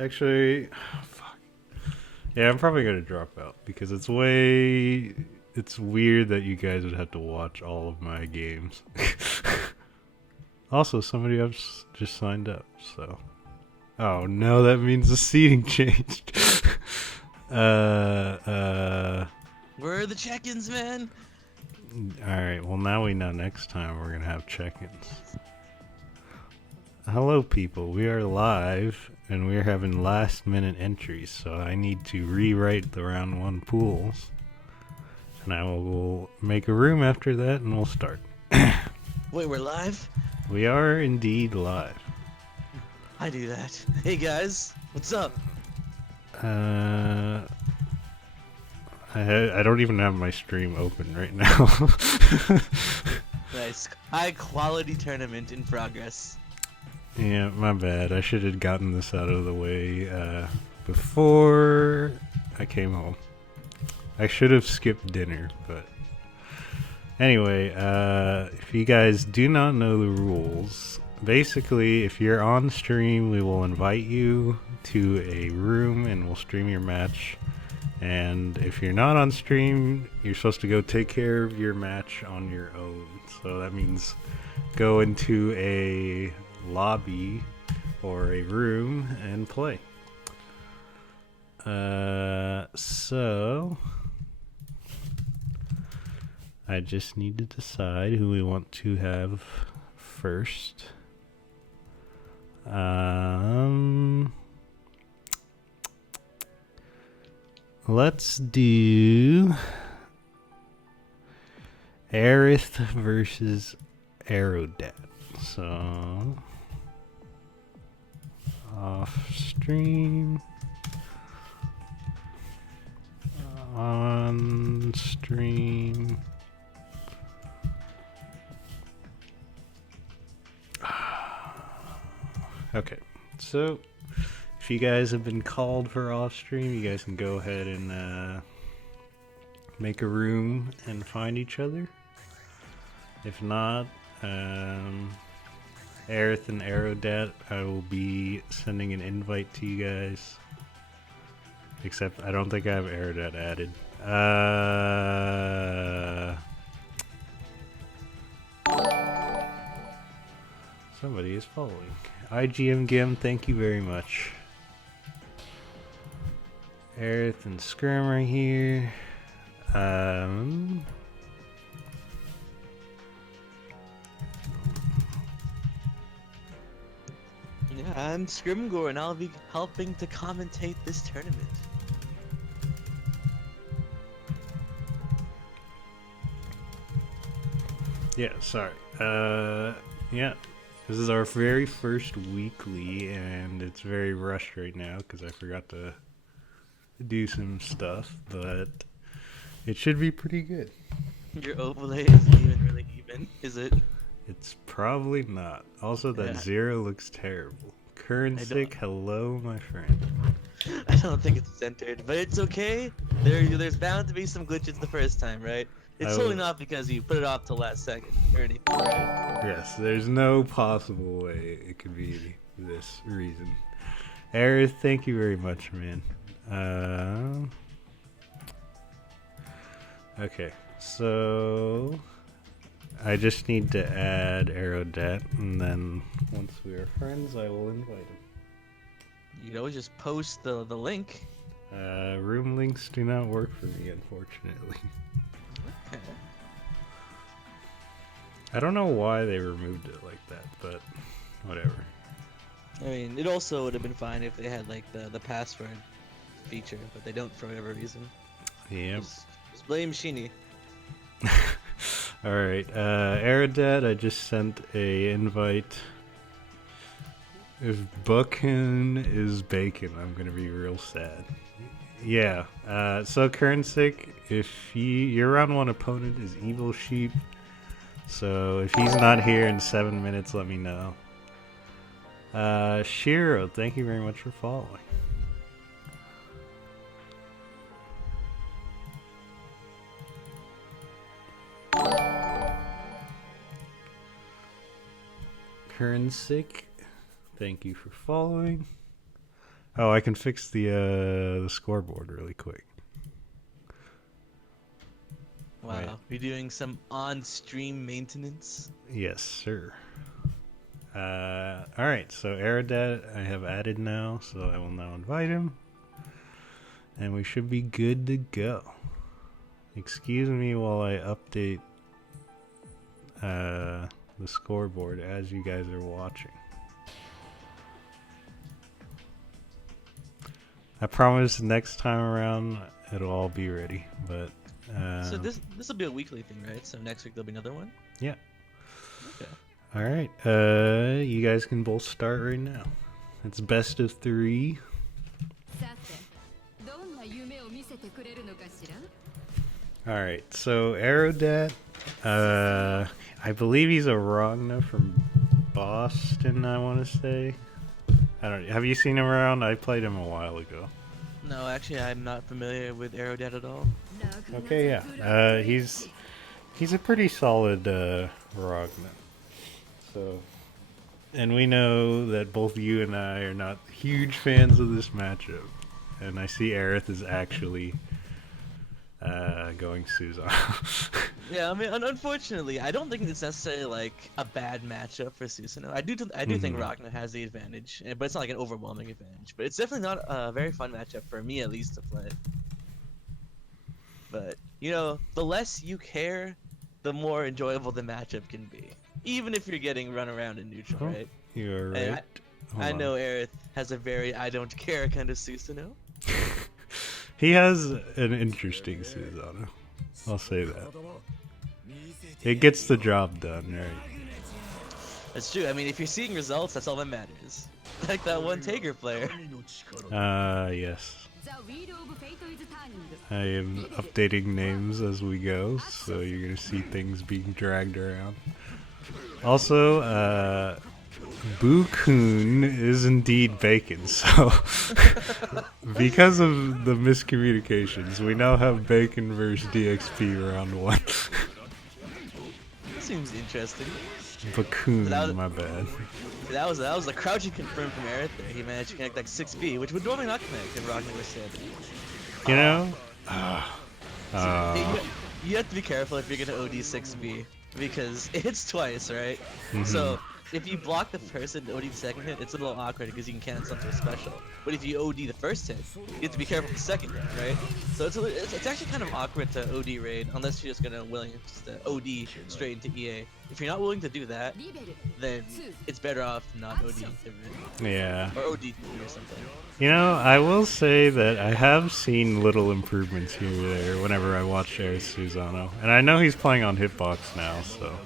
Actually, fuck. Yeah, I'm probably gonna drop out because it's weird that you guys would have to watch all of my games. Also, somebody else just signed up, so. Oh no, that means the seating changed. Where are the check-ins, man? Alright, well now we know next time we're gonna have check-ins. Hello people, we are live and we're having last minute entries, so I need to rewrite the round 1 pools. And I will make a room after that and we'll start. Wait, we're live? We are indeed live. I do that. Hey guys, what's up? I don't even have my stream open right now. Nice. High quality tournament in progress. Yeah, my bad. I should have gotten this out of the way before I came home. I should have skipped dinner, but anyway, if you guys do not know the rules, basically, if you're on stream, we will invite you to a room and we'll stream your match. And if you're not on stream, you're supposed to go take care of your match on your own. So that means go into a lobby or a room and play. So I just need to decide who we want to have first. Let's do Aerith versus Aerodet. So off stream, on stream. Okay, so if you guys have been called for off stream, you guys can go ahead and make a room and find each other. If not, Aerith and Aerodet, I will be sending an invite to you guys. Except I don't think I have Aerodet added. Somebody is following. IGM Gim, thank you very much. Aerith and Skirm right here. Yeah, I'm Scrimgore and I'll be helping to commentate this tournament. Yeah, sorry. Yeah. This is our very first weekly, and it's very rushed right now because I forgot to do some stuff, but it should be pretty good. Your overlay isn't even really even, is it? It's probably not. Also, that zero looks terrible. Currensic, hello, my friend. I don't think it's centered, but it's okay. There's bound to be some glitches the first time, right? It's totally not because you put it off till last second or anything, right? Yes, there's no possible way it could be this reason. Aerith, thank you very much, man. Okay, so I just need to add Aerodet, and then once we are friends, I will invite him. You know, just post the link. Room links do not work for me, unfortunately. Okay. I don't know why they removed it like that, but whatever. I mean, it also would have been fine if they had like the password feature, but they don't for whatever reason. Yep. Just blame Sheeny. Alright, Aerodet, I just sent a invite. If Buckin is bacon, I'm gonna be real sad. Yeah, so Kernsick, if your round 1 opponent is Evil Sheep, so if he's not here in 7 minutes, let me know. Shiro, thank you very much for following. Kernsick, thank you for following. Oh, I can fix the scoreboard really quick. Wow, Wait. you're doing some on-stream maintenance. Yes, sir. Alright, so Aerodad I have added now, so I will now invite him. And we should be good to go. Excuse me while I update the scoreboard as you guys are watching. I promise next time around it'll all be ready, but So this will be a weekly thing, right? So next week there'll be another one? yeah. Okay. Alright, you guys can both start right now. It's best of 3. Alright, so Aerodat, I believe he's a Ragna from Boston, I want to say. I don't. Have you seen him around? I played him a while ago. No, actually, I'm not familiar with Aerodad at all. Okay, yeah. He's a pretty solid Ragna. So, and we know that both you and I are not huge fans of this matchup, and I see Aerith is actually going Susanoo. Yeah, I mean, unfortunately, I don't think it's necessarily like a bad matchup for Susanoo. I do think Ragna has the advantage, but it's not like an overwhelming advantage. But it's definitely not a very fun matchup for me, at least, to play. But you know, the less you care, the more enjoyable the matchup can be, even if you're getting run around in neutral, right? You're And right. I know Aerith has a very I don't care kind of Susanoo. He has an interesting Susanoo. I'll say that. It gets the job done, right? That's true. I mean, if you're seeing results, that's all that matters. Like that one Tager player. Yes. I am updating names as we go, so you're gonna see things being dragged around. Also, Boo-kun is indeed Bacon, so because of the miscommunications, we now have Bacon versus DXP round 1. Seems interesting. Bakun, So my bad. That was a crouching confirm from Aerith there. He managed to connect like 6B, which would normally not connect if Ragnar was said. You know? You have to be careful if you're gonna OD 6B because it hits twice, right? So if you block the first and OD the second hit, it's a little awkward because you can cancel into a special. But if you OD the first hit, you have to be careful with the second hit, right? So it's actually kind of awkward to OD raid unless you're just gonna just to OD straight into EA. If you're not willing to do that, then it's better off not OD Yeah. or OD or something. You know, I will say that I have seen little improvements here or there whenever I watch Aerith Susanoo. And I know he's playing on Hitbox now, so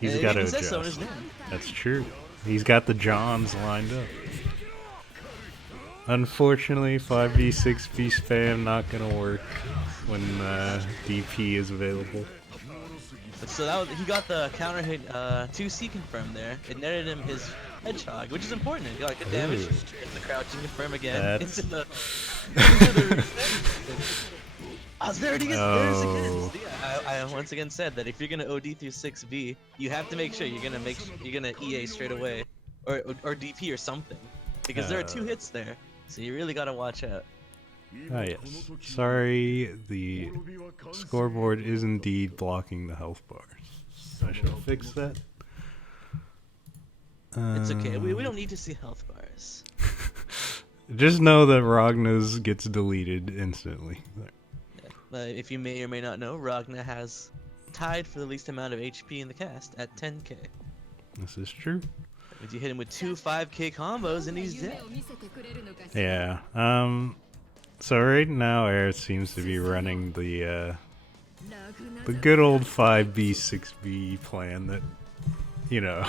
he's And got to it says so in adjust. his name. That's true. He's got the Johns lined up. Unfortunately, 5v, 6v spam not going to work when DP is available. So he got the counter hit 2C confirmed there. It netted him his hedgehog, which is important. He got good damage. Ooh. It's the crouching confirm again. That's- Into the there it is. There it is again. So yeah, I once again said that if you're gonna OD through 6B, you have to make sure you're gonna EA straight away, or DP or something, because there are 2 hits there. So you really gotta watch out. Ah, yes. Sorry, the scoreboard is indeed blocking the health bars. I shall fix that. It's okay. We don't need to see health bars. Just know that Ragna's gets deleted instantly. If you may or may not know, Ragna has tied for the least amount of HP in the cast at 10k. This is true. If you hit him with 2 5k combos and he's dead. Yeah. So right now, Aerith seems to be running the good old 5B 6B plan that, you know,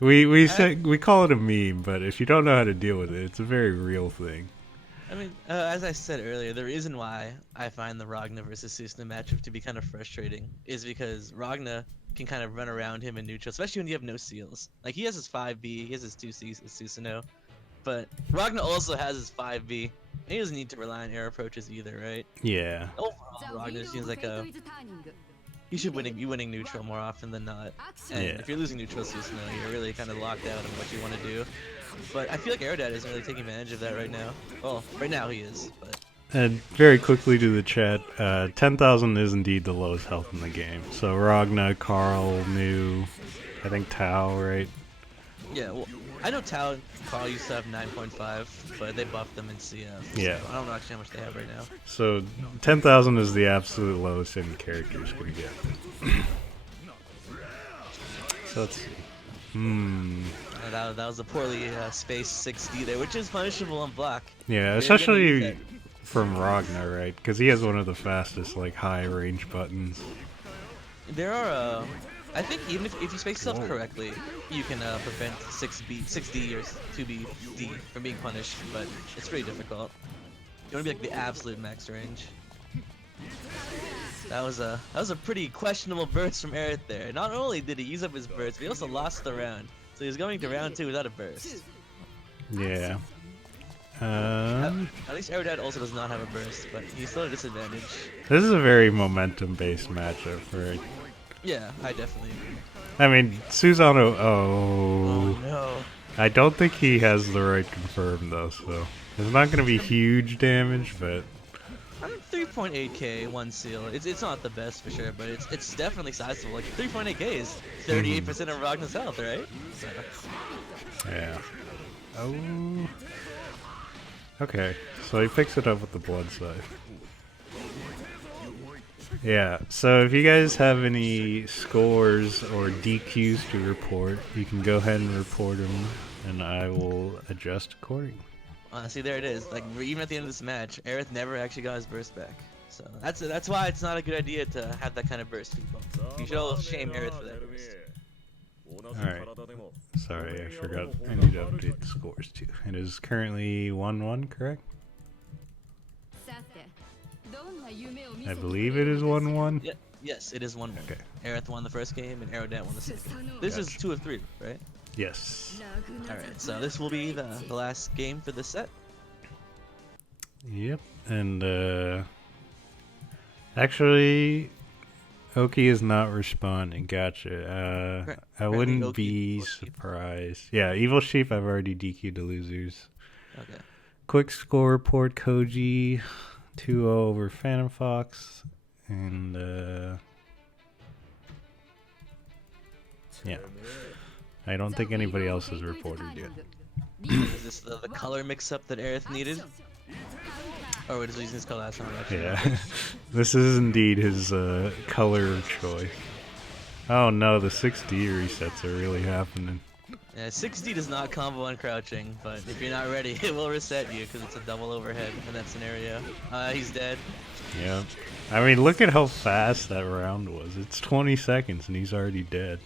we call it a meme, but if you don't know how to deal with it, it's a very real thing. I mean, as I said earlier, the reason why I find the Ragna versus Susanoo matchup to be kind of frustrating is because Ragna can kind of run around him in neutral, especially when you have no seals. Like, he has his 5B, he has his 2Cs with Susanoo, but Ragna also has his 5B. He doesn't need to rely on air approaches either, right? Yeah. Overall, Ragna seems like he should be winning neutral more often than not. And Yeah. if you're losing neutral Susano, you're really kind of locked out on what you want to do. But I feel like Aerodad isn't really taking advantage of that right now. Well, right now he is, but And very quickly to the chat, 10,000 is indeed the lowest health in the game. So Ragna, Carl, New, I think Tao, right? yeah. Well, I know Tao and Carl used to have 9.5, but they buffed them in CF. Yeah. So I don't know actually how much they have right now. So 10,000 is the absolute lowest any characters can get. So let's see. That was a poorly spaced 6D there, which is punishable on block. Yeah, especially from Ragna, right? Because he has one of the fastest, like, high range buttons. There are, I think even if you space yourself correctly, you can prevent 6D or 2BD from being punished, but it's pretty difficult. You want to be like the absolute max range. That was a pretty questionable burst from Aerith there. Not only did he use up his burst, but he also lost the round. So he's going to round 2 without a burst. Yeah. At least Aerodad also does not have a burst, but he's still at a disadvantage. This is a very momentum-based matchup, right? Yeah, I definitely agree. I mean, Susano, Oh no. I don't think he has the right confirm, though, so it's not going to be huge damage, but... 3.8k, 1 seal. It's not the best for sure, but it's definitely sizable. Like 3.8k is 38% of Ragna's health, right? So. Yeah. Oh. Okay, so he picks it up with the blood scythe. Yeah, so if you guys have any scores or DQs to report, you can go ahead and report them, and I will adjust accordingly. See, there it is. Like even at the end of this match, Aerith never actually got his burst back. So that's why it's not a good idea to have that kind of burst, people. You should all shame Aerith for that burst. Alright. Sorry, I forgot. I need to update the scores too. It is currently 1-1, correct? I believe it is 1-1. Yeah, yes, it is 1-1. Okay. Aerith won the first game and Aerodad won the second. This is 2 of 3, right? Yes. Alright, so this will be the last game for this set. Yep, and actually, Oki is not responding. Gotcha. Right. I Apparently wouldn't Oki be Evil Sheep. surprised. Yeah, Evil Sheep, I've already DQ'd the losers. Okay. Quick score report, Koji 2-0 over Phantom Fox, and yeah. I don't think anybody else has reported yet. Is this the color mix-up that Aerith needed? Or was he using his color last time? Yeah, this is indeed his color of choice. Oh no, the 6D resets are really happening. Yeah, 6D does not combo on crouching, but if you're not ready, it will reset you because it's a double overhead in that scenario. He's dead. Yeah. I mean, look at how fast that round was. It's 20 seconds and he's already dead.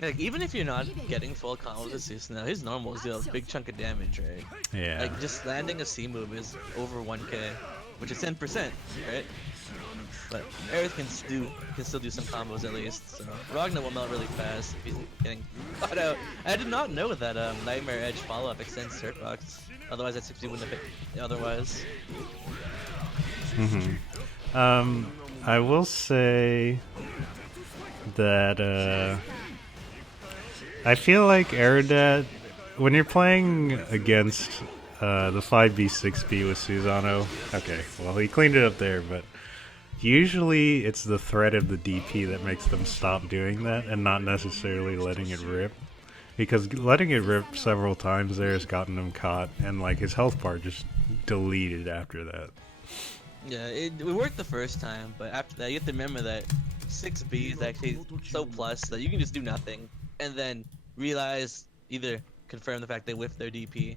Like, even if you're not getting full combos with Susano, his normals deal a big chunk of damage, right? Yeah. Like, just landing a C move is over 1k, which is 10%, right? But Aerith can still do some combos at least, so Ragnar will melt really fast if he's getting caught out. I did not know that Nightmare Edge follow-up extends Cert Box, otherwise that 60 wouldn't have hit otherwise. I will say that I feel like Aerodad, when you're playing against the 5B6B with Susano, okay, well he cleaned it up there, but usually it's the threat of the DP that makes them stop doing that and not necessarily letting it rip. Because letting it rip several times there has gotten him caught, and like his health bar just deleted after that. Yeah, it worked the first time, but after that you have to remember that 6B is actually so plus that you can just do nothing and then realize, either confirm the fact they whiffed their DP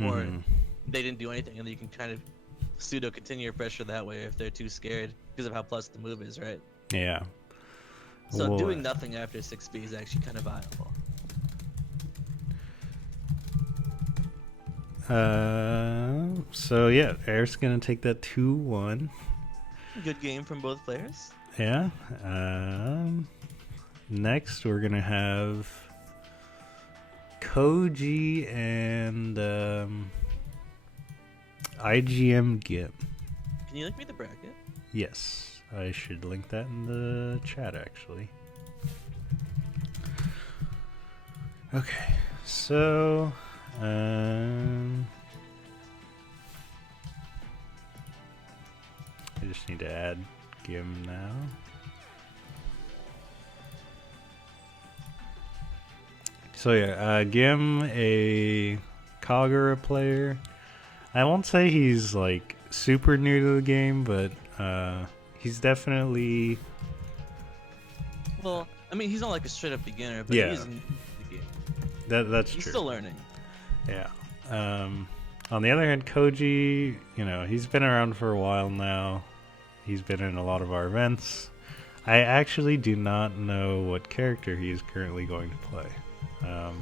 or they didn't do anything, and then you can kind of pseudo continue your pressure that way if they're too scared because of how plus the move is, right? Yeah. So Well, doing nothing after 6B is actually kind of viable. So yeah, Air's gonna take that 2-1. Good game from both players. Yeah. Next we're gonna have Koji and IGM Gip. Can you link me the bracket? Yes. I should link that in the chat, actually. Okay, so I just need to add Gim now. So yeah, Gim, a Kagura player. I won't say he's like super new to the game, but he's definitely. Well, I mean, he's not like a straight up beginner, but Yeah. he is new to the game. That's He's true. still learning. Yeah. On the other hand, Koji, he's been around for a while now. He's been in a lot of our events. I actually do not know what character he is currently going to play. I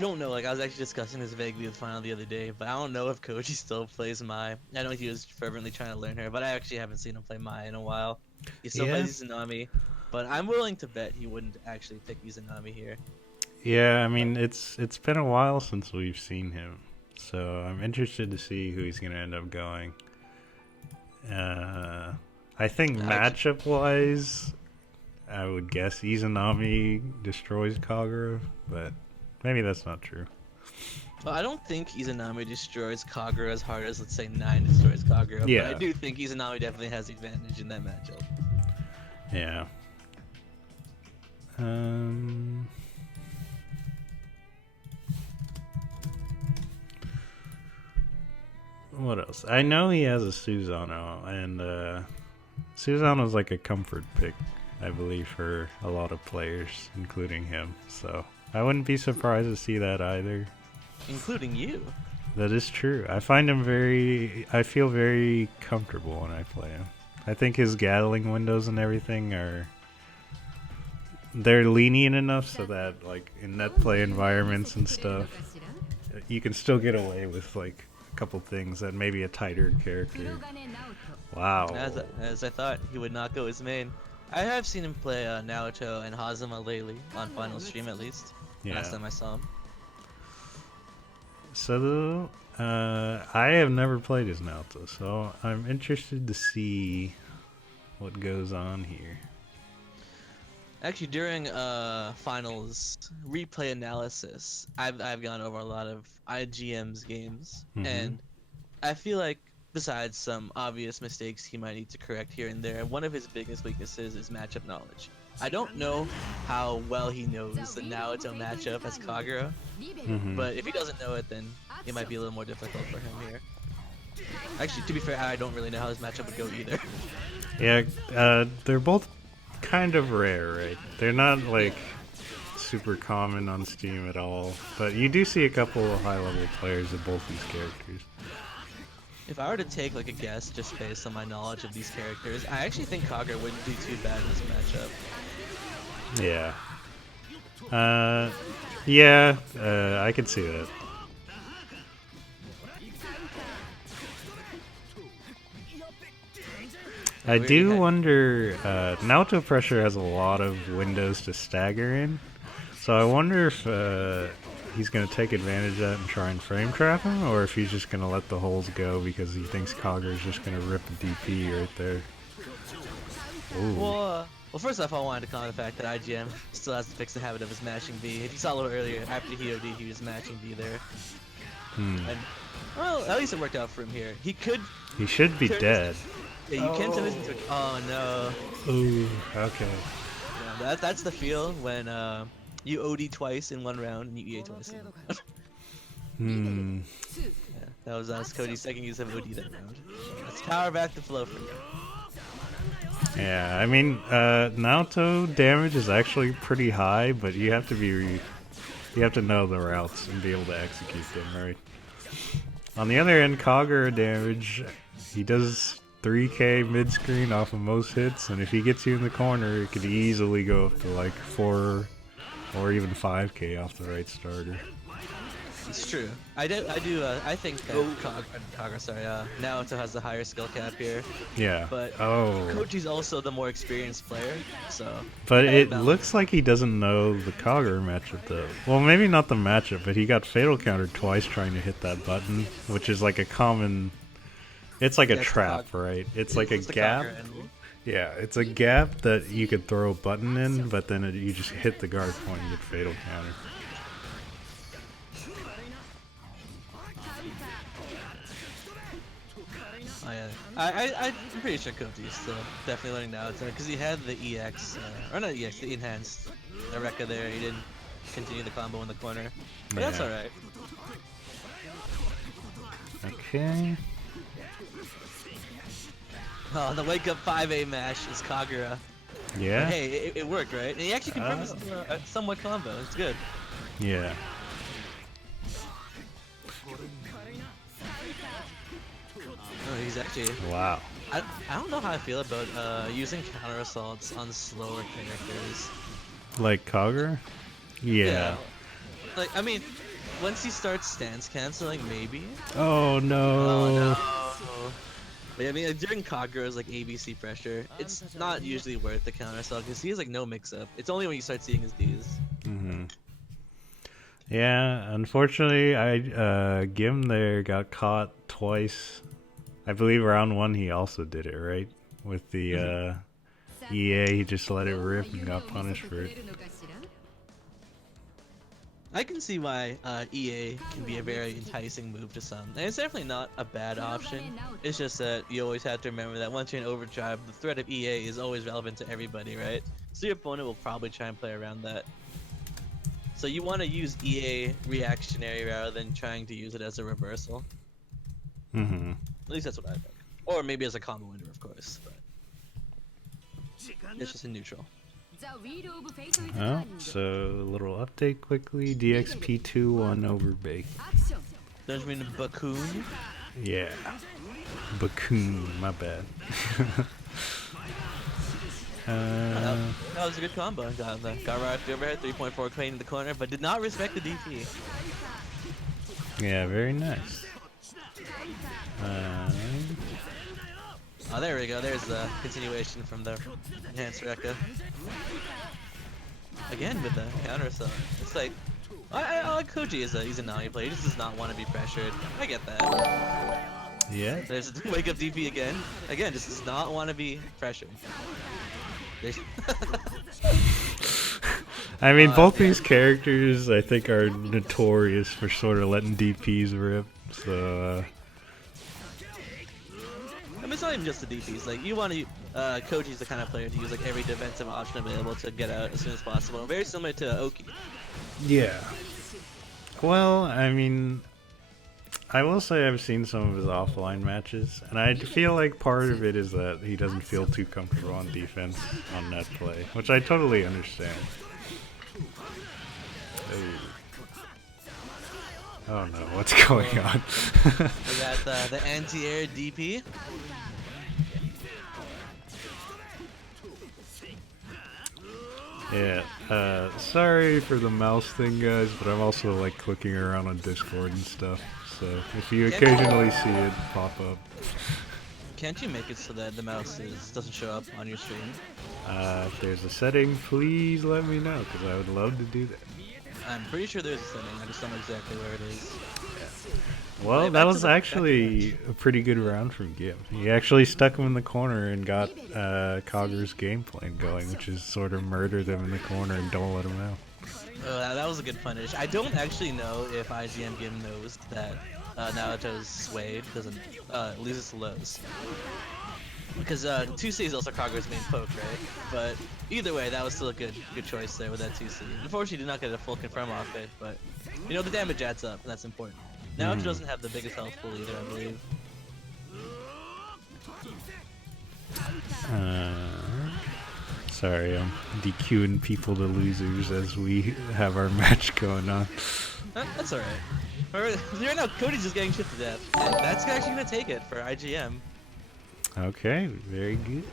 don't know. Like, I was actually discussing this vaguely with Final the other day, but I don't know if Koji still plays Mai. I know he was fervently trying to learn her, but I actually haven't seen him play Mai in a while. He still plays Izanami, but I'm willing to bet he wouldn't actually pick Izanami here. Yeah, I mean, it's been a while since we've seen him, so I'm interested to see who he's going to end up going. I think matchup-wise, I would guess Izanami destroys Kagura, but maybe that's not true. Well, I don't think Izanami destroys Kagura as hard as, let's say, 9 destroys Kagura, Yeah. but I do think Izanami definitely has the advantage in that matchup. Yeah. What else? I know he has a Susanoo, and Susanoo's like a comfort pick, I believe, for a lot of players, including him. So I wouldn't be surprised to see that either. Including you. That is true. I find him I feel very comfortable when I play him. I think his Gatling windows and everything they're lenient enough so that, like, in net play environments and stuff, you can still get away with, like, a couple things that maybe a tighter character. Wow. As I thought, he would not go his main. I have seen him play Naoto and Hazama lately, on Final Stream at least. Yeah. Last time I saw him. So, I have never played as Naoto, so I'm interested to see what goes on here. Actually, during finals replay analysis, I've gone over a lot of IGM's games, and I feel like besides some obvious mistakes he might need to correct here and there, one of his biggest weaknesses is matchup knowledge. I don't know how well he knows the Naoto matchup as Kagura, but if he doesn't know it, then it might be a little more difficult for him here. Actually, to be fair, I don't really know how his matchup would go either. Yeah, they're both kind of rare, right? They're not like super common on Steam at all, but you do see a couple of high-level players of both these characters. If I were to take like a guess just based on my knowledge of these characters, I actually think Kagura wouldn't do too bad in this matchup. Yeah. I could see that. I do wonder, Naoto Pressure has a lot of windows to stagger in, so I wonder if he's going to take advantage of that and try and frame trap him, or if he's just going to let the holes go because he thinks Kagura's just going to rip a DP right there. Ooh. Well, first off, I wanted to comment on the fact that IGM still has to fix the habit of his mashing B. If you saw a little earlier, after he OD, he was mashing B there. And, well, at least it worked out for him here. He should be dead. Yeah, you can't turn this into a... Oh, no. Ooh, okay. Yeah, that's the feel when you OD twice in one round and you EA twice in one round. Yeah, that was Cody's second use of OD that round. Let's power back the flow for you. Yeah, I mean, Naoto damage is actually pretty high, but you have to know the routes and be able to execute them, right? On the other end, Kagura damage, he does 3k mid-screen off of most hits, and if he gets you in the corner, it could easily go up to like 4 or even 5k off the right starter. It's true. I think that Naoto has the higher skill cap here. Yeah. But oh. Koji's also the more experienced player, so. But it looks like he doesn't know the Kagura matchup though. Well, maybe not the matchup, but he got fatal countered twice trying to hit that button, which is like a common It's like a Yeah, it's the trap, cog- right? It's like a it's the gap. Kagura enemy. Yeah, it's a gap that you could throw a button in, but then you just hit the guard point and get fatal counter. Oh yeah, I'm pretty sure Koji's still definitely learning now because he had the EX, or not EX, the enhanced Eureka there. He didn't continue the combo in the corner, but that's Yeah. alright. Okay. Oh, the wake up 5A mash is Kagura. Yeah. But hey, it worked, right? And he actually confirmed it's a somewhat combo. It's good. Yeah. Oh, he's actually. Wow. I don't know how I feel about using counter assaults on slower characters. Like Kagura? Yeah. Like I mean, once he starts stance canceling, maybe. Oh no. Oh no. But I mean, like, during Kagura's like ABC pressure, it's not usually worth the counter assault because he has like no mix-up. It's only when you start seeing his Ds. Mm-hmm. Yeah, unfortunately, Gim there got caught twice. I believe round 1 he also did it, right? With the EA, he just let it rip and got punished for it. I can see why EA can be a very enticing move to some. And it's definitely not a bad option. It's just that you always have to remember that once you're in overdrive, the threat of EA is always relevant to everybody, right? So your opponent will probably try and play around that. So you want to use EA reactionary rather than trying to use it as a reversal. Mm-hmm. At least that's what I think. Or maybe as a combo winner, of course. But it's just a neutral. Oh, so a little update quickly. DXP2 won over Bake. Don't you mean Bakun? Yeah. Bakun, my bad. That was a good combo. Got right off the overhead, 3.4 crane in the corner, but did not respect the DP. Yeah, very nice. Oh, there we go. There's the continuation from the enhanced Rekka. Again with the counter assault. It's like, I like Koji he's a Nami player. He just does not want to be pressured. I get that. Yeah. There's the wake up DP again. Again, just does not want to be pressured. I mean, both these characters, I think, are notorious for sort of letting DPs rip. So, I mean, it's not even just the DPs. Like, you want to, Koji's the kind of player to use like every defensive option available to get out as soon as possible. Very similar to Oki. yeah. Well, I mean, I will say I've seen some of his offline matches, and I feel like part of it is that he doesn't feel too comfortable on defense on net play, which I totally understand. Oh no, what's going on? We got the anti-air DP. Yeah, sorry for the mouse thing, guys, but I'm also like clicking around on Discord and stuff, so if you occasionally see it pop up. Can't you make it so that the mouse doesn't show up on your stream? If there's a setting, please let me know, because I would love to do that. I'm pretty sure there's a setting. I just don't know exactly where it is. Well, that was actually a pretty good round from Gim. He actually stuck him in the corner and got Kagura's game plan going, which is sort of murder them in the corner and don't let him out. That was a good punish. I don't actually know if IGM Gim knows that Naruto's sway doesn't loses to lows. Because 2C is also Kagura's main poke, right? But either way, that was still a good choice there with that 2C. Unfortunately, did not get a full confirm off it, but you know the damage adds up, and that's important. Naruto doesn't have the biggest health pool either, I believe. Sorry, I'm DQing people to losers as we have our match going on. That's alright. Right now, Cody's just getting shit to death. And that's actually gonna take it for IGM. Okay, very good.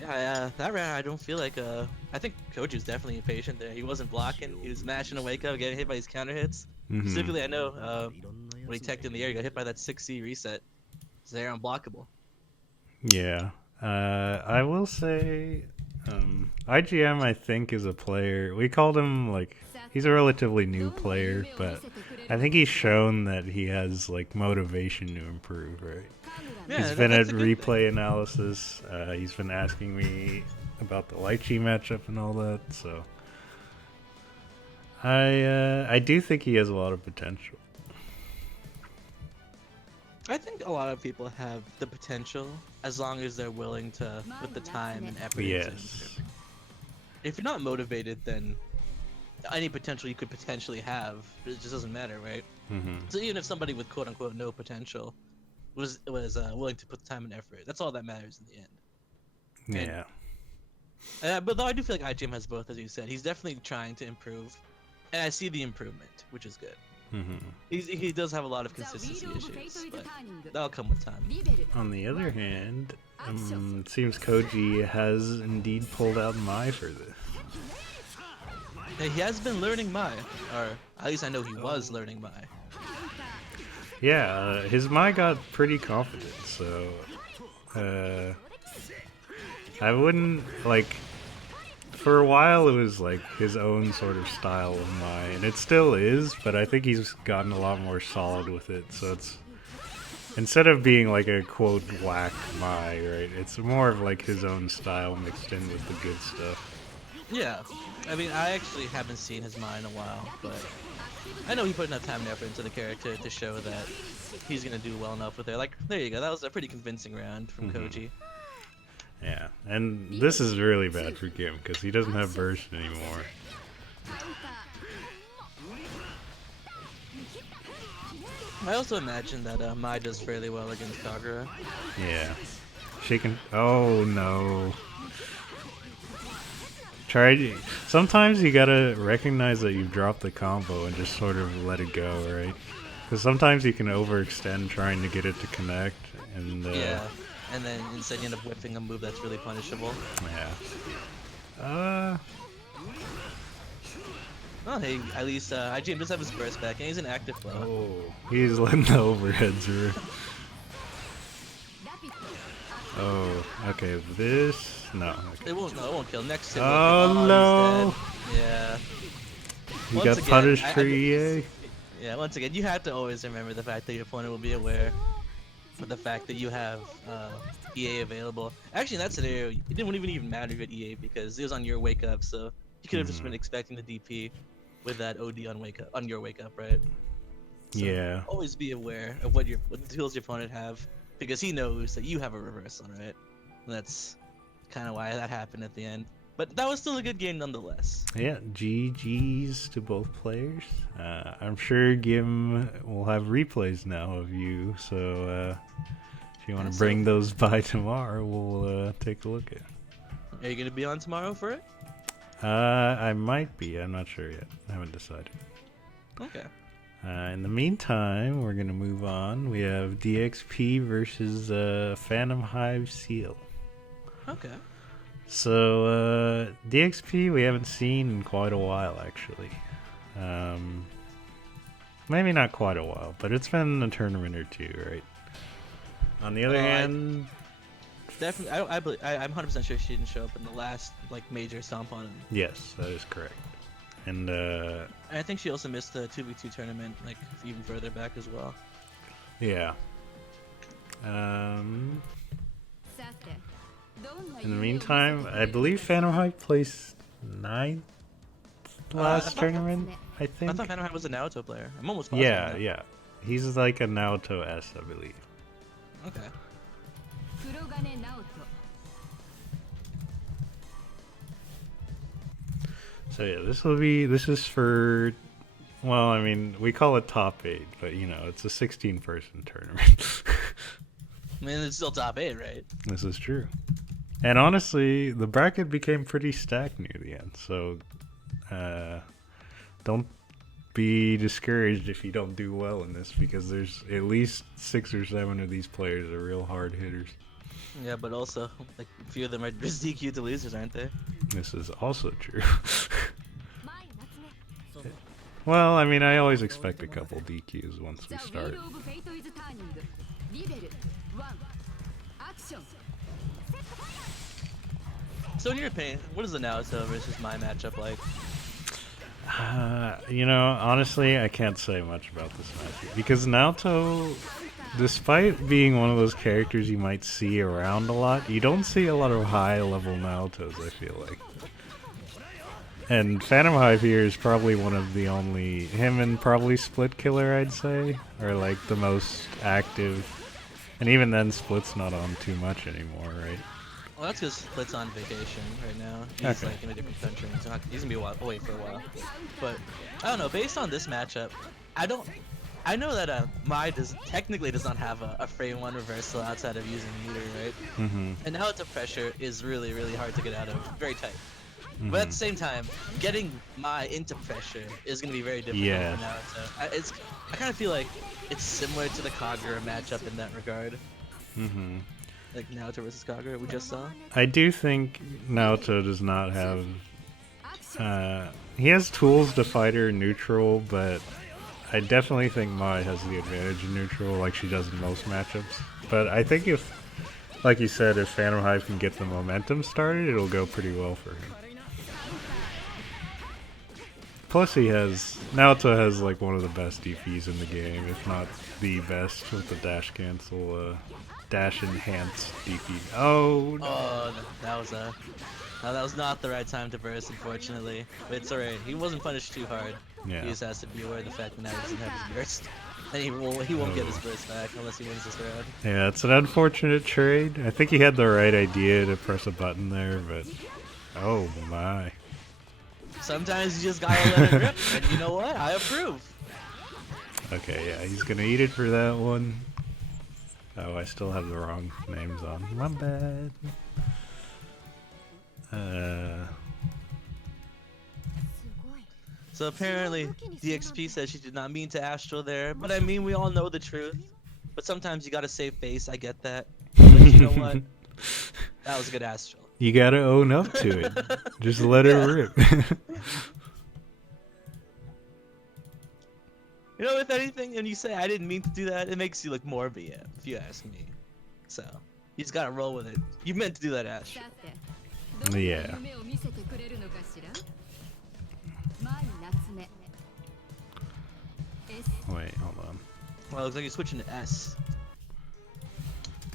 Yeah, that round I don't feel like I think Koji was definitely impatient there. He wasn't blocking, he was mashing a wake up, getting hit by these counter hits. Specifically, I know when he teched in the air, he got hit by that 6C reset. So they're unblockable. Yeah. I will say IGM I think is a player. We called him like he's a relatively new player, but I think he's shown that he has like motivation to improve, right? Yeah, He's been at that's a good replay thing. analysis. He's been asking me about the Lychee matchup and all that. So I do think he has a lot of potential. I think a lot of people have the potential as long as they're willing to put the time and effort into Yes. improving. If you're not motivated, then any potential you could potentially have, it just doesn't matter, right? Mm-hmm. So even if somebody with quote unquote no potential was willing to put the time and effort, that's all that matters in the end. Yeah. But though I do feel like IGM has both, as you said, he's definitely trying to improve, and I see the improvement, which is good. Mm-hmm. He does have a lot of consistency issues, but that'll come with time. On the other hand, it seems Koji has indeed pulled out Mai for this. Hey, he has been learning Mai, or at least I know he was learning Mai. Yeah, his Mai got pretty confident, so I wouldn't like. For a while, it was like his own sort of style of Mai, and it still is, but I think he's gotten a lot more solid with it. So it's instead of being like a quote whack Mai, right? It's more of like his own style mixed in with the good stuff. Yeah, I mean, I actually haven't seen his Mai in a while, but I know he put enough time and effort into the character to show that he's gonna do well enough with it. Like, there you go. That was a pretty convincing round from Koji. Yeah, and this is really bad for Gim because he doesn't have burst anymore. I also imagine that Mai does fairly well against Kagura. Yeah. She can. Oh no. Try. Sometimes you gotta recognize that you've dropped the combo and just sort of let it go, right? Because sometimes you can overextend trying to get it to connect, and Yeah, and then instead you end up whipping a move that's really punishable. Yeah. Oh, hey, at least IGM does have his burst back, and he's an active flow. Oh, he's letting the overhead through. Oh, okay. This no. Okay. It won't kill. Next hit. Oh no! He's dead. Yeah. You Once got again, punished for EA. Yeah. Once again, you have to always remember the fact that your opponent will be aware of the fact that you have EA available. Actually, in that scenario, it didn't even matter if you had EA because it was on your wake up, so you could have just been expecting the DP with that OD on your wake up, right? So Yeah. always be aware of what the tools your opponent have, because he knows that you have a reversal, right? And that's kind of why that happened at the end. But that was still a good game nonetheless. Yeah, GG's to both players. I'm sure Gim will have replays now of you, so if you want to bring those by tomorrow, we'll take a look at it. Are you going to be on tomorrow for it? I might be. I'm not sure yet. I haven't decided. Okay. In the meantime, we're going to move on. We have DXP versus Phantom Hive Seal. Okay. So, DXP we haven't seen in quite a while, actually. Maybe not quite a while, but it's been a tournament or two, right? On the other hand... Definitely, I'm 100% sure she didn't show up in the last major stomp on him. Yes, that is correct. And I think she also missed the 2v2 tournament, even further back as well. Yeah. In the meantime, I believe Phantom Hive placed 9th last tournament, I think. I thought Phantom Hive was a Naruto player. I'm almost positive. Yeah, yeah. He's like a Naoto S, I believe. Okay. So yeah, this is for, well, I mean, we call it top 8, but it's a 16-person tournament. I mean, it's still top 8, right? This is true. And honestly, the bracket became pretty stacked near the end, so don't be discouraged if you don't do well in this, because there's at least 6 or 7 of these players are real hard hitters. Yeah, but also, a few of them are just DQ to losers, aren't they? This is also true. Well, I mean, I always expect a couple DQs once we start. So in your opinion, what is the Naruto versus Mai matchup like? You know, honestly, I can't say much about this match because Naoto, despite being one of those characters you might see around a lot, you don't see a lot of high-level Naotos, I feel like. And Phantom Hive here is probably one of the only, him and probably Split Killer, I'd say, are like the most active. And even then, Split's not on too much anymore, right? Well, that's because Split's on vacation right now. He's Okay. like in a different country. He's gonna be away for a while. But I don't know. Based on this matchup, I know that Mai technically does not have a frame one reversal outside of using meter, right? Mm-hmm. And now it's a pressure is really hard to get out of. Very tight. Mm-hmm. But at the same time, getting Mai into pressure is gonna be very difficult Yeah. now. So I kind of feel like it's similar to the Kagura matchup in that regard. Mm-hmm. Like Naoto versus Kagura we just saw. I do think Naoto does not have... he has tools to fight her in neutral, but I definitely think Mai has the advantage in neutral like she does in most matchups. But I think if, like you said, if Phantom Hive can get the momentum started, it'll go pretty well for him. Plus Naoto has like one of the best DPs in the game, if not the best, with the dash cancel, dash enhanced DP. Oh, no. Oh, no, that was not the right time to burst, unfortunately. But it's alright. He wasn't punished too hard. Yeah. He just has to be aware of the fact that now he doesn't have his burst. And he won't get his burst back unless he wins this round. Yeah, it's an unfortunate trade. I think he had the right idea to press a button there, but oh my. Sometimes you just gotta let it rip, and you know what? I approve. Okay, yeah, he's gonna eat it for that one. Oh, I still have the wrong names on. My bad. So apparently, DXP said she did not mean to Astral there, but I mean, we all know the truth. But sometimes you gotta save face, I get that. But you know what? That was a good Astral. You gotta own up to it. Just let it rip. You know, if anything, and you say I didn't mean to do that, it makes you look more BM, if you ask me. So, you just gotta roll with it. You meant to do that, Ash. Yeah. Wait, hold on. Well, it looks like you're switching to S.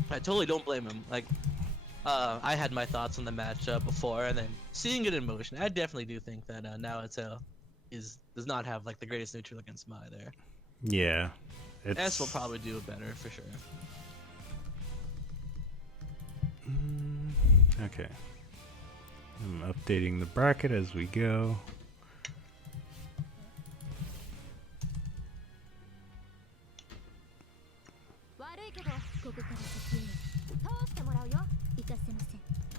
I totally don't blame him. Like, I had my thoughts on the matchup before, and then seeing it in motion, I definitely do think that Naoto does not have like the greatest neutral against Mai there. Yeah. S will probably do it better for sure. Okay. I'm updating the bracket as we go.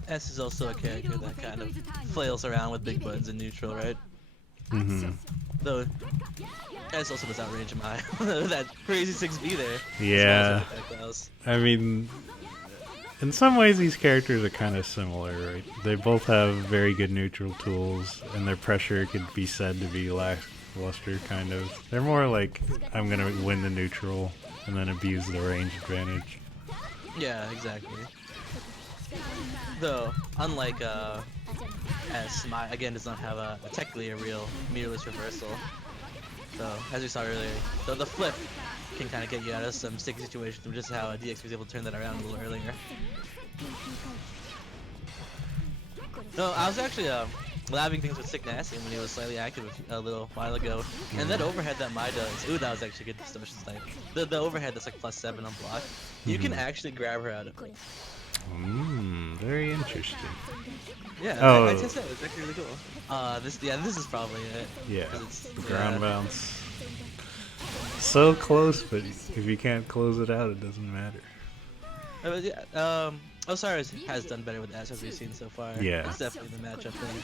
S is also a character that kind of flails around with big buttons in neutral, right? Mm-hmm. Though S also does outrange Mai. That crazy 6B there. Yeah. As I mean, in some ways these characters are kind of similar, right? They both have very good neutral tools, and their pressure could be said to be lackluster, kind of. They're more like, I'm gonna win the neutral, and then abuse the range advantage. Yeah, exactly. Though, unlike S, Mai again does not have technically a real mirrorless reversal. So, as we saw earlier, the flip can kind of get you out of some sticky situations, which is how DX was able to turn that around a little earlier. No, I was actually labbing things with Sick Nasty when he was slightly active a little while ago, and that overhead that Mai does, ooh, that was actually a good distortion type. The overhead that's like +7 on block, you can actually grab her out of it. Very interesting. Yeah, Oh. I tested it. It's actually really cool. This is probably it. Yeah, 'Cause it's- ground bounce. So close, but if you can't close it out, it doesn't matter. Osiris has done better with S as we've seen so far. Yeah. It's definitely the matchup thing.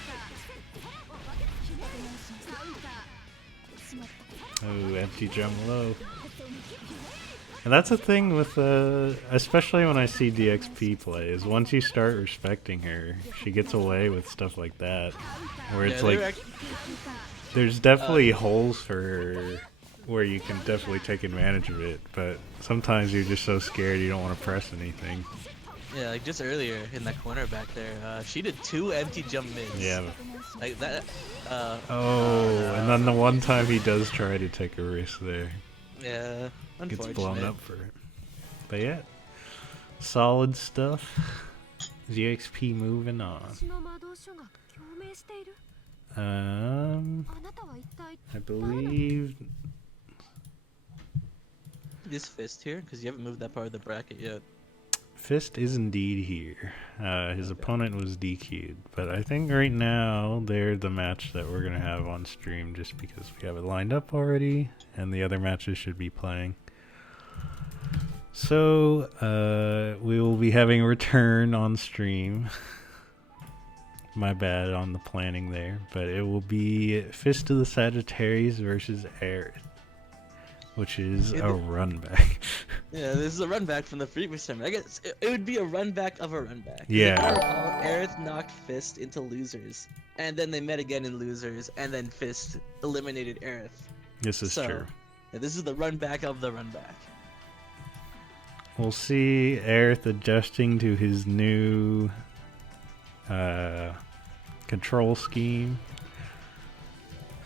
Oh, empty jump low. And that's the thing with, especially when I see DXP play, is once you start respecting her, she gets away with stuff like that. Where it's like, there's definitely holes for her where you can definitely take advantage of it, but sometimes you're just so scared you don't want to press anything. Yeah, like just earlier in that corner back there, she did 2 empty jump mids. Yeah. Like that. And then the one time he does try to take a risk there, Yeah, gets unfortunate. blown up for it. But yeah, solid stuff. GXP moving on. I believe Is Fist here? Because you haven't moved that part of the bracket yet. Fist is indeed here. His opponent was DQ'd, but I think right now they're the match that we're gonna have on stream just because we have it lined up already, and the other matches should be playing. So we will be having a return on stream. My bad on the planning there, but it will be Fist of the Sagittarius versus Aerith, which is a run back. Yeah, this is a run back from the previous time. I guess it would be a run back of a run back. Yeah. If I recall, Aerith knocked Fist into losers, and then they met again in losers, and then Fist eliminated Aerith. This is true. Yeah, this is the run back of the run back. We'll see Aerith adjusting to his new control scheme.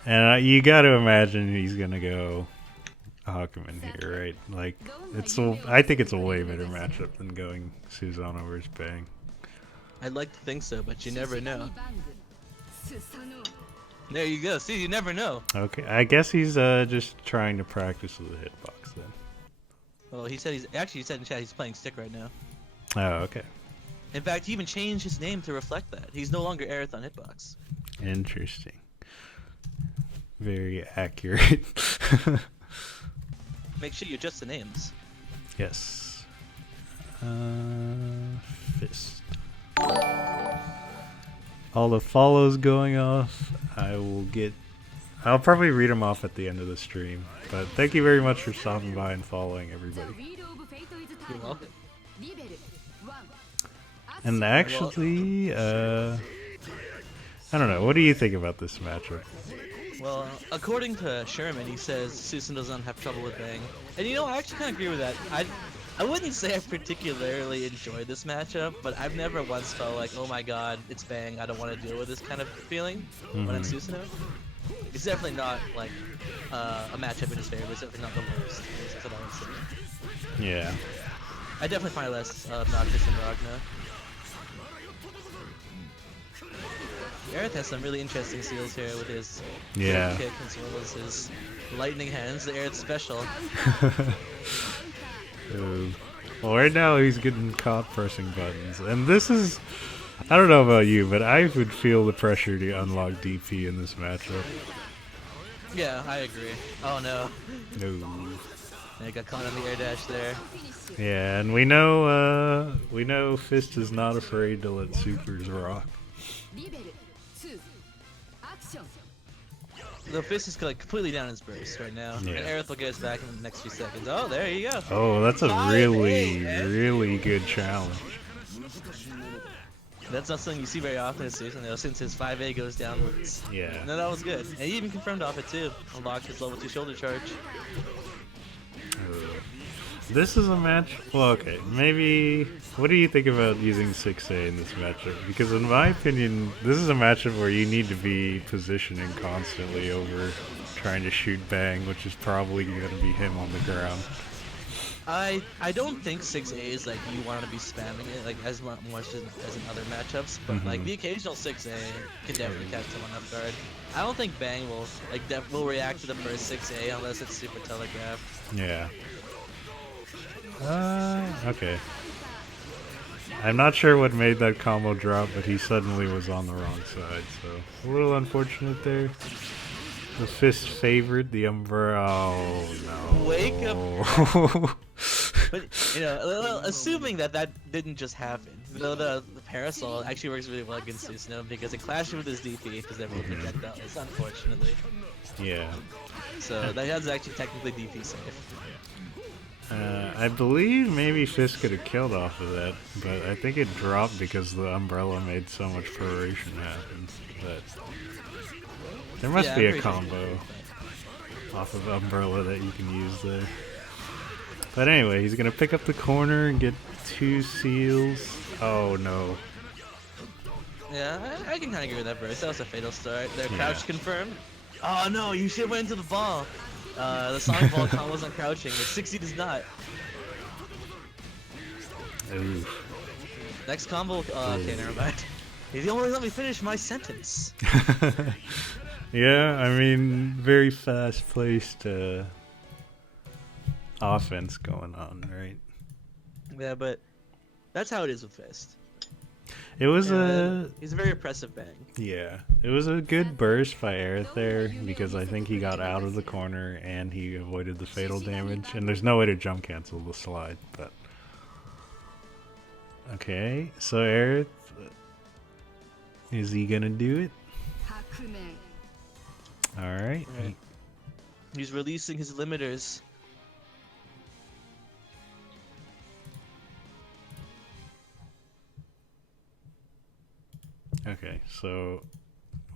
And you got to imagine he's going to go Hakumen here, right? Like, I think it's a way better matchup than going Susanoo versus Bang. I'd like to think so, but you never know. There you go. See, you never know. Okay, I guess he's just trying to practice with the hitbox then. Well, he said he said in chat he's playing stick right now. Oh, okay. In fact, he even changed his name to reflect that. He's no longer Aerith on Hitbox. Interesting. Very accurate. Make sure you adjust the names. Yes. Fist. All the follows going off. I'll probably read them off at the end of the stream. But thank you very much for stopping by and following, everybody. You're welcome. And actually, I don't know. What do you think about this matchup? Well, according to Sherman, he says Susan doesn't have trouble with Bang. And you know, I actually kind of agree with that. I wouldn't say I particularly enjoyed this matchup, but I've never once felt like, oh my god, it's Bang, I don't want to deal with this kind of feeling when it's Susanoo. It's definitely not like a matchup in his favor. It's definitely not the worst. That's what I would say. Yeah. I definitely find less obnoxious than Ragna. Aerith has some really interesting seals here with his kick as well as his lightning hands, the Aerith special. Well, right now he's getting caught pressing buttons, and this is, I don't know about you, but I would feel the pressure to unlock DP in this matchup. Yeah, I agree. Oh no. No. I got caught on the air dash there. Yeah, and we know Fist is not afraid to let supers rock. The Fist is like completely down his burst right now. Yeah. And Aerith will get us back in the next few seconds. Oh, there you go. Oh, that's a really good challenge. That's not something you see very often this season, though, since his 5A goes downwards. Yeah. No, that was good. And he even confirmed off it, too. Unlocked his level 2 shoulder charge. This is a match. Well, okay, maybe. What do you think about using 6A in this matchup? Because in my opinion, this is a matchup where you need to be positioning constantly over trying to shoot Bang, which is probably going to be him on the ground. I don't think 6A is like you want to be spamming it like as much as in other matchups, but like the occasional 6A can definitely catch someone off guard. I don't think Bang will react to the first 6A unless it's super telegraphed. Yeah. Okay. I'm not sure what made that combo drop, but he suddenly was on the wrong side, so a little unfortunate there. The Fist favored the umbrella. Oh no. Wake up. But, you know, assuming that didn't just happen, though the parasol actually works really well against Susanoo because it clashes with his DP because they're both projectiles, unfortunately. Yeah. So that is actually technically DP safe. I believe maybe Fist could have killed off of that, but I think it dropped because the umbrella made so much peroration happen. But there must be a combo off of umbrella that you can use there. But anyway, he's gonna pick up the corner and get 2 seals. Oh no. Yeah, I can kind of agree with that burst. That was a fatal start. Their Yeah. crouch confirmed. Oh no, you should have went into the ball. The Sonic Ball combos on crouching, but 60 does not. Oof. Next combo, okay, never mind. He only let me finish my sentence. Yeah, I mean, very fast-paced offense going on, right? Yeah, but that's how it is with Fist. It was He's a very oppressive bang. yeah, it was a good burst by Aerith there because I think he got out of the corner and he avoided the fatal damage, and there's no way to jump cancel the slide, but okay, so Aerith, is he gonna do it? Alright. Right. He's releasing his limiters. Okay, so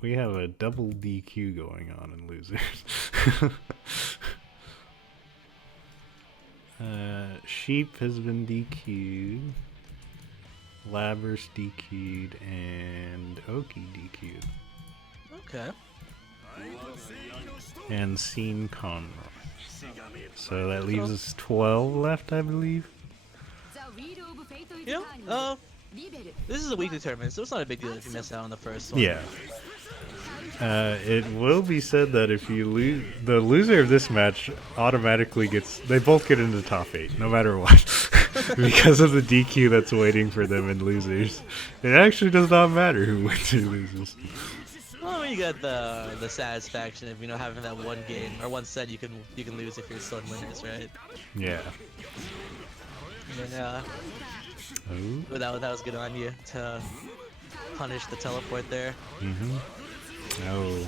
we have a double DQ going on in losers. Sheep has been DQ'd, Labrys DQ'd, and Oki DQ'd. Okay. And Scene Conroy. So that leaves us 12 left, I believe. You know, this is a weekly tournament, so it's not a big deal if you miss out on the first one. Yeah. It will be said that if you lose, the loser of this match automatically gets. They both get into the top 8, no matter what, because of the DQ that's waiting for them in losers. It actually does not matter who wins or loses. Well, you got the satisfaction of having that one game or one set you can lose if you're still in winners, right? Yeah. Yeah. Oh. But that was good on you to punish the teleport there. Mhm. Oh.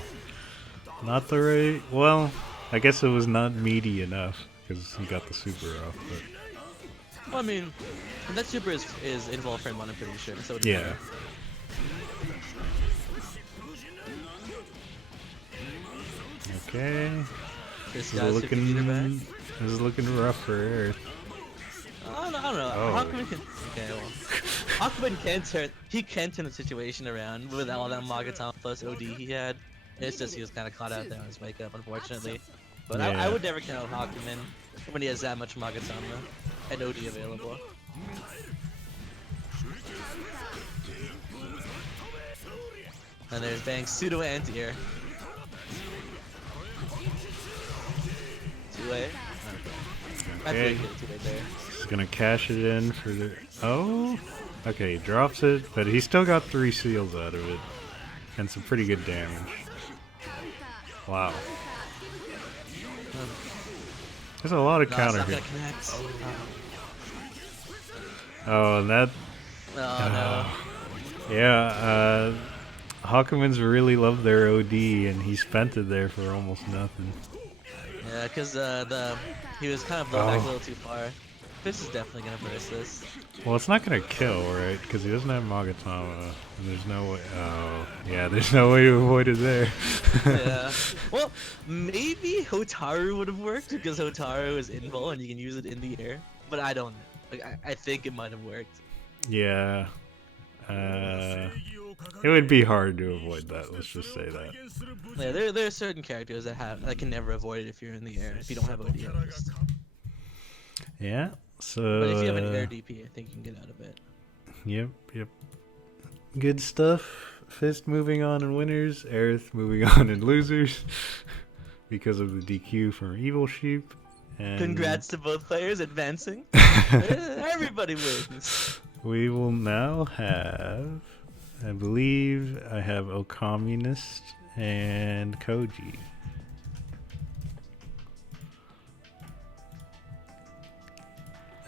Not the right. Well, I guess it was not meaty enough because he got the super off. But Well, I mean, that super is involved frame one, I'm pretty sure. So it yeah. Okay. This This is guy's 50 meter back. this is looking rough for Earth. I don't know. Oh. Hakumen can. Okay, well, Hakumen can turn the situation around with all that Magatama plus OD he had. It's just he was kind of caught out there on his wake up, unfortunately. But Yeah. I would never count Hakumen when he has that much Magatama and OD available. And there's Bang's pseudo anti-air. 2-way. I Okay. feel good 2-way there. He's gonna cash it in for the. Oh. Okay, he drops it, but he still got 3 seals out of it, and some pretty good damage. Wow. There's a lot of No, counter it's not hit. gonna connect. Oh, and that. Oh Yeah, Hawkman's really loved their OD, and he spent it there for almost nothing. no. Yeah, because he was kind of blown back a Oh. little too far. Fist is definitely gonna burst this. Well, it's not gonna kill, right? Because he doesn't have Magatama, and there's no way. Oh, yeah, there's no way to avoid it there. Yeah. Well, maybe Hotaru would have worked because Hotaru is invul and you can use it in the air. But I don't know. Like, I think it might have worked. Yeah. It would be hard to avoid that. Let's just say that. Yeah, there are certain characters that can never avoid it if you're in the air. If you don't have OD at least. Yeah. So. But if you have an air DP, I think you can get out of it. Yep. Good stuff. Fist moving on in winners. Aerith moving on in losers. Because of the DQ from Evil Sheep. And Congrats to both players advancing. Everybody wins. we will now have, I believe I have Ocommunist and Koji.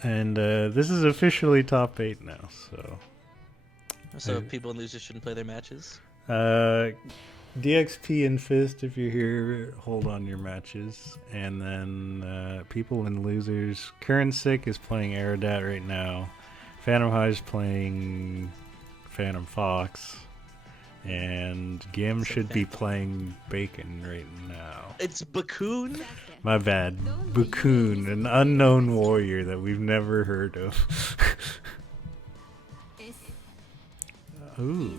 And this is officially top 8 now, so. So people in losers shouldn't play their matches. DXP and Fist, if you're here, hold on your matches. And then people in losers. Current Sick is playing Aerodat right now. Phantom High is playing Phantom Fox. And Gim So should be fancy. playing Bacon right now. It's Bakun. My bad. Bakun, an unknown warrior that we've never heard of. Ooh.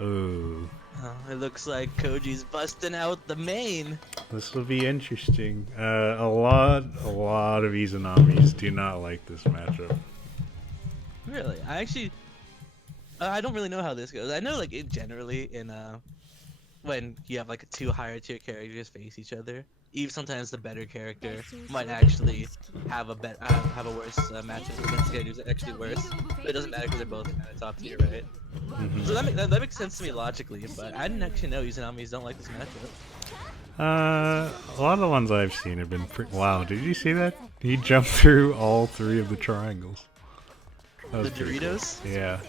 Ooh. It looks like Koji's busting out the main. This will be interesting. A lot of Izanamis do not like this matchup. Really, I don't really know how this goes. I know like generally in when you have like two higher tier characters face each other, even sometimes the better character might actually have a have a worse matchup against characters that are actually worse. But it doesn't matter because they're both kind of top tier, right? Mhm. So that makes sense to me logically, but I didn't actually know Izanamis don't like this matchup. A lot of the ones I've seen have been pretty. Wow, did you see that? He jumped through all three of the triangles. That was The pretty cool. Doritos? Yeah.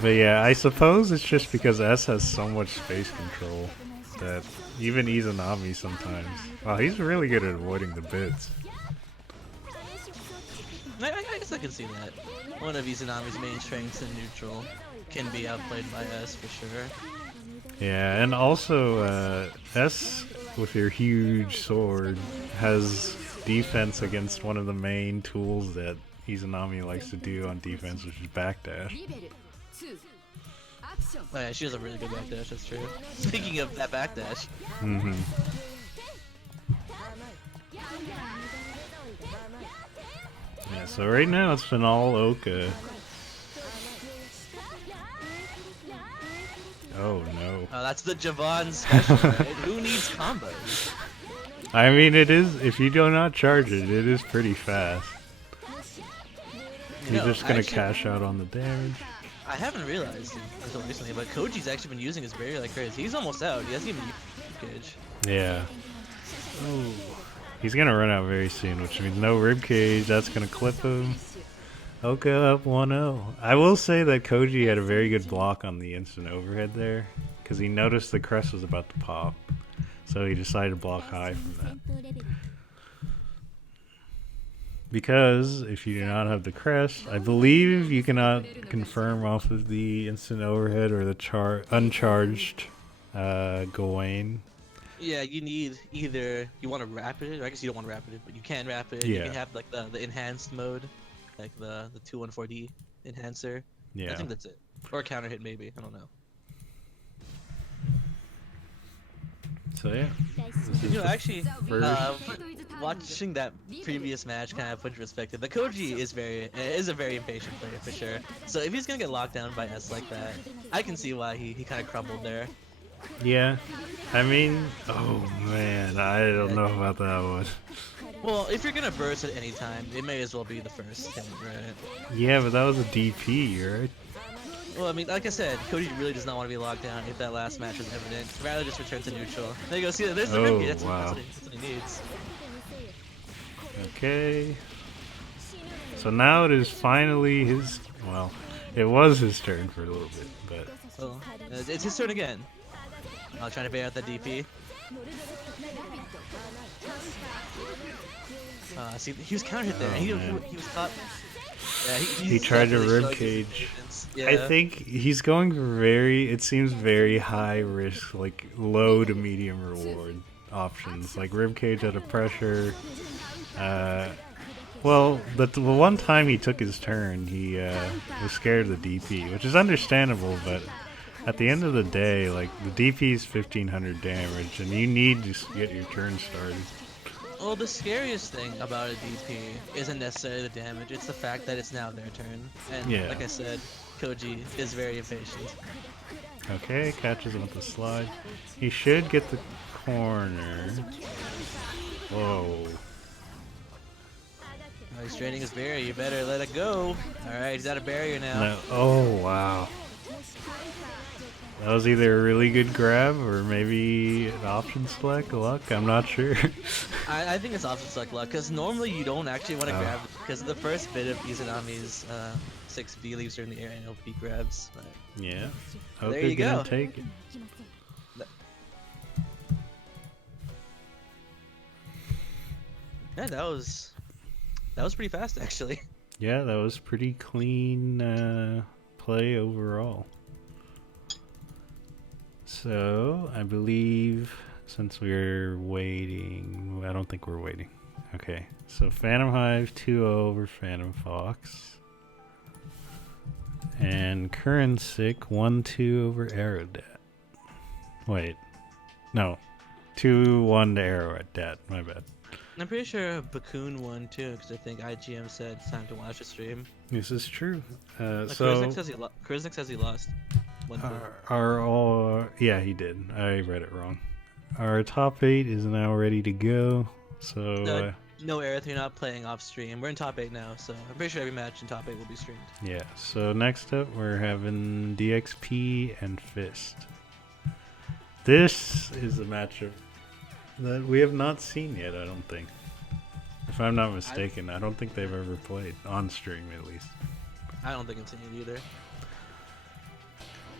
But yeah, I suppose it's just because S has so much space control that even Izanami sometimes. Wow, he's really good at avoiding the bits. I guess I can see that. One of Izanami's main strengths in neutral can be outplayed by S for sure. Yeah, and also S with your huge sword has defense against one of the main tools that Izanami likes to do on defense, which is backdash. Oh yeah, she has a really good backdash, that's true. Speaking of that backdash. Mm-hmm. Yeah, so right now it's been all Oka. Oh no. That's the Javon special, right? Who needs combos? I mean, it is, if you do not charge it, it is pretty fast. You're just gonna cash out on the damage. I haven't realized until recently, but Koji's actually been using his barrier like crazy. He's almost out. He hasn't even used Cage. Yeah. Ooh. He's gonna run out very soon, which means no ribcage. That's gonna clip him. Oka up 1-0. I will say that Koji had a very good block on the instant overhead there, because he noticed the crest was about to pop. So he decided to block high from that. Because if you do not have the crest, I believe you cannot confirm off of the instant overhead or the uncharged Gawain. Yeah, you need either you want to rapid it, or I guess you don't want to rapid it, but you can rapid it. Yeah. You can have like the enhanced mode, like the 214D enhancer. Yeah. I think that's it. Or counter hit maybe. I don't know. So yeah. You know, actually, First. watching that previous match kind of put in perspective. The Koji is a very impatient player for sure. So if he's gonna get locked down by S like that, I can see why he kind of crumbled there. Yeah. I mean, oh man, I don't know about that one. Well, if you're gonna burst at any time, it may as well be the first hit, right? Yeah, but that was a DP, right? Well, I mean, like I said, Cody really does not want to be locked down if that last match was evident. Rather just return to neutral. There you go, see, there's the Oh, ribcage. That's, wow. that's what he needs. Okay. So now it is finally his, well, it was his turn for a little bit, but... So, it's his turn again. Trying to bait out that DP. See, he was counter hit there. Oh, he man. was caught. Yeah, He tried to ribcage. Yeah. I think he's going for it seems very high risk, like low to medium reward options, like ribcage out of pressure. Well, the one time he took his turn, he was scared of the DP, which is understandable, but at the end of the day, like, the DP is 1500 damage, and you need to get your turn started. Well, the scariest thing about a DP isn't necessarily the damage, it's the fact that it's now their turn. And Yeah. like I said, Koji is very impatient. Okay, catches him with the slide. He should get the corner. Whoa. He's draining his barrier, you better let it go. Alright, he's out of barrier now. No. Oh, wow. That was either a really good grab or maybe an option select luck. I'm not sure. I think it's option select luck, because normally you don't actually want to grab it, because the first bit of Izanami's 6B leaves her in the air and LP grabs. But Yeah. There you gonna go. take it. Yeah, that was pretty fast actually. Yeah, that was pretty clean play overall. So, I believe since we're waiting, I don't think we're waiting. Okay, so Phantom Hive 2-0 over Phantom Fox. And Curran Sick 1-2 over Aerodat. Wait, no, 2-1 to Aerodat, my bad. I'm pretty sure Bakun won too, because I think IGM said it's time to watch the stream. This is true. Like, So Kurznik says he lost. yeah, he did. I read it wrong. Our top 8 is now ready to go. So no, Aerith, you're not playing off stream. We're in top 8 now, so I'm pretty sure every match in top 8 will be streamed. yeah. So next up, we're having DXP and Fist. This is a matchup that we have not seen yet, I don't think. If I'm not mistaken, I don't think they've ever played, on stream at least. I don't think I've seen it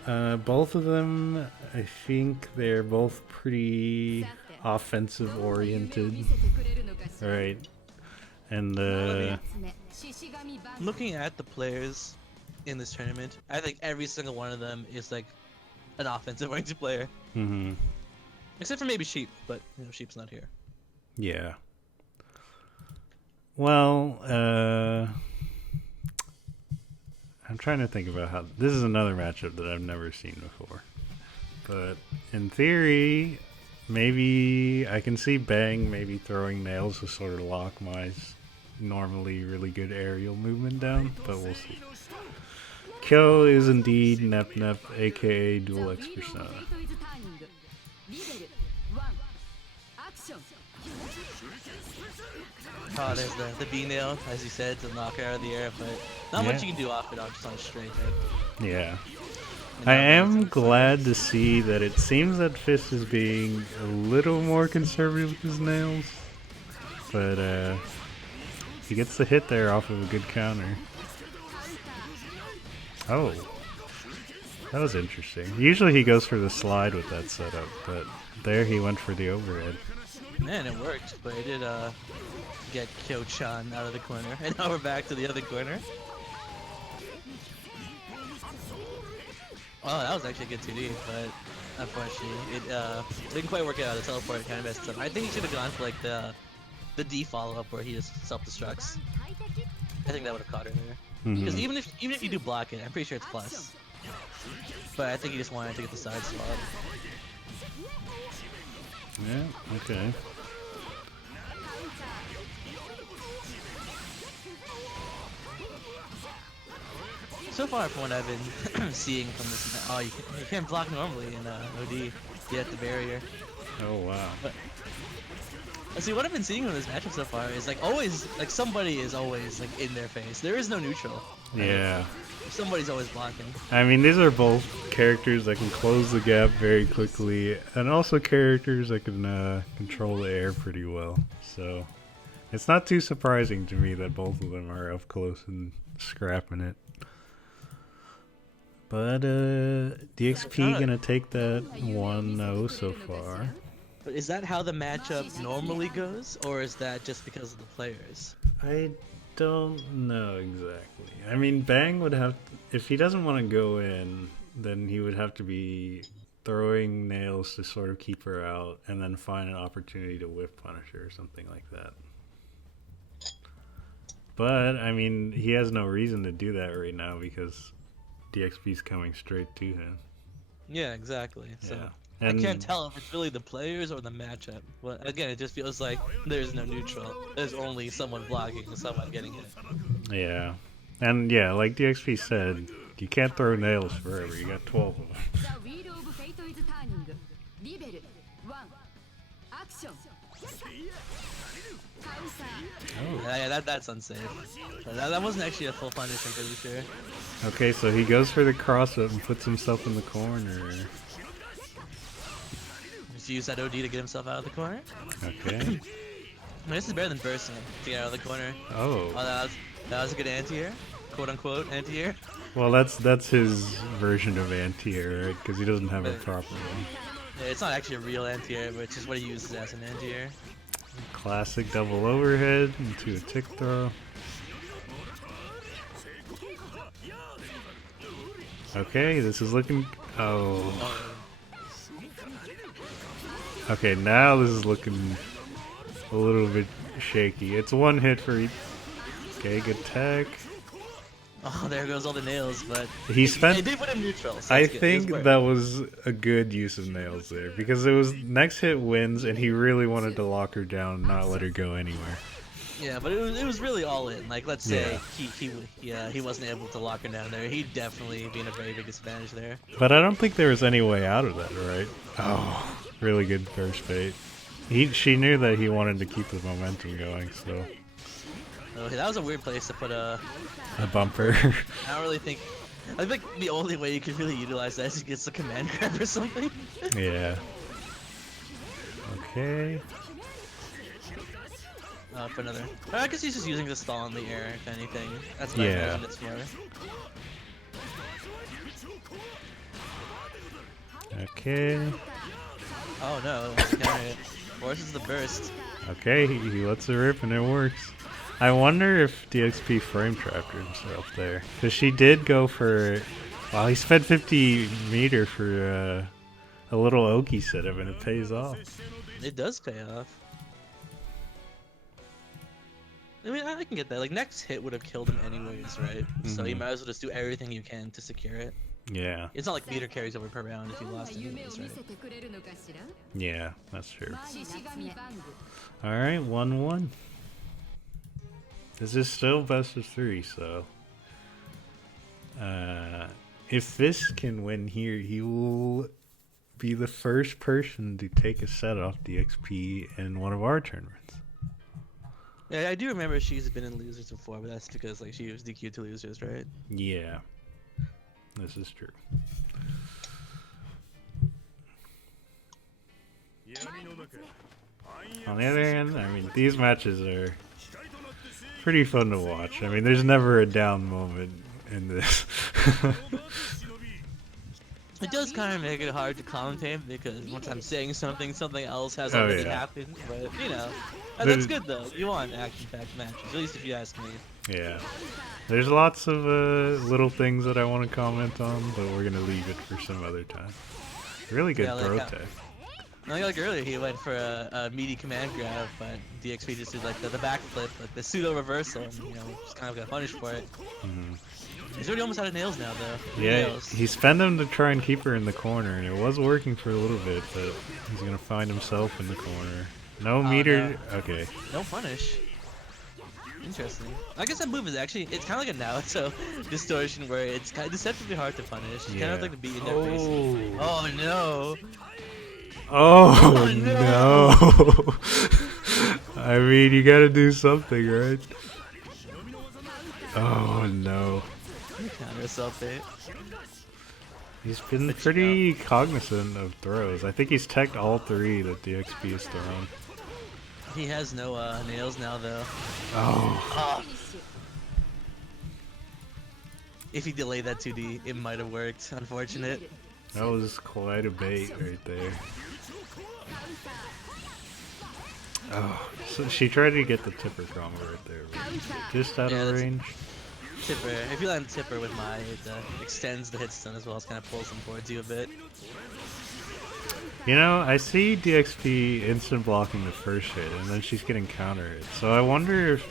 either. Both of them, I think they're both pretty offensive oriented. Right. And looking at the players in this tournament, I think every single one of them is like an offensive oriented player. Mm-hmm. Except for maybe Sheep, but you know, Sheep's not here. Yeah. Well, I'm trying to think about how this is another matchup that I've never seen before. But in theory, maybe I can see Bang maybe throwing nails to sort of lock my normally really good aerial movement down, but we'll see. Kyo is indeed Nep Nep, aka Dual X Persona. Oh, there's the B nail, as you said, to knock her out of the air, but not much you can do off it, just on a straight hit. Yeah. I am glad to see that it seems that Fist is being a little more conservative with his nails. But he gets the hit there off of a good counter. Oh. That was interesting. Usually he goes for the slide with that setup, but there he went for the overhead. Man, it worked, but it did get Kyo-chan out of the corner. And now we're back to the other corner. Oh, that was actually a good 2D, but unfortunately, it didn't quite work out. The teleport kind of messed up. I think he should have gone for like the D follow-up where he just self-destructs. I think that would have caught her there. Because even if you do block it, I'm pretty sure it's plus. But I think he just wanted to get the side spot. Yeah, okay. So far, from what I've been seeing from this, oh, you can't block normally in OD. You have the barrier. Oh wow. But see, what I've been seeing in this matchup so far is like always, like somebody is always like in their face. There is no neutral. Right? Yeah. Somebody's always blocking. I mean, these are both characters that can close the gap very quickly, and also characters that can control the air pretty well. So it's not too surprising to me that both of them are up close and scrapping it. But DXP gonna take that 1-0 so far. But is that how the matchup normally goes, or is that just because of the players? I don't know exactly. I mean, Bang would have to, if he doesn't want to go in, then he would have to be throwing nails to sort of keep her out, and then find an opportunity to whip punish her or something like that. But I mean, he has no reason to do that right now because DXP's coming straight to him. Yeah, exactly. So yeah. I can't tell if it's really the players or the matchup. But again, it just feels like there's no neutral. There's only someone blocking and someone getting hit. Yeah. And yeah, like DXP said, you can't throw nails forever. You got 12 of them. Oh. Yeah, that's unsafe. That wasn't actually a full punish, I'm pretty sure. Okay, so he goes for the cross-up and puts himself in the corner. Just use that OD to get himself out of the corner. Okay. This is better than bursting to get out of the corner. Oh. That was a good anti-air, quote-unquote anti-air. Well, that's his version of anti-air, right? Because he doesn't have a proper one. Yeah, it's not actually a real anti-air, but it's just what he uses as an anti-air. Classic double overhead into a tick throw. Okay, this is looking... Oh. Okay, now this is looking a little bit shaky. It's one hit for each. Okay, good tech. Oh, there goes all the nails, but He spent... It did put him neutral, so I that's good. think It was that was a good use of nails there, because it was next hit wins, and he really wanted to lock her down and not let her go anywhere. yeah, but it was really all in. Like, let's say he wasn't able to lock her down there. He'd definitely be in a very big disadvantage there. But I don't think there was any way out of that, right? Oh, really good first bait. She knew that he wanted to keep the momentum going, so... Oh, that was a weird place to put a bumper. I don't really think... I think the only way you could really utilize that is to get the command grab or something. Yeah. Okay. For another... I guess he's just using the stall in the air, if anything. That's what I imagine it's for. Okay. Oh no, forces the burst. Okay, he lets it rip and it works. I wonder if DXP frame trapped himself there. Because she did go for... Wow, he spent 50 meter for a little Oki setup and it pays off. It does pay off. I mean, I can get that. Like, next hit would have killed him anyways, right? So you might as well just do everything you can to secure it. Yeah. It's not like meter carries over per round if you lost anyways, right? Yeah, that's true. Alright, 1-1. This is still best of 3, so... if Fisk can win here, he will be the first person to take a set off DXP in one of our tournaments. Yeah, I do remember she's been in losers before, but that's because like she was DQ'd to losers, right? Yeah. This is true. On the other hand, I mean, these matches are pretty fun to watch. I mean, there's never a down moment in this. It does kind of make it hard to commentate because once I'm saying something, something else has already happened. But you know, that's good though. You want action-packed matches, at least if you ask me. Yeah. There's lots of little things that I want to comment on, but we're gonna leave it for some other time. Really good bro tech. Like earlier, he went for a meaty command grab, but DXP just did like the backflip, like the pseudo reversal, and you know, just kind of got punished for it. He's already almost out of nails now, though. Yeah, he spent them to try and keep her in the corner, and it was working for a little bit, but he's gonna find himself in the corner. No meter. No. Okay. No punish. Interesting. I guess that move is actually, it's kind of like a Naruto distortion where it's kind of deceptively hard to punish. You kind of like to beat in their face. Oh no. Oh no. I mean, you gotta do something, right? Oh no. Counter self-bait. He's been pretty cognizant of throws. I think he's teched all 3 that DXP has thrown. He has no nails now, though. Oh. If he delayed that 2D, it might have worked. Unfortunate. That was quite a bait right there. Oh, so she tried to get the tipper combo right there, but just out of range. Tipper. If you land tipper with my, it extends the hit stun as well as kind of pulls them towards you a bit. You know, I see DXP instant blocking the first hit, and then she's getting counter hit. So I wonder if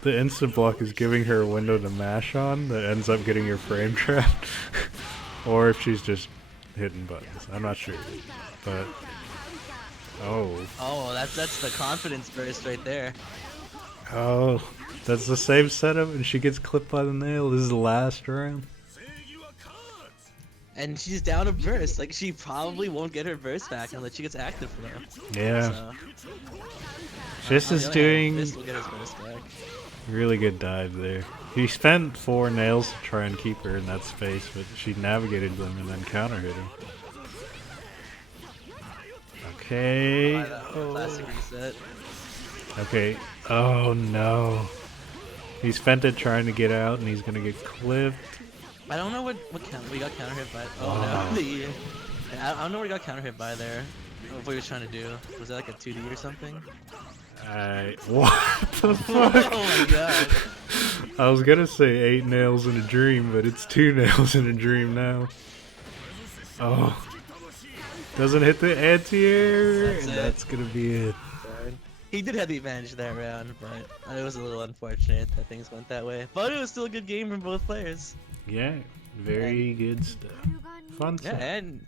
the instant block is giving her a window to mash on that ends up getting her frame trapped, or if she's just hitting buttons. I'm not sure, but oh, that's the confidence burst right there. Oh, that's the same setup, and she gets clipped by the nail. This is the last round. And she's down a burst. Like, she probably won't get her burst back unless she gets active though. Yeah. So, Fist is doing Fist will get his burst back. Really good dive there. He spent 4 nails to try and keep her in that space, but she navigated them and then counter hit him. Okay. Classic reset. Okay. Oh no. He spent it trying to get out, and he's gonna get clipped. I don't know what we got counter hit by. Oh no. I don't know what he got counter hit by there. What he was trying to do. Was that like a 2D or something? What the fuck? Oh my god. I was gonna say 8 nails in a dream, but it's 2 nails in a dream now. Oh. Doesn't hit the anti-air, and that's gonna be it. He did have the advantage that round, but it was a little unfortunate that things went that way. But it was still a good game from both players. Yeah, very good stuff. Fun stuff. Yeah, and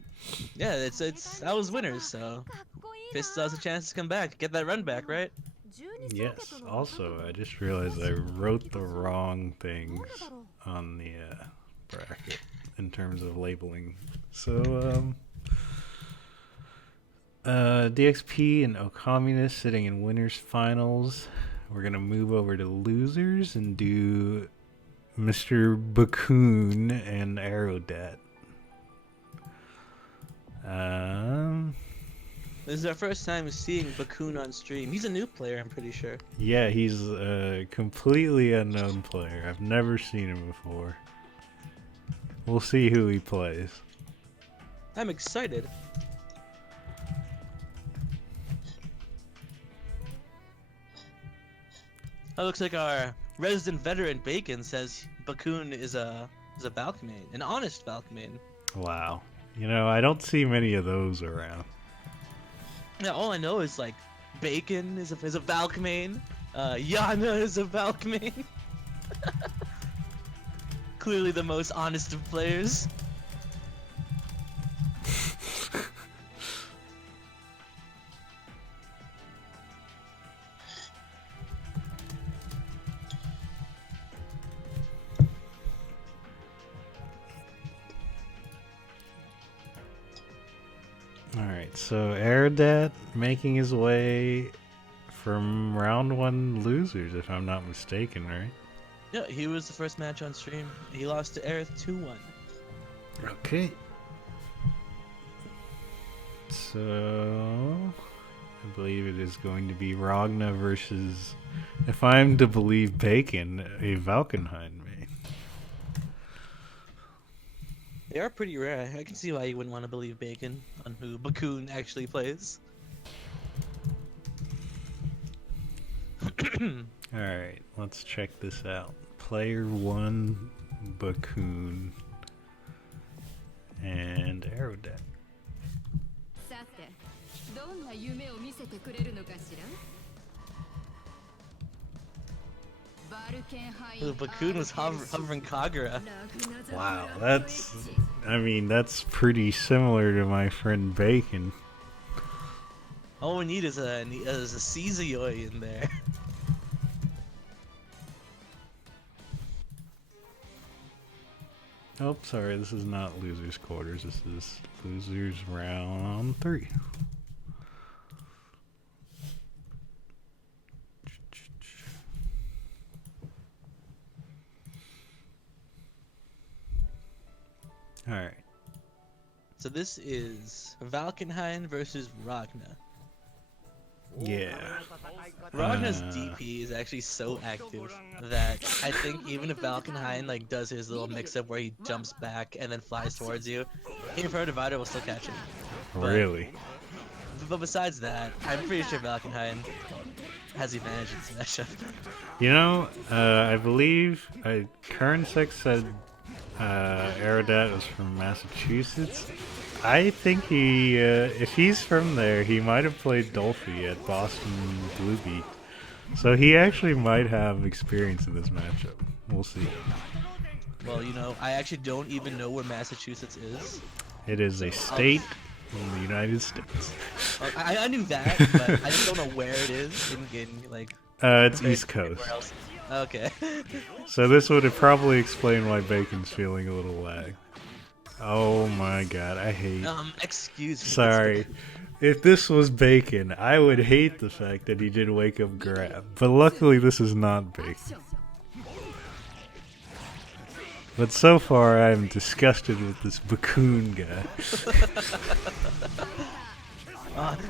yeah, it's that was winners, so Fist has a chance to come back, get that run back, right? Yes. Also, I just realized I wrote the wrong things on the bracket in terms of labeling. So, DXP and Ocommunist sitting in winners finals. We're gonna move over to losers and do Mr. Bakun and Aerodat. This is our first time seeing Bakun on stream. He's a new player, I'm pretty sure. Yeah, he's a completely unknown player. I've never seen him before. We'll see who he plays. I'm excited. That looks like our resident veteran Bacon says Bakun is a Valkmain, an honest Valkmain. Wow. You know, I don't see many of those around. Yeah, all I know is like Bacon is a Valkmain, Yana is a Valkmain. Clearly the most honest of players. Alright, so Aerodat making his way from round 1 losers, if I'm not mistaken, right? Yeah, he was the first match on stream. He lost to Aerith 2-1. Okay. So, I believe it is going to be Ragna versus, if I'm to believe Bacon, a Valkenhayn main. They are pretty rare. I can see why you wouldn't want to believe Bacon on who Bakun actually plays. Alright, let's check this out. Player 1, Bakun, and Aerodat. Ooh, Bakun was hovering Kagura. Wow, that's pretty similar to my friend Bacon. All we need is a Caesaroi in there. Oh, sorry, this is not losers quarters, this is losers round 3. Alright. So this is Valkenhayn versus Ragna. Yeah. Ragna's DP is actually so active that I think even if Valkenhayn like does his little mix-up where he jumps back and then flies towards you, Infernal Divider will still catch him. Really? But besides that, I'm pretty sure Valkenhayn has the advantage in this matchup. You know, I believe Kernsek said Aerodat was from Massachusetts. I think he, if he's from there, he might have played Dolphy at Boston Blue Beat. So he actually might have experience in this matchup. We'll see. Well, you know, I actually don't even know where Massachusetts is. It is a state in the United States. I knew that, but I just don't know where it is in like... It's East Coast. Okay. So this would have probably explained why Bacon's feeling a little lag. Oh my god, I hate... excuse me. Sorry. If this was Bacon, I would hate the fact that he did wake up grab. But luckily this is not Bacon. But so far I'm disgusted with this Bakun guy.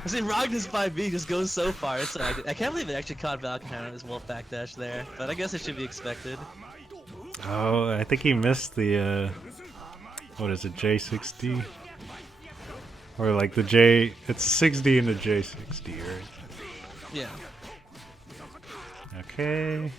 See, Ragna's 5B just goes so far. It's like, I can't believe it actually caught Valkenhayn on his wolf backdash there. But I guess it should be expected. Oh, I think he missed the, what is it, J60? Or like the J, it's 6D and the J60, right? Yeah. Okay.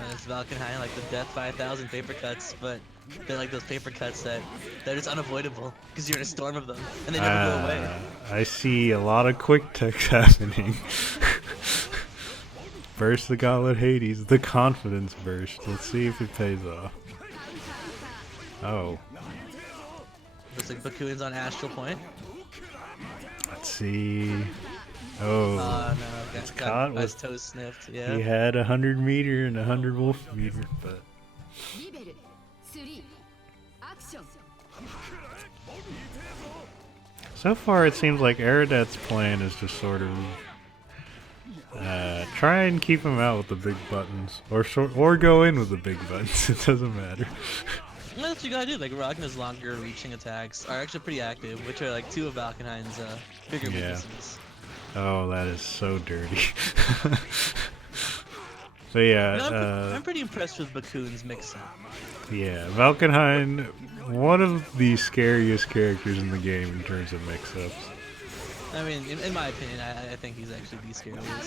And it's Valkenheim, like the death 5000 paper cuts, but they're like those paper cuts that they're just unavoidable because you're in a storm of them and they never go away. I see a lot of quick techs happening. Burst the Gauntlet Hades, the confidence burst. Let's see if it pays off. Oh. Looks like Bakunin's on Astral Point. Let's see. Oh. No, It's got caught his with- toes sniffed, yeah. He had 100 meter and 100 wolf meter, but so far it seems like Aerodet's plan is to sort of try and keep him out with the big buttons, or go in with the big buttons. It doesn't matter. Well, that's what you gotta do. Like Ragna's longer reaching attacks are actually pretty active, which are like two of Valkenheim's bigger Yeah. weaknesses. Oh, that is so dirty. So yeah, You know, I'm pretty impressed with Bakunin's mix-up. yeah, Valkenheim, one of the scariest characters in the game in terms of mix-ups. I mean, in my opinion, I think he's actually the scariest. At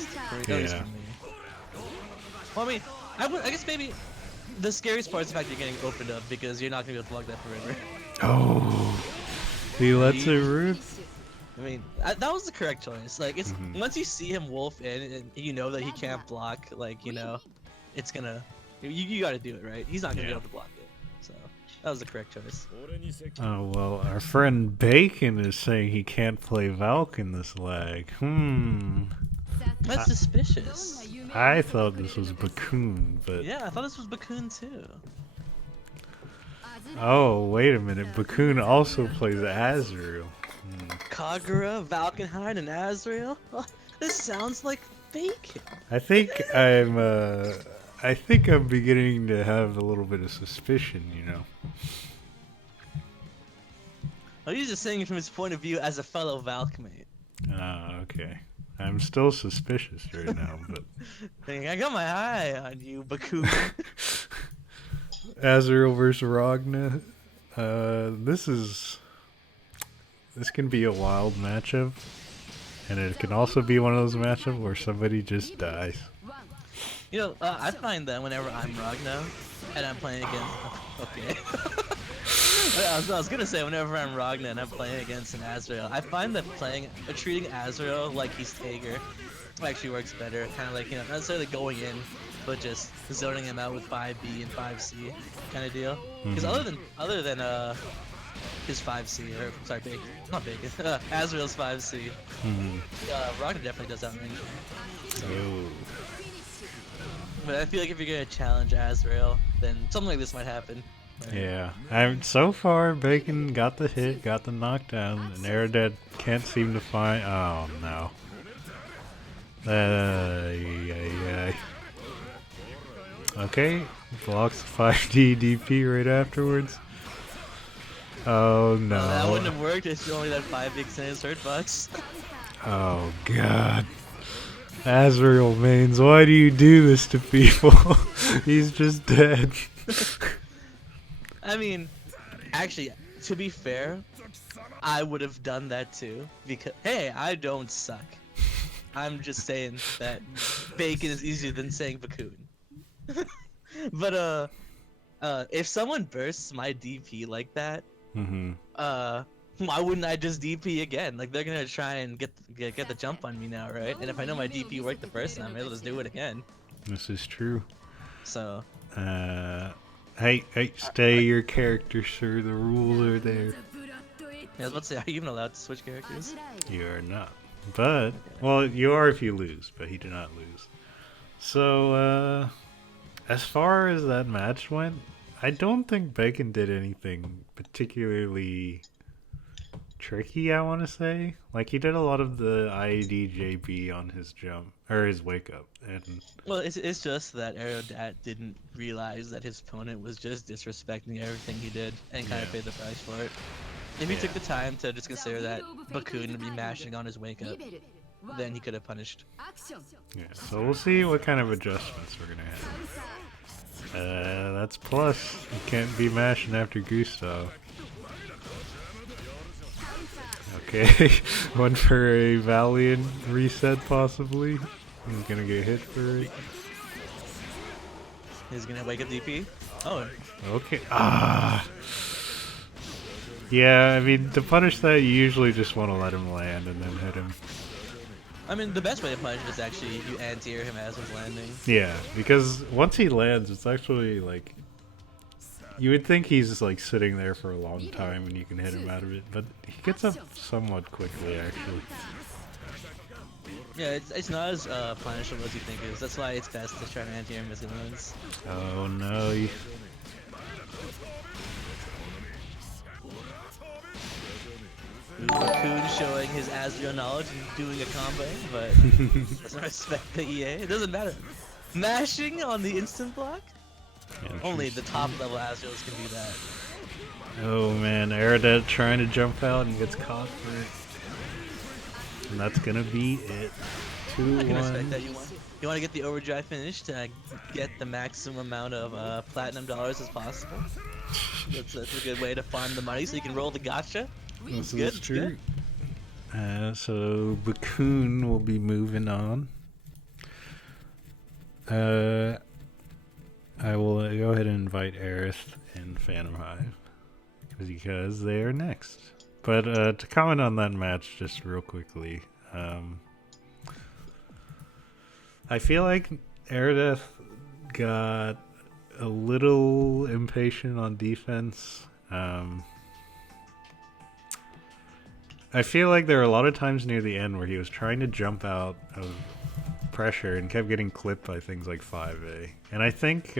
least Yeah. for me. Well, I mean, I guess maybe the scariest part is the fact you're getting opened up because you're not gonna be able to block that forever. Oh, he lets it rip. I mean, that was the correct choice. Like, it's once you see him wolf in and you know that he can't block, like, you know, it's gonna, you gotta do it, right? He's not gonna be able to block it. So, that was the correct choice. Oh, well, our friend Bacon is saying he can't play Valk in this lag. That's suspicious. I thought this was Bakun, but... Yeah, I thought this was Bakun too. Oh, wait a minute. Bakun also plays Azrael. Kagura, Valkenheim, and Azrael? This sounds like Bacon. I think I'm beginning to have a little bit of suspicion, you know. Oh, he's just saying it from his point of view as a fellow Valkmate. Okay. I'm still suspicious right now, but... Thinking, I got my eye on you, Bakun. Azrael versus Ragna. This can be a wild matchup, and it can also be one of those matchups where somebody just dies. You know, I find that whenever I'm Ragna and I'm playing against... Okay. I was gonna say, whenever I'm Ragna and I'm playing against an Azrael, I find that treating Azrael like he's Tager actually works better. Kind of like, you know, not necessarily going in, but just zoning him out with 5B and 5C kind of deal. Because other than his 5C, or sorry, Bacon, not Bacon, Azrael's 5C, Ragna definitely does that range. Oh. But I feel like if you're gonna challenge Azrael, then something like this might happen. Right? Yeah. So far, Bacon got the hit, got the knockdown, and Aeroded can't seem to find... Oh, no. Okay, blocks the 5D DP right afterwards. Oh no. That wouldn't have worked if you only had 5 extended hurt box. Oh god. Azrael mains, why do you do this to people? He's just dead. I mean, actually, to be fair, I would have done that too. Because, hey, I don't suck. I'm just saying that Bacon is easier than saying Bakun. But, if someone bursts my DP like that, why wouldn't I just DP again? Like, they're gonna try and get the jump on me now, right? And if I know my DP worked the first time, I'm able to do it again. This is true. So. Hey, stay your character, sir. The rules are there. Yeah, I was about to say, are you even allowed to switch characters? You are not. But, well, you are if you lose, but he did not lose. So, as far as that match went, I don't think Bacon did anything particularly tricky, I want to say. Like, he did a lot of the IED-JB on his jump, or his wake-up. And well, it's just that Aerodat didn't realize that his opponent was just disrespecting everything he did and kind of paid the price for it. If he took the time to just consider that Bakun would be mashing on his wake-up, then he could have punished. yeah, so we'll see what kind of adjustments we're going to have. That's plus. You can't be mashing after Gustav. Okay, one for a Valiant reset possibly. He's gonna get hit for it. He's gonna wake up DP. Oh. Okay. Ah. Yeah, I mean, to punish that, you usually just want to let him land and then hit him. I mean, the best way to punish it is actually you anti-air him as he's landing. Yeah, because once he lands, it's actually like you would think he's just like sitting there for a long time and you can hit him out of it, but he gets up somewhat quickly actually. Yeah, it's not as punishable as you think it is. That's why it's best to try to anti-air him as he lands. Oh no. Cocoon showing his Azrael knowledge and doing a combo, but doesn't respect the EA. It doesn't matter. Mashing on the instant block? Only the top level Azraels can do that. Oh man, Aradet trying to jump out and gets caught for it. And that's gonna be it. 2-1. I can respect that. You want to get the overdrive finish to get the maximum amount of platinum dollars as possible. That's a good way to farm the money so you can roll the gacha. This Good, is true. good. So Bakun will be moving on. I will go ahead and invite Aerith and Phantom Hive because they are next. But to comment on that match just real quickly, I feel like Aerith got a little impatient on defense. I feel like there were a lot of times near the end where he was trying to jump out of pressure and kept getting clipped by things like 5A. And I think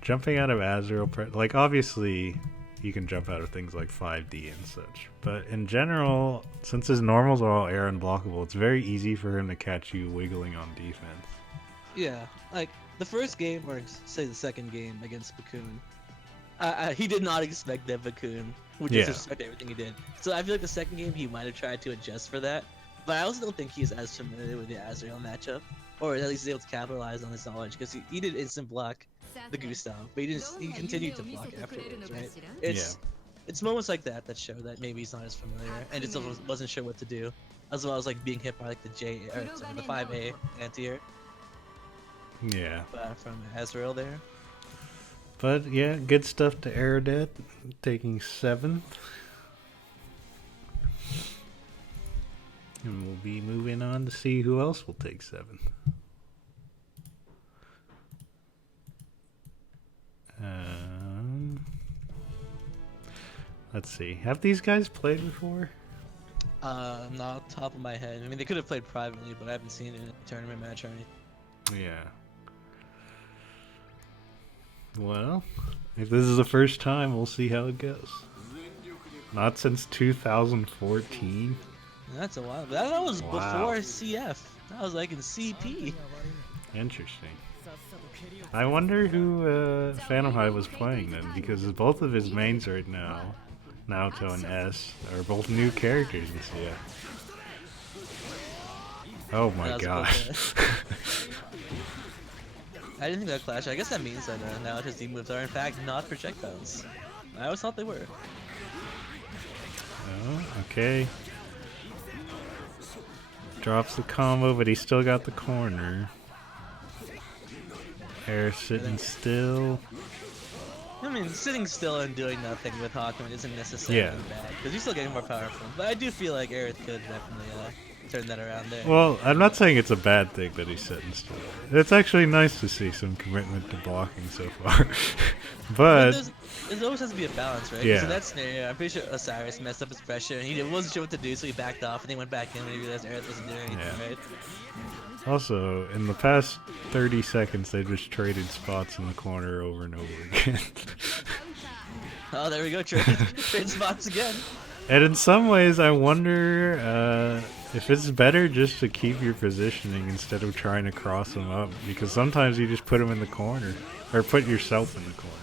jumping out of Azrael, like obviously you can jump out of things like 5D and such. But in general, since his normals are all air unblockable, it's very easy for him to catch you wiggling on defense. Yeah, like the first game, or say the second game against Bakun, he did not expect that Bakun would just disrespect everything he did. So I feel like the second game he might have tried to adjust for that. But I also don't think he's as familiar with the Azrael matchup, or at least he's able to capitalize on his knowledge, because he did instant block the Gustav, but he continued to block afterwards, right? It's moments like that that show that maybe he's not as familiar and just wasn't sure what to do, as well as like being hit by like the the 5A anti-air. Yeah. From Azrael there. But yeah, good stuff to Aradet, taking 7th. And we'll be moving on to see who else will take 7th. Let's see. Have these guys played before? Not off the top of my head. I mean, they could have played privately, but I haven't seen it in a tournament match or anything. Yeah. Well, if this is the first time, we'll see how it goes. Not since 2014. That's a while. That was before CF. That was like in CP. Interesting. I wonder who Phantom Hive was playing then, because both of his mains right now, Naoto and S, are both new characters in CF. Oh my god. I didn't think that clash. I guess that means that now his D moves are in fact not projectiles. I always thought they were. Oh, okay. Drops the combo, but he's still got the corner. Air sitting still. I mean, sitting still and doing nothing with Hawkman isn't necessarily bad, because he's still getting more powerful. But I do feel like Aerith could definitely turn that around there. Well, I'm not saying it's a bad thing that he's sitting still. It's actually nice to see some commitment to blocking so far. But there always has to be a balance, right? Yeah. So in that scenario, I'm pretty sure Osiris messed up his pressure, and he wasn't sure what to do, so he backed off, and he went back in when he realized Aerith wasn't doing anything, right? Also, in the past 30 seconds, they just traded spots in the corner over and over again. Oh, there we go, trade spots again. And in some ways, I wonder if it's better just to keep your positioning instead of trying to cross them up, because sometimes you just put them in the corner, or put yourself in the corner.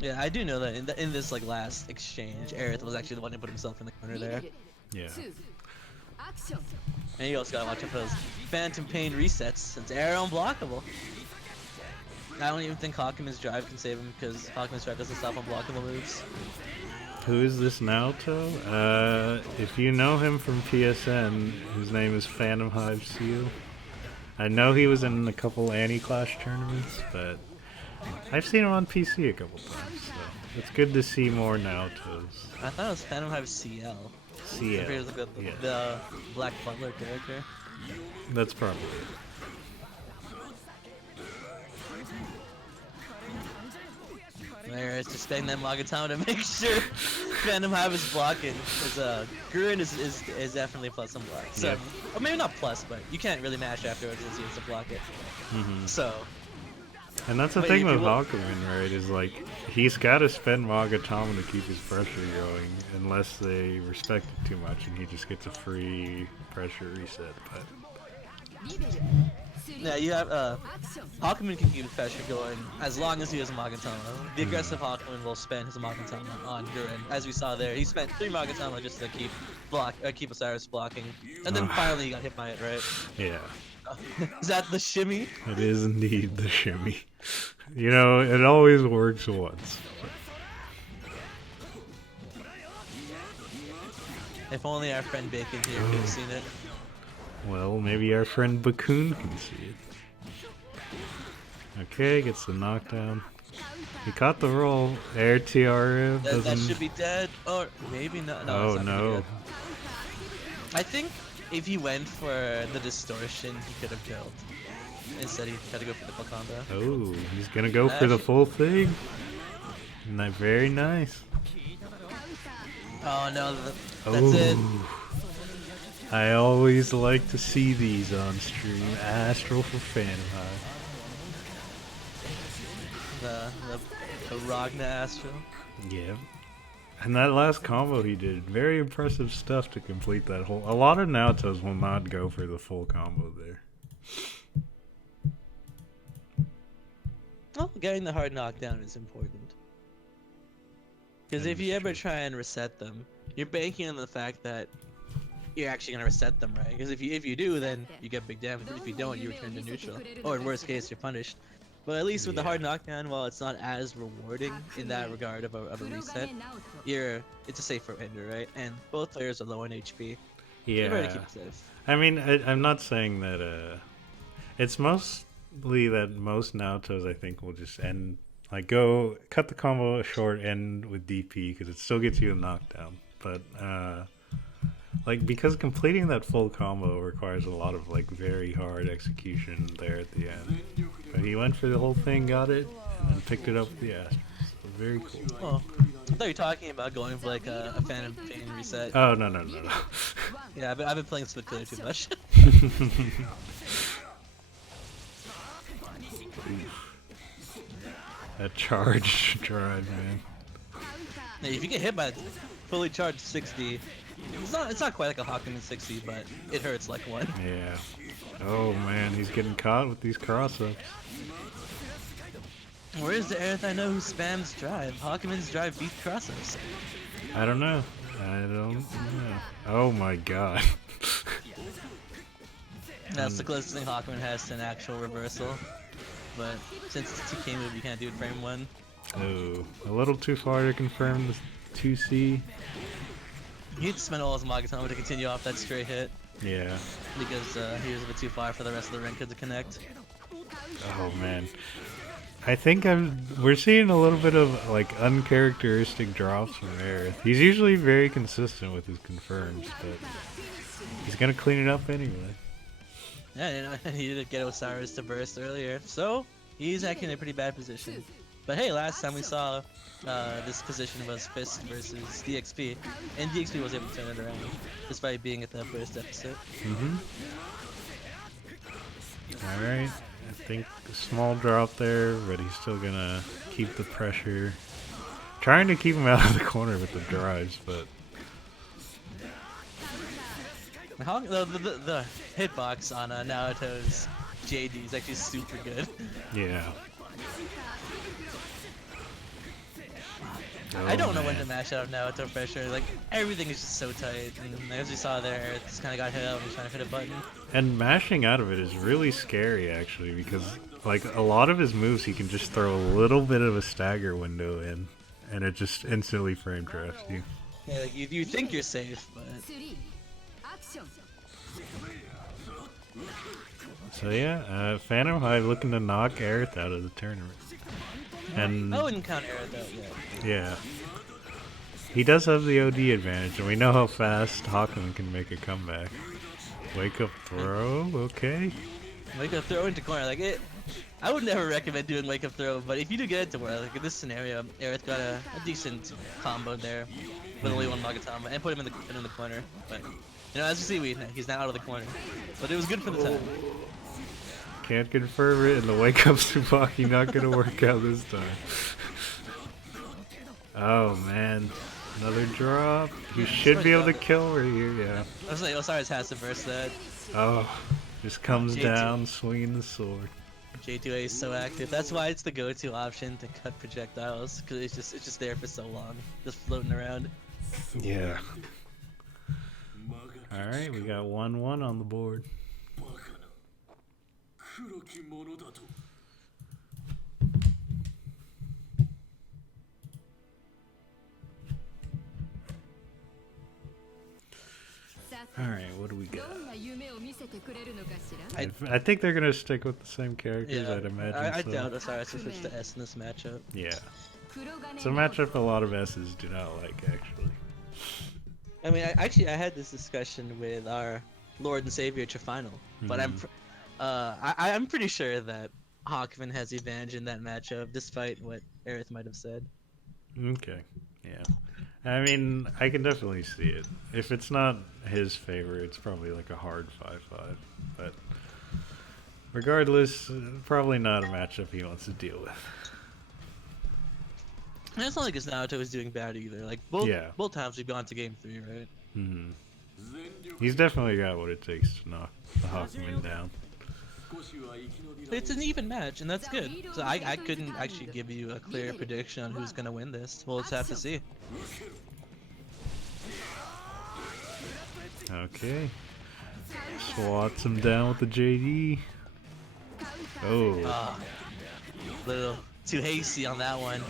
Yeah, I do know that in this like last exchange, Aerith was actually the one who put himself in the corner there. Yeah. And you also gotta watch out for those Phantom Pain resets, since air unblockable. I don't even think Hawkman's drive can save him, because Hawkman's drive doesn't stop unblockable moves. Who is this Naoto? If you know him from PSN, his name is Phantom Hive Seal. I know he was in a couple Anti-Clash tournaments, but I've seen him on PC a couple times, so it's good to see more Naotos. I thought it was Phantom Hive CL. CL, I figured it was yeah. the Black Butler character. That's probably it. There, it's just spending that Magatama to make sure Phantom Hive is blocking. Because Gurren is definitely plus on block. So, Yep. or maybe not plus, but you can't really mash afterwards as he has to block it. So, And that's the But thing if you with wa- Hakumen, right? Is like he's got to spend Magatama to keep his pressure going, unless they respect it too much, and he just gets a free pressure reset. But yeah, you have Hakumen can keep his pressure going as long as he has a Magatama. The aggressive Hakumen will spend his Magatama on Gurren, as we saw there. He spent 3 Magatama just to keep Osiris blocking, and then finally he got hit by it, right? yeah, Is that the shimmy? it is indeed the shimmy. You know, it always works once. If only our friend Bacon here could have seen it. Well, maybe our friend Bakun can see it. Okay, gets the knockdown. He caught the roll. Air TRM That doesn't. should be dead, or maybe not. No, Oh it's not gonna be no. good. I think if he went for the distortion, he could have killed. Instead, he had to go for the full combo. Oh, he's gonna go for the full thing. Very nice. Oh no, that's it. I always like to see these on stream. Astral for Phantom Hive. The Ragna Astro. Yeah. And that last combo he did, very impressive stuff to complete that whole. A lot of Naotos will not go for the full combo there. Well, getting the hard knockdown is important. Because if you ever try and reset them, you're banking on the fact that you're actually gonna reset them, right? Because if you do, then you get big damage. But if you don't, you return to neutral, or in worst case, you're punished. But at least with the hard knockdown, while it's not as rewarding in that regard of a reset, it's a safer ender, right? And both players are low on HP. You're ready to keep it safe. I mean, I'm not saying that. It's mostly that most Naotos I think will just end, like go cut the combo short, end with DP because it still gets you a knockdown. But like because completing that full combo requires a lot of like very hard execution there at the end. But he went for the whole thing, got it, and then picked it up with the Astra. So very cool. Oh, I thought you were talking about going for like a Phantom Pain reset. Oh no. Yeah, I've been playing Split Killer too much. That charge drive, man. Yeah, if you get hit by a fully charged 60, it's not quite like a Hakumen 60, but it hurts like one. Yeah. Oh man, he's getting caught with these cross-ups. Where's the Aerith I know who spams drive? Hakumen's drive beat crossups. I don't know. I don't know. Oh my god. That's the closest thing Hakumen has to an actual reversal. But since it's a 2K move, you can't do it frame 1. Oh, a little too far to confirm the 2C. He had to spend all his Magatama to continue off that straight hit. Yeah. Because he was a bit too far for the rest of the rank to connect. Oh man. I think we're seeing a little bit of like uncharacteristic drops from Aerith. He's usually very consistent with his confirms, but he's gonna clean it up anyway. Yeah, you know, he did get Osiris to burst earlier, so he's actually in a pretty bad position. But hey, last time we saw this position was Fist versus DXP, and DXP was able to turn it around, despite being at the burst deficit. Alright, I think a small drop there, but he's still gonna keep the pressure. Trying to keep him out of the corner with the drives, but... The hitbox on Naruto's JD is actually super good. Yeah. Oh, I don't know when to mash out of Naruto pressure. Like, everything is just so tight. And as we saw there, it just kind of got hit up and trying to hit a button. And mashing out of it is really scary, actually, because like a lot of his moves, he can just throw a little bit of a stagger window in, and it just instantly frame traps you. Yeah, like you think you're safe, but So yeah, Phantom Hive looking to knock Aerith out of the tournament. And I wouldn't count Aerith out yet. yeah. He does have the OD advantage, and we know how fast Hawkman can make a comeback. Wake up throw, okay. Wake up throw into corner, like it. I would never recommend doing wake up throw, but if you do get it to where, like in this scenario, Aerith got a decent combo there with only one Magatama and put him in the corner. But you know, as you see, he's now out of the corner. But it was good for the time. Can't confirm it, and the wake up Tsubaki not gonna work out this time. Oh man, another drop. He should be able to kill right here, yeah. I was like, Osiris has to burst that. Oh, just comes J2. down swinging the sword. J2A is so active. That's why it's the go-to option to cut projectiles, because it's just there for so long, just floating around. Yeah. All right, we got 1-1 on the board. All right, what do we got? I think they're gonna stick with the same characters. Yeah, I'd imagine. I so. doubt Osiris will switch to S in this matchup. Yeah, it's a matchup a lot of S's do not like, actually. I mean, I had this discussion with our Lord and Savior Trifino, but I'm pretty sure that Hawkman has the advantage in that matchup, despite what Aerith might have said. Okay, yeah. I mean, I can definitely see it. If it's not his favor, it's probably like a hard 5-5. But regardless, probably not a matchup he wants to deal with. And it's not like his Naruto is doing bad either. Like both times we've gone to game 3, right? Mm-hmm. He's definitely got what it takes to knock the Hawkman down. It's an even match, and that's good. So I couldn't actually give you a clear prediction on who's gonna win this. We'll just have to see. Okay. Swats him down with the JD. Oh. Little too hasty on that one.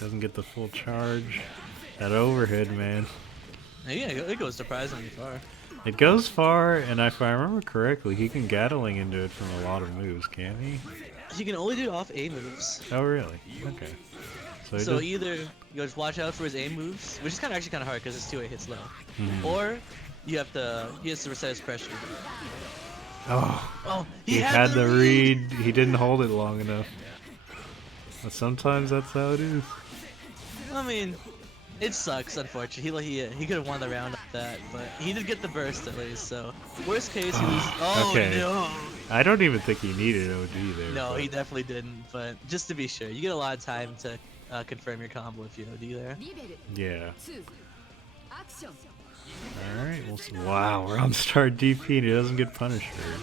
Doesn't get the full charge. That overhead, man. Yeah, it goes surprisingly far. It goes far, and if I remember correctly, he can Gatling into it from a lot of moves, can't he? He can only do off A moves. Oh, really? Okay. So either you just watch out for his A moves, which is actually kind of hard because his 2A hits low, or he has to reset his pressure. Oh, he had the read. He didn't hold it long enough. But sometimes that's how it is. I mean, it sucks, unfortunately. He could have won the round off that, but he did get the burst at least, so worst case he loses. Oh, okay. No! I don't even think he needed OD there. No, but... he definitely didn't, but just to be sure, you get a lot of time to confirm your combo if you OD there. Yeah. Alright, wow, round start DP and he doesn't get punished for it.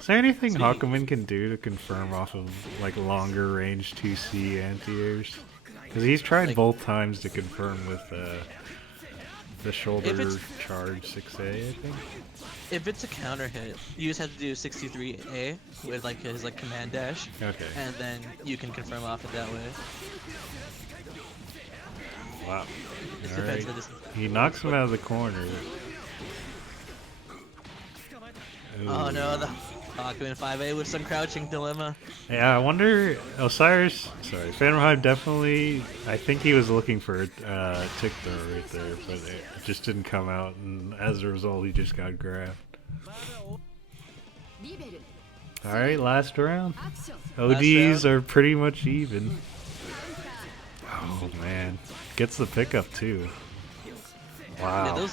Is there anything Hawkman can do to confirm off of like longer range 2C anti-airs? Because he's tried both times to confirm with the shoulder charge 6A, I think. If it's a counter hit, you just have to do 63A with his command dash. Okay. And then you can confirm off it that way. Wow. Just All right. depends on the He knocks him out of the corner. Oh no, the Hawkman 5A with some crouching dilemma. Yeah, I wonder. Phantom Hive definitely. I think he was looking for a tick throw right there, but it just didn't come out, and as a result, he just got grabbed. All right, last round. ODs are pretty much even. Oh man, gets the pickup too. Wow. Yeah,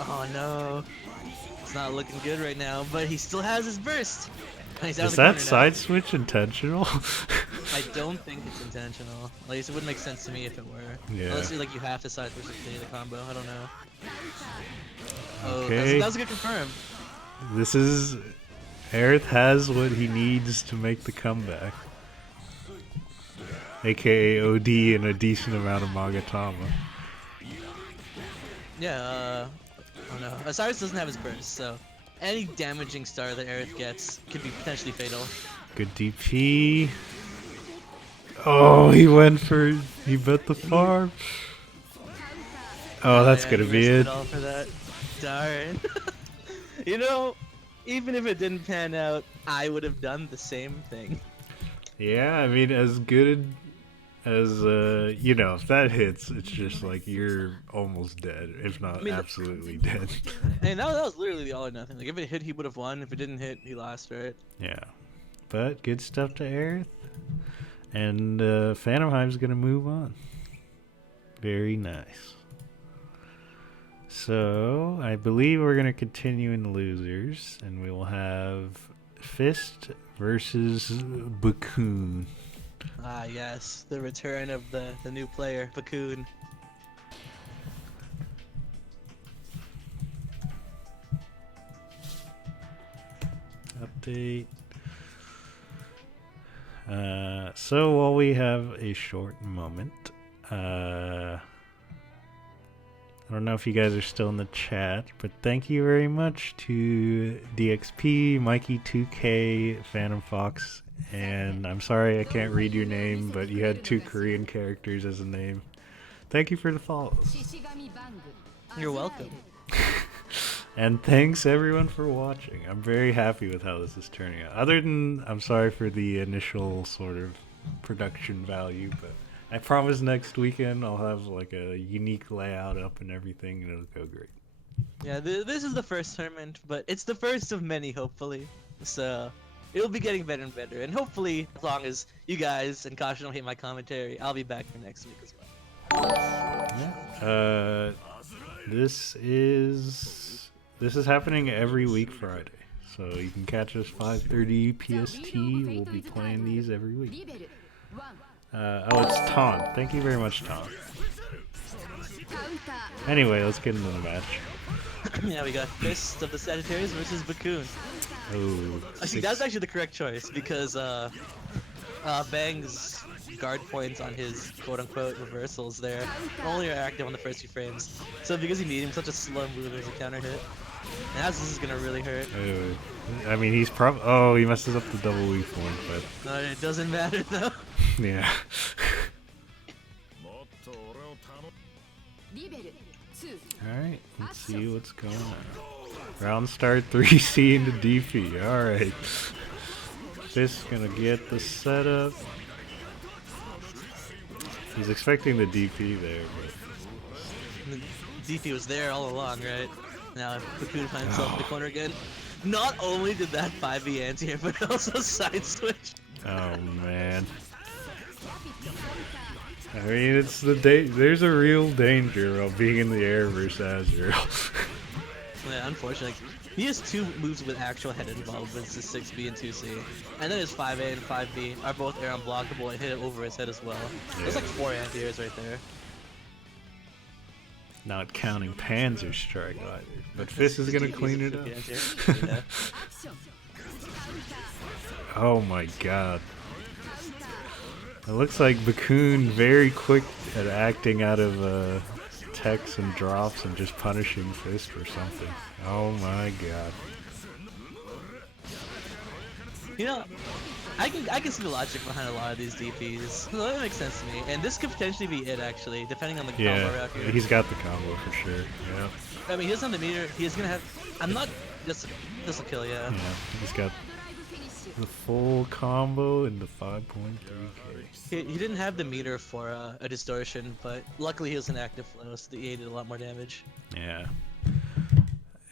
oh no. It's not looking good right now, but he still has his burst. Is that side switch intentional? I don't think it's intentional. At least it wouldn't make sense to me if it were. Yeah. Unless you have to side switch to continue the combo. I don't know. Okay. Oh, that was a good confirm. This is... Aerith has what he needs to make the comeback. AKA OD and a decent amount of Magatama. Yeah, oh no. Osiris doesn't have his burst, so any damaging star that Aerith gets could be potentially fatal. Good DP. Oh, he bet the farm. Oh, that's gonna be it. For that. Darn. You know, even if it didn't pan out, I would have done the same thing. Yeah, I mean, as good as you know, if that hits, it's just like you're almost dead, if I not mean, absolutely dead. and that was literally the all or nothing. Like if it hit, he would have won. If it didn't hit, he lost, right? Yeah, but good stuff to Aerith, and Phantomheim's gonna move on. Very nice. So I believe we're gonna continue in the losers, and we will have Fist versus Bakun. Ah, yes, the return of the new player, Bakun. Update. So while we have a short moment, I don't know if you guys are still in the chat, but thank you very much to DXP, Mikey2K, Phantom Fox, and I'm sorry I can't read your name, but you had 2 Korean characters as a name. Thank you for the follows. You're welcome. And thanks everyone for watching. I'm very happy with how this is turning out. Other than, I'm sorry for the initial sort of production value, but I promise next weekend I'll have like a unique layout up and everything, and it'll go great. Yeah, this is the first tournament, but it's the first of many, hopefully. So it'll be getting better and better, and hopefully, as long as you guys and Kasha don't hate my commentary, I'll be back for next week as well. Yeah. This is happening every week Friday, so you can catch us 5:30 PST. We'll be playing these every week. Oh, it's Taunt. Thank you very much, Taunt. Anyway, let's get into the match. Yeah, we got Fist of the Sagittarius versus Bakun. Oh, Actually, that's actually the correct choice because Bang's guard points on his quote-unquote reversals there only are active on the first few frames. So because he made him such a slow move as a counter hit, now this is gonna really hurt. I mean, he's oh, he messes up the double weak point, but No, it doesn't matter though. yeah. Alright, let's see what's going on. Round start 3C into DP. Alright. Fist gonna get the setup. He's expecting the DP there, but The DP was there all along, right? Now Bakun finds himself in the corner again. Not only did that 5v anti-air, but also side switch. oh man. I mean, it's there's a real danger of being in the air versus Azrael. Yeah, unfortunately. He has 2 moves with actual head involvements, his 6B and 2C. And then his 5A and 5B are both air unblockable and hit it over his head as well. Yeah. There's like 4 anti-airs right there. Not counting Panzer Strike either. But Fist is gonna clean it up. Yeah. Oh my god. It looks like Bakun very quick at acting out of techs and drops and just punishing Fist or something. Oh my god. You know, I can see the logic behind a lot of these DPs. So that makes sense to me. And this could potentially be it actually, depending on the combo route here. He's got the combo for sure. Yeah. I mean, he doesn't have the meter. He's gonna have. I'm not. This will kill, yeah. Yeah. He's got the full combo in the 5.3k. He didn't have the meter for a distortion, but luckily he was an active flow, so he did a lot more damage. Yeah.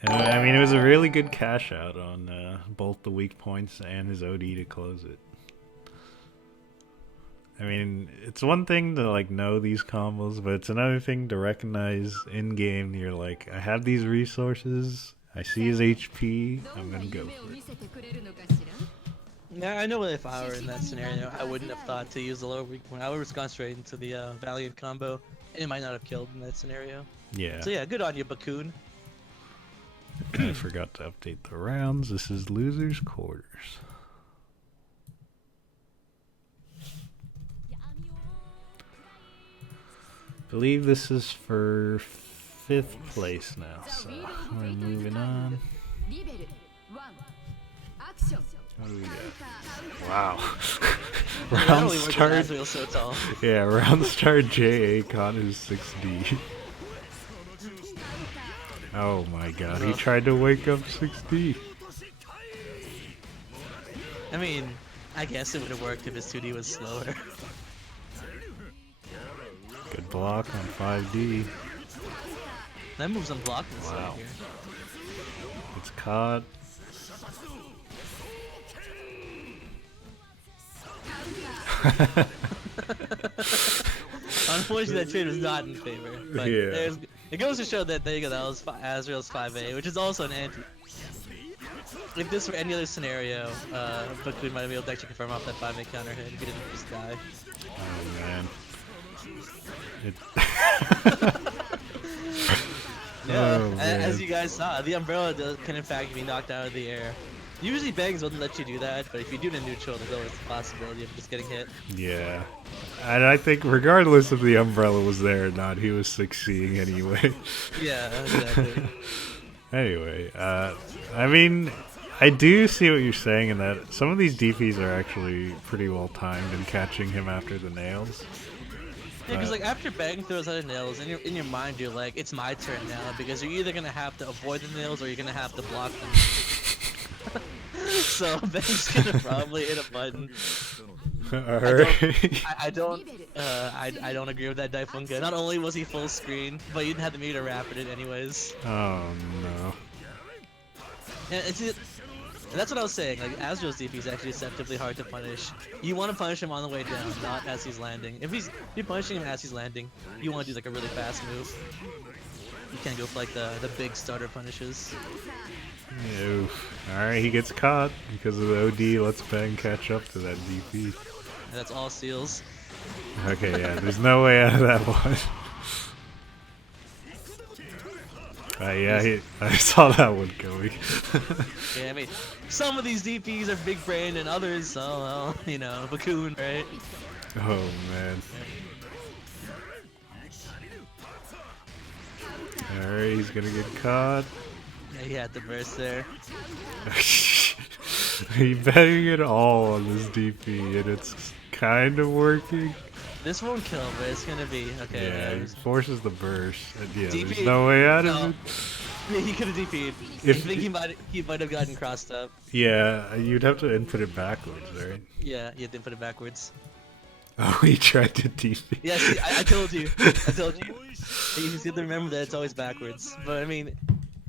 I mean, it was a really good cash out on both the weak points and his OD to close it. I mean, it's one thing to like know these combos, but it's another thing to recognize in game. You're like, I have these resources. I see his HP. I'm gonna go for it. Yeah, I know if I were in that scenario, I wouldn't have thought to use the lower weak point. I would have gone straight into the Valiant combo, and it might not have killed in that scenario. Yeah. So yeah, good on you, Bakun. I forgot to update the rounds. This is losers quarters. Believe this is for 5th place now, so we're moving on. What do we got? Wow. round start. So tall. Yeah, round start J.A. Con is 6D. Oh my god, he tried to wake up 6D. I mean, I guess it would have worked if his 2D was slower. Good block on 5D. That move's unblocked in this Wow. here. It's caught. Unfortunately, that trade was not in favor. But Yeah. it goes to show that, there you go, that was Azrael's 5A, which is also an anti. If this were any other scenario, Bakun might have been able to actually confirm off that 5A counter hit if he didn't just die. Oh man. Yeah, Oh, as man. you guys saw, the umbrella can in fact be knocked out of the air. Usually bangs wouldn't let you do that, but if you do it in neutral, there's always the possibility of just getting hit. Yeah. And I think regardless if the umbrella was there or not, he was succeeding anyway. Yeah, exactly. Anyway, I mean, I do see what you're saying in that some of these DPs are actually pretty well timed in catching him after the nails. Yeah, because like after bang throws out of nails, in your mind you're like, it's my turn now, because you're either gonna have to avoid the nails or you're gonna have to block them. So Bang's gonna probably hit a button. Alright. I don't agree with that Daifunga. Not only was he full screen, but you didn't have the meter rapid it anyways. Oh no. And that's what I was saying. Like Azrael's DP is actually deceptively hard to punish. You want to punish him on the way down, not as he's landing. If you're punishing him as he's landing, you want to do like a really fast move. You can't go for like the big starter punishes. Oof. Alright, he gets caught because of the OD. Let's Bang catch up to that DP. And that's all seals. Okay, yeah, there's no way out of that one. Yeah, I saw that one going. Yeah, I mean, some of these DPs are big brain and others, oh well, you know, Bakun, right? Oh man. Alright, he's gonna get caught. Yeah, he had the burst there. He betting it all on this DP, and it's kind of working. This won't kill, but it's gonna be okay. Yeah, he forces the burst. And yeah, DP, there's no way out of it. Yeah, he could have DP'd. I think he might have gotten crossed up. Yeah, you'd have to input it backwards, right? Yeah, he had to put it backwards. Oh, he tried to DP. Yeah, see, I told you. I told you. You just have to remember that it's always backwards. But I mean,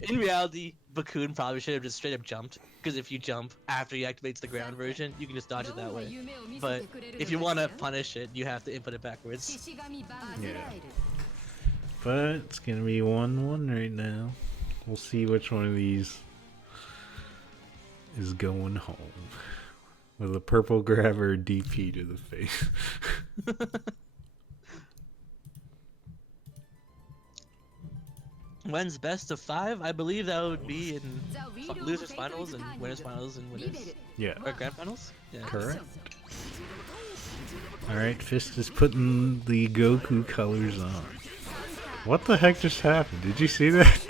in reality, Bakun probably should have just straight up jumped. Because if you jump after he activates the ground version, you can just dodge it that way. But if you want to punish it, you have to input it backwards. Yeah. But it's gonna be 1-1 right now. We'll see which one of these is going home. With a purple grabber DP to the face. When's best of 5? I believe that would be in losers finals and winners finals and winners. Yeah. Or grand finals? Yeah. Correct. Alright, Fist is putting the Goku colors on. What the heck just happened? Did you see that?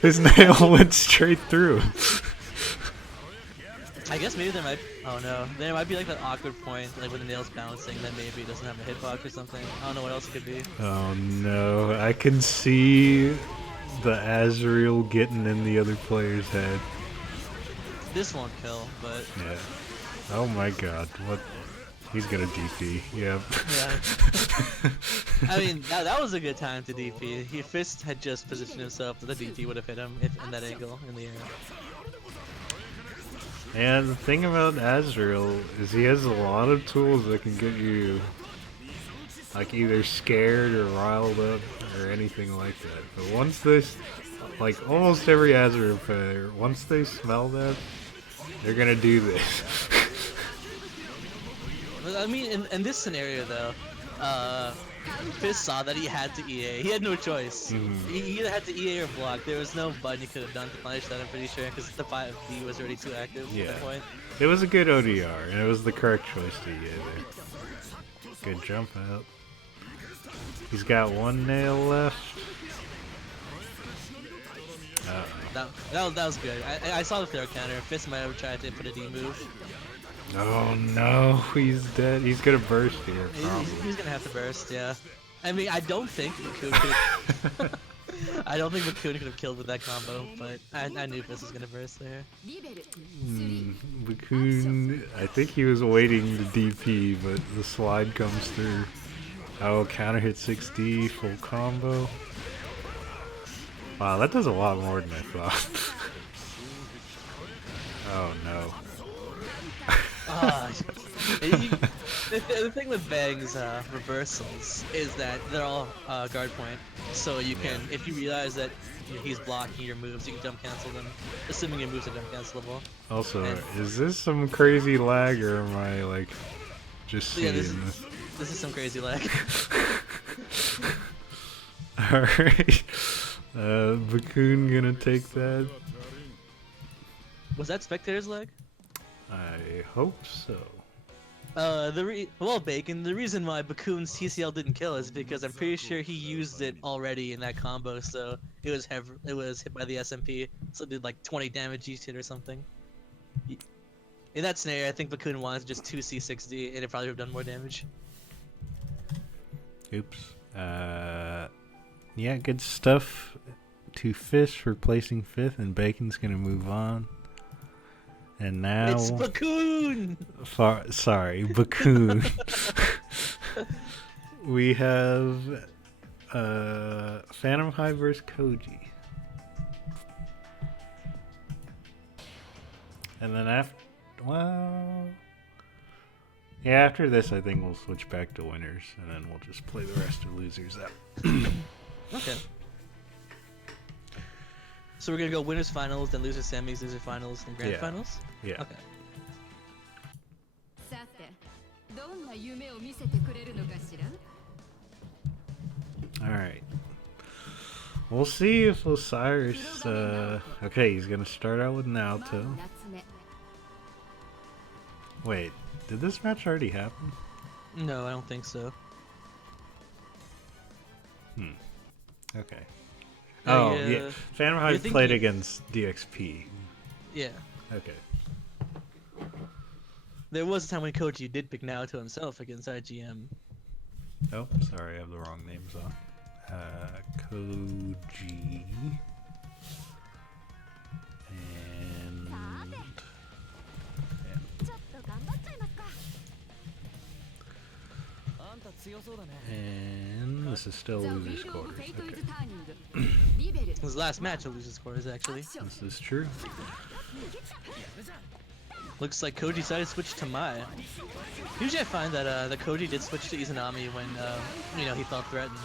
His nail went straight through. I guess maybe there might. Oh no, there might be like that awkward point, like when the nail's bouncing, that maybe it doesn't have a hitbox or something. I don't know what else it could be. Oh no, I can see the Azrael getting in the other player's head. This won't kill, but Yeah. Oh my god, what? He's gonna DP, yep. yeah. I mean, that was a good time to DP. Fist had just positioned himself that the DP would have hit him in that angle in the air. And the thing about Azrael is he has a lot of tools that can get you like either scared or riled up or anything like that. But once this, like almost every Azrael player, once they smell that, they're gonna do this. I mean, in this scenario though, Fist saw that he had to EA. He had no choice. He either had to EA or block. There was no button he could have done to punish that, I'm pretty sure, because the 5D was already too active at that point. It was a good ODR, and it was the correct choice to EA there. Good jump out. He's got one nail left. That was good. I saw the throw counter. Fist might have tried to put a D move. Oh no, he's dead. He's gonna burst here, probably. He's gonna have to burst, yeah. I mean, I don't think Bakun could. I don't think Bakun could have killed with that combo, but I knew Fist was gonna burst there. Bakun, I think he was waiting the DP, but the slide comes through. Oh, counter hit 6D, full combo. Wow, that does a lot more than I thought. Oh no. The thing with Bang's reversals is that they're all guard point, so you can, if you realize that he's blocking your moves, you can jump cancel them, assuming your moves are jump cancelable. Also, And is this some crazy lag, or am I like just seeing this? This is some crazy lag. Alright. Bakun gonna take that. Was that spectator's lag? I hope so. Well, Bacon, the reason why Bakun's TCL didn't kill is because I'm pretty sure he used it already in that combo, so it was hit by the SMP, so it did like 20 damage each hit or something. In that scenario, I think Bakun wanted just 2C6D, and it probably would have done more damage. Oops. Yeah, good stuff. To Fist for placing 5th, and Bacon's gonna move on. And now It's Bakun! Sorry, Bakun. We have Phantom High vs Koji. And then after this I think we'll switch back to winners, and then we'll just play the rest of losers out. Okay. So we're gonna go winners finals, then losers semis, loser finals, then grand finals? Yeah. Okay. Alright. We'll see if Osiris, okay, he's gonna start out with Naoto. Wait, did this match already happen? No, I don't think so. Okay. Oh, yeah. Phantom Hive played thinking... against DXP. Yeah. Okay. There was a time when Koji did pick Naoto himself against IGM. Oh, sorry, I have the wrong names on. Koji. And... And this is still losers quarters. Okay. His last match of losers quarters, actually. This is true. Looks like Koji decided to switch to Mai. Usually I find that the Koji did switch to Izanami when he felt threatened.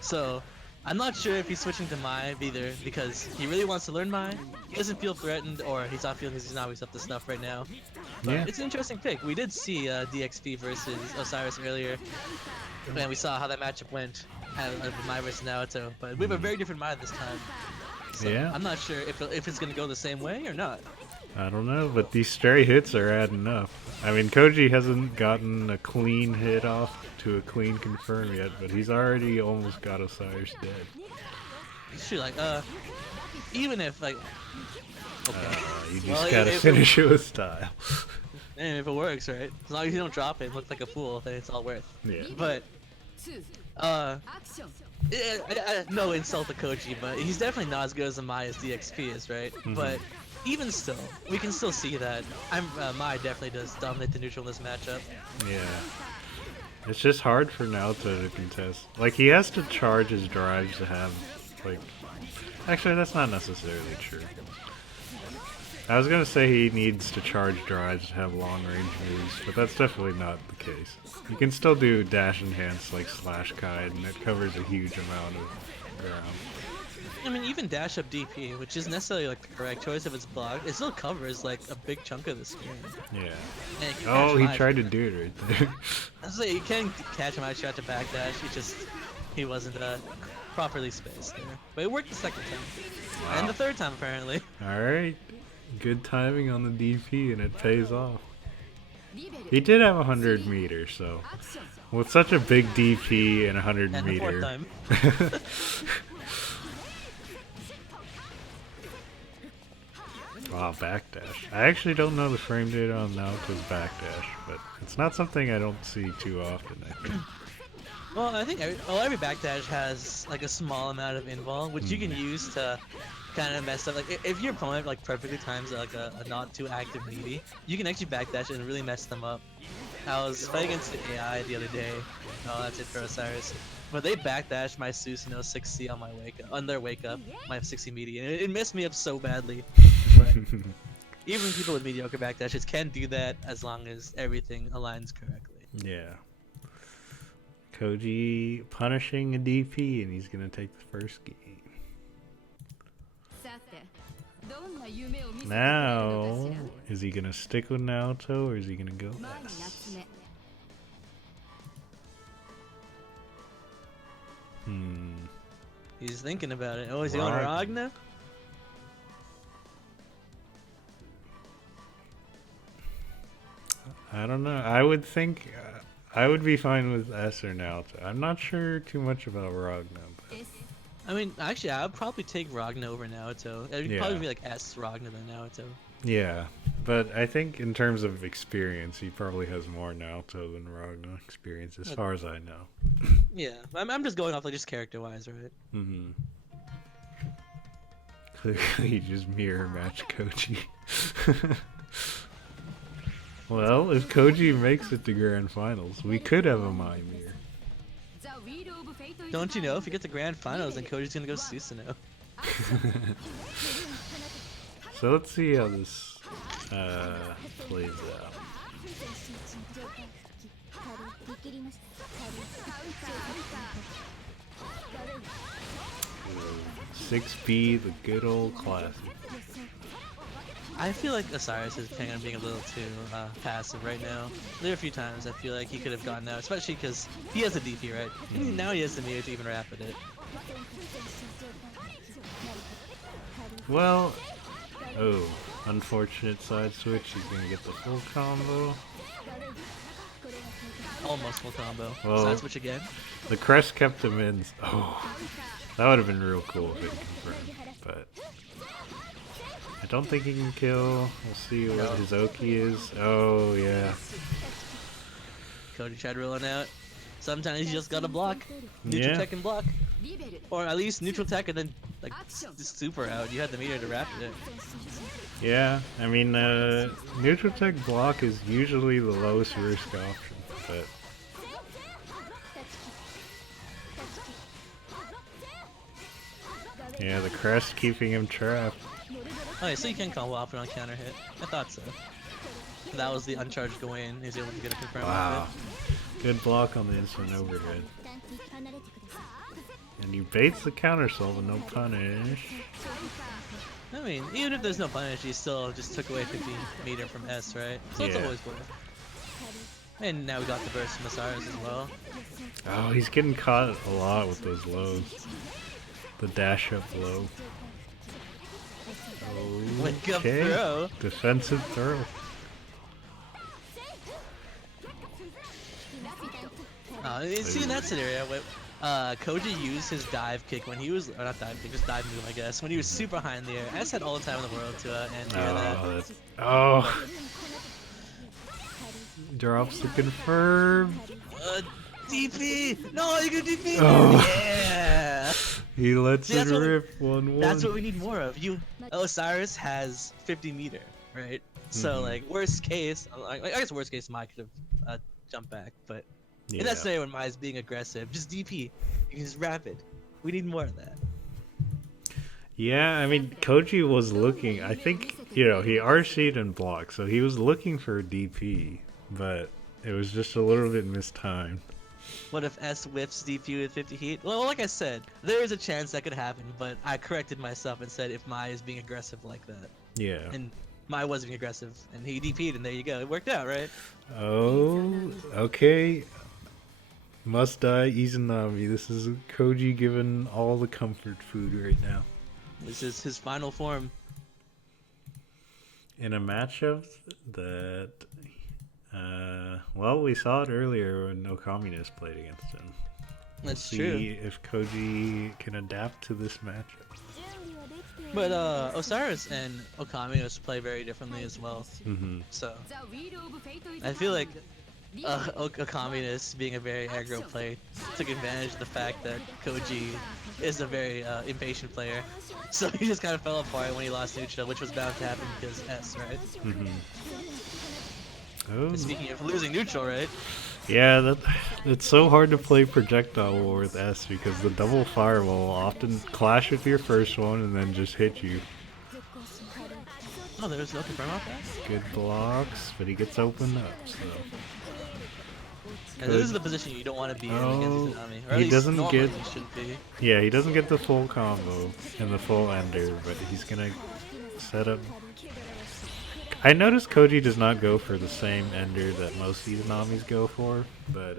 So I'm not sure if he's switching to Mai either because he really wants to learn Mai, he doesn't feel threatened, or he's not feeling his Izanami's up to snuff right now. But Yeah. it's an interesting pick. We did see DXP versus Osiris earlier, and we saw how that matchup went with Mai versus Naoto. But we have a very different Mai this time. So Yeah. I'm not sure if it's gonna go the same way or not. I don't know, but these stray hits are adding up. I mean, Koji hasn't gotten a clean hit off to a clean confirm yet, but he's already almost got Osiris dead. Shoot, like, even if, like... Okay. You just gotta finish it with style. And if it works, right? As long as you don't drop it and look like a fool, then it's all worth. Yeah. But, no insult to Koji, but he's definitely not as good as Mai as DXP is, right? But even still, we can still see that Mai definitely does dominate the neutral in this matchup. Yeah. It's just hard for Naoto to contest. Like, he has to charge his drives to have, like... Actually, that's not necessarily true. I was gonna say he needs to charge drives to have long-range moves, but that's definitely not the case. You can still do dash enhance like Slash Kite, and it covers a huge amount of ground. I mean, even dash up DP, which isn't necessarily like the correct choice if it's blocked, it still covers like a big chunk of the screen. Yeah. Oh, he tried to do it right there. I was like, you can catch him out, shot to backdash. He wasn't properly spaced there. But it worked the second time. Wow. And the third time, apparently. Alright. Good timing on the DP, and it pays off. He did have 100 meters, so... With such a big DP and 100 and meter... The fourth time. Wow, backdash. I actually don't know the frame data on Naoto's backdash, but it's not something I don't see too often, I think. Well, I think every backdash has like a small amount of invul, which you can use to kind of mess up. Like if your opponent like perfectly times like a not too active meaty, you can actually backdash and really mess them up. I was fighting against the AI the other day. Oh, that's it for Osiris. But they backdashed my Susanoo 6C on my on their wake up, my 6C meaty, and it messed me up so badly. But even people with mediocre backdashes can do that as long as everything aligns correctly. Yeah. Koji punishing a DP, and he's gonna take the first game. Now, is he gonna stick with Naoto or is he gonna go S? He's thinking about it. Oh, is he on Ragna? I don't know. I would think I would be fine with S or Naoto. I'm not sure too much about Ragna. But... I mean, actually, I would probably take Ragna over Naoto. It would probably be like S Ragna than Naoto. Yeah, but I think in terms of experience, he probably has more Naoto than Ragna experience, as far as I know. Yeah, I'm just going off like just character-wise, right? Mm-hmm. Clearly, just mirror match Koji. Well, if Koji makes it to Grand Finals, we could have a My Mirror. Don't you know, if you get to Grand Finals, then Koji's gonna go Susanoo. So let's see how this plays out. 6B, the good old classic. I feel like Osiris is kind of being a little too passive right now. There are a few times I feel like he could have gotten out, especially because he has a DP, right? And now he has the meter to even rapid it. Well, oh, unfortunate side switch. He's gonna get the full combo. Almost full combo. Well, Side switch again. The crest kept him in. Oh, that would have been real cool if it confirmed, but I don't think he can kill. We'll see what his Oki is. Oh, yeah. Cody tried rolling out. Sometimes you just gotta block. Neutral tech and block. Or at least neutral tech and then like just super out. You had the meter to rapid it. Yeah, I mean, neutral tech block is usually the lowest risk option, but... Yeah, the crest keeping him trapped. Oh, yeah, so you can combo off it on counter hit. I thought so. That was the uncharged go in. He's able to get a confirm. Wow. Good block on the instant overhead. And you baits the counter soul with no punish. I mean, even if there's no punish, he still just took away 50 meter from S, right? So it's always worth. And now we got the burst from Osiris as well. Oh, he's getting caught a lot with those lows. The dash up low. Wake up throw. Defensive throw. See, in that scenario, Koji used his dive kick when he was, or not dive kick, just dive move, I guess, when he was super high in the air. S had all the time in the world to anti that. Oh. Drops the confirm. DP! No, you can DP! Oh. Yeah! He lets it rip 1-1. That's what we need more of. Osiris has 50 meter, right? So, like, worst case, I guess worst case, Mai could have jumped back, but in that scenario when Mai's being aggressive, just DP. You can just rapid. We need more of that. Yeah, I mean, Koji was looking, I think, he RC'd and blocked, so he was looking for a DP, but it was just a little bit mistimed. What if S whiffs DP with 50 heat? Well, like I said, there is a chance that could happen, but I corrected myself and said if Mai is being aggressive like that. Yeah. And Mai was being aggressive, and he DP'd, and there you go. It worked out, right? Oh, okay. Must die Izanami. This is Koji given all the comfort food right now. This is his final form. In a matchup that... well, we saw it earlier when No Communist played against him. That's true. See if Koji can adapt to this matchup. But Osiris and Okaminos play very differently as well. Mm-hmm. So I feel like a communist being a very aggro player took advantage of the fact that Koji is a very impatient player. So he just kind of fell apart when he lost neutral, which was bound to happen because S, right? Mm-hmm. Oh. Speaking of losing neutral, right? Yeah, it's so hard to play projectile war with S because the double fireball will often clash with your first one and then just hit you. Oh, there was no confirm off that? Good blocks, but he gets opened up, so. And this is the position you don't want to be in against Izanami. Or at He least doesn't normally get. you shouldn't be. Yeah, he doesn't get the full combo and the full ender, but he's gonna set up. I noticed Koji does not go for the same ender that most Izanamis go for, but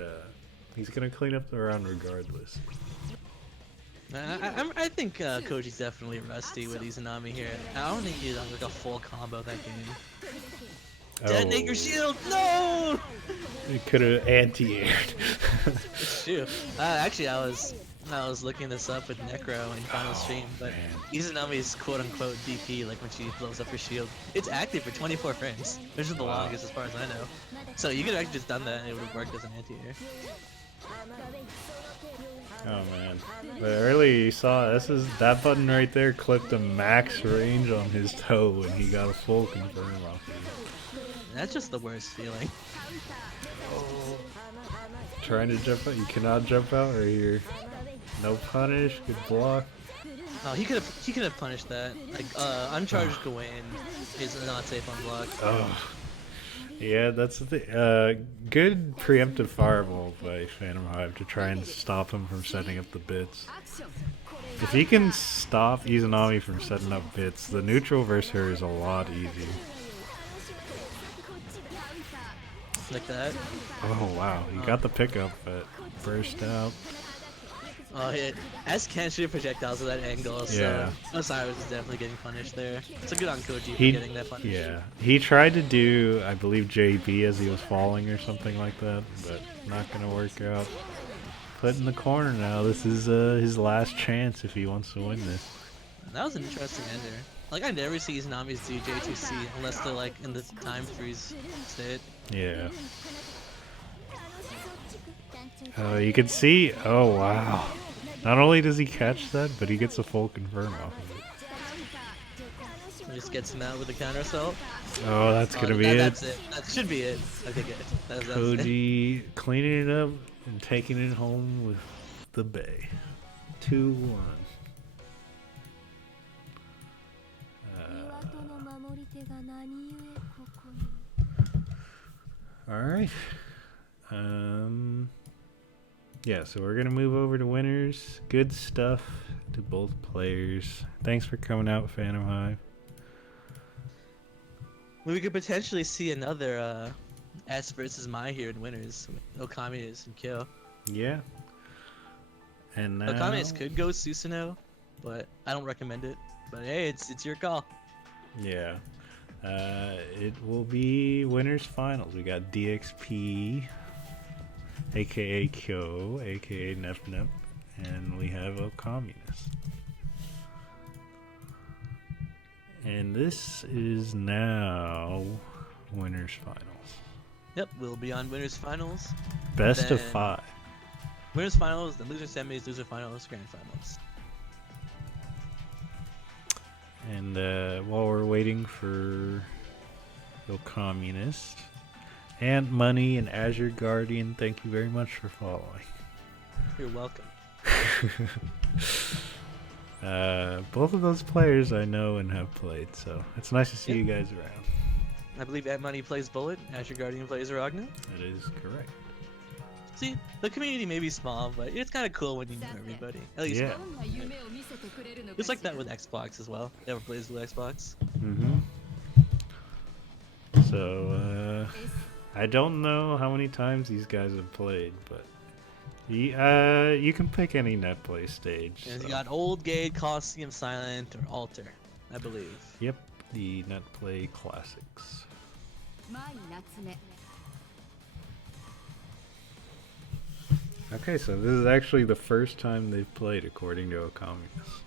he's gonna clean up the round regardless. I think Koji's definitely rusty with Izanami here. I don't think he's like a full combo that game. Detonate your shield! No! He could have anti-aired. It's true. Actually, I was looking this up with Necro in final stream, but Izanami's quote-unquote DP, like when she blows up her shield, it's active for 24 frames, which is the longest as far as I know. So you could have actually just done that and it would have worked as an anti-air. Oh man. But earlier you saw that button right there clipped a max range on his toe and he got a full confirm off of it. That's just the worst feeling. Oh. Trying to jump out, you cannot jump out right here. No punish, good block. Oh, he could have punished that. Like uncharged Gawain is not safe on block. Oh. Yeah, that's the thing. Good preemptive fireball by Phantom Hive to try and stop him from setting up the bits. If he can stop Izanami from setting up bits, the neutral versus her is a lot easier. Like that. Oh wow, he got the pickup, but burst out. Oh, yeah. S can't shoot projectiles at that angle, so Yeah. Osiris is definitely getting punished there. So good on Koji for getting that punish. Yeah, he tried to do, I believe, JB as he was falling or something like that, but not gonna work out. Put in the corner now. This is his last chance if he wants to win this. That was an interesting ender. Like, I never see Izanamis do J2C unless they're like in the time freeze state. Yeah. You can see. Oh wow! Not only does he catch that, but he gets a full confirm off of it. He just gets him out with a counter assault. Oh, that's gonna be it. That's it. That should be it. Okay, good. That's Koji cleaning it up and taking it home with the Bay. 2-1. All right. Yeah, so we're gonna move over to winners. Good stuff to both players. Thanks for coming out, Phantom Hive. We could potentially see another S versus Mai here in winners. Okami is and Kyo. Yeah. And now... Okami could go Susanoo, but I don't recommend it. But hey, it's your call. Yeah. It will be winners finals. We got DXP, aka Kyo, aka Nep Nep, and we have a communist. And this is now winners finals. Yep, we'll be on winners finals. Best of 5. Winners finals, then loser semis, loser finals, grand finals. And while we're waiting for the communist and Money and Azure Guardian, thank you very much for following. You're welcome. Both of those players I know and have played, so it's nice to see you guys around. I believe Money plays Bullet, Azure Guardian plays Ragna. That is correct. See, the community may be small, but it's kind of cool when you know everybody. At least Just like that with Xbox as well. Never plays with Xbox. Mm-hmm. So, I don't know how many times these guys have played, but you can pick any net play stage. And you got Old Gate, Coliseum Silent, or Altar, I believe. Yep, the net play classics. Okay, so this is actually the first time they've played, according to a communist.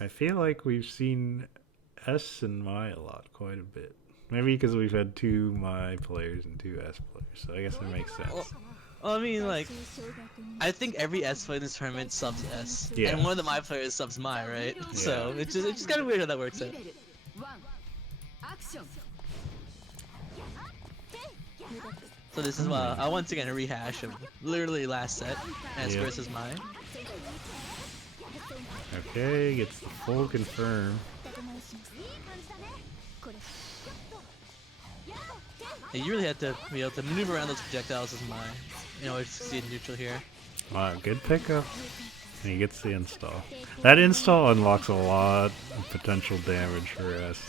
I feel like we've seen S and Mai a lot, quite a bit. Maybe because we've had 2 my players and 2 S players, so I guess it makes sense. Well, I mean, like, I think every S player in this tournament subs S, Yeah. and one of the my players subs my, right? Yeah. So it's just kind of weird how that works out. So this is I once again a rehash of literally last set, S Yeah. versus my. Okay, gets the full confirm. Yeah, you really have to be able to maneuver around those projectiles as my, to succeed in neutral here. Wow, good pickup. And he gets the install. That install unlocks a lot of potential damage for us.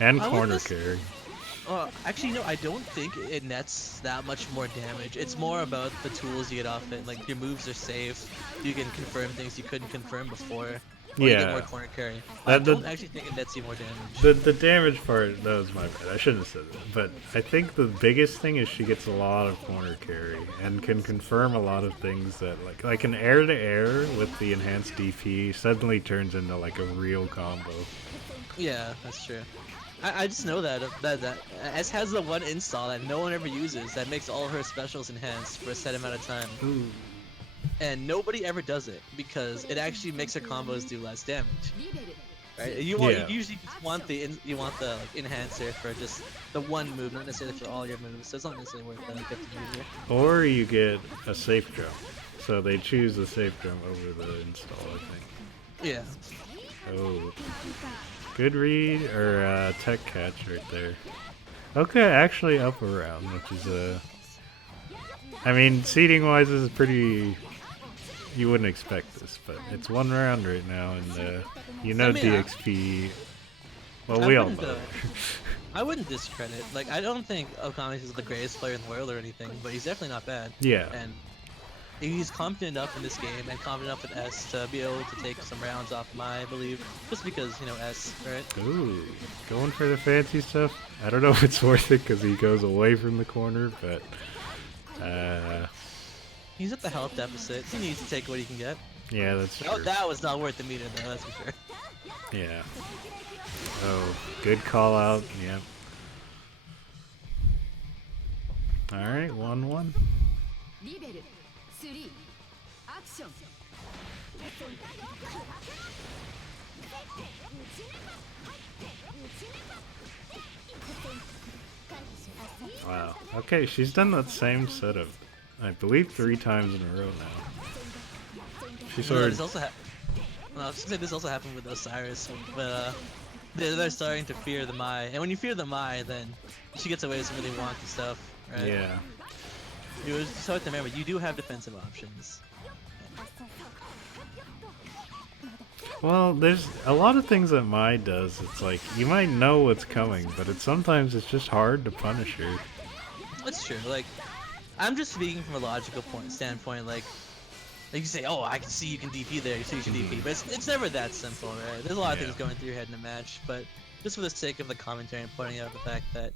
And corner carry. Actually, no, I don't think it nets that much more damage. It's more about the tools you get off it. Like, your moves are safe. You can confirm things you couldn't confirm before. Or you get more corner carry. I don't actually think it nets you more damage. The damage part, that was my bad. I shouldn't have said that. But I think the biggest thing is she gets a lot of corner carry and can confirm a lot of things that, like an air-to-air with the enhanced DP suddenly turns into, like, a real combo. Yeah, that's true. I just know that S has the one install that no one ever uses that makes all her specials enhanced for a set amount of time. Ooh. And nobody ever does it because it actually makes her combos do less damage. Right? You usually just want the like, enhancer for just the one move, not necessarily for all your moves. So it's not necessarily worth the 50 here. Or you get a safe jump. So they choose the safe jump over the install, I think. Yeah. Oh. Good read, or tech catch right there. Okay, actually up around, which is I mean, seeding-wise, this is pretty... You wouldn't expect this, but it's 1 round right now, and DXP... Well, we all know. I wouldn't discredit. Like, I don't think Okami is the greatest player in the world or anything, but he's definitely not bad. Yeah. And he's confident enough in this game and confident enough in S to be able to take some rounds off I believe. Just because, S, right? Ooh, going for the fancy stuff. I don't know if it's worth it because he goes away from the corner, but... He's at the health deficit. He needs to take what he can get. Yeah, that's true. That was not worth the meter, though, that's for sure. Yeah. Oh, good call out. Yep. Alright, 1-1. Wow. Okay, she's done that same setup, I believe 3 times in a row now. She sort of... This also this also happened with Osiris, but they're starting to fear the Mai, and when you fear the Mai, then she gets away with some really wonky stuff, right? Yeah. You just have to remember, you do have defensive options. Well, there's a lot of things that Mai does. It's like, you might know what's coming, but sometimes it's just hard to punish her. That's true. Like, I'm just speaking from a logical standpoint. Like you say, oh, I can see you can DP there, so you should DP. But it's never that simple, right? There's a lot of things going through your head in a match, but just for the sake of the commentary and pointing out the fact that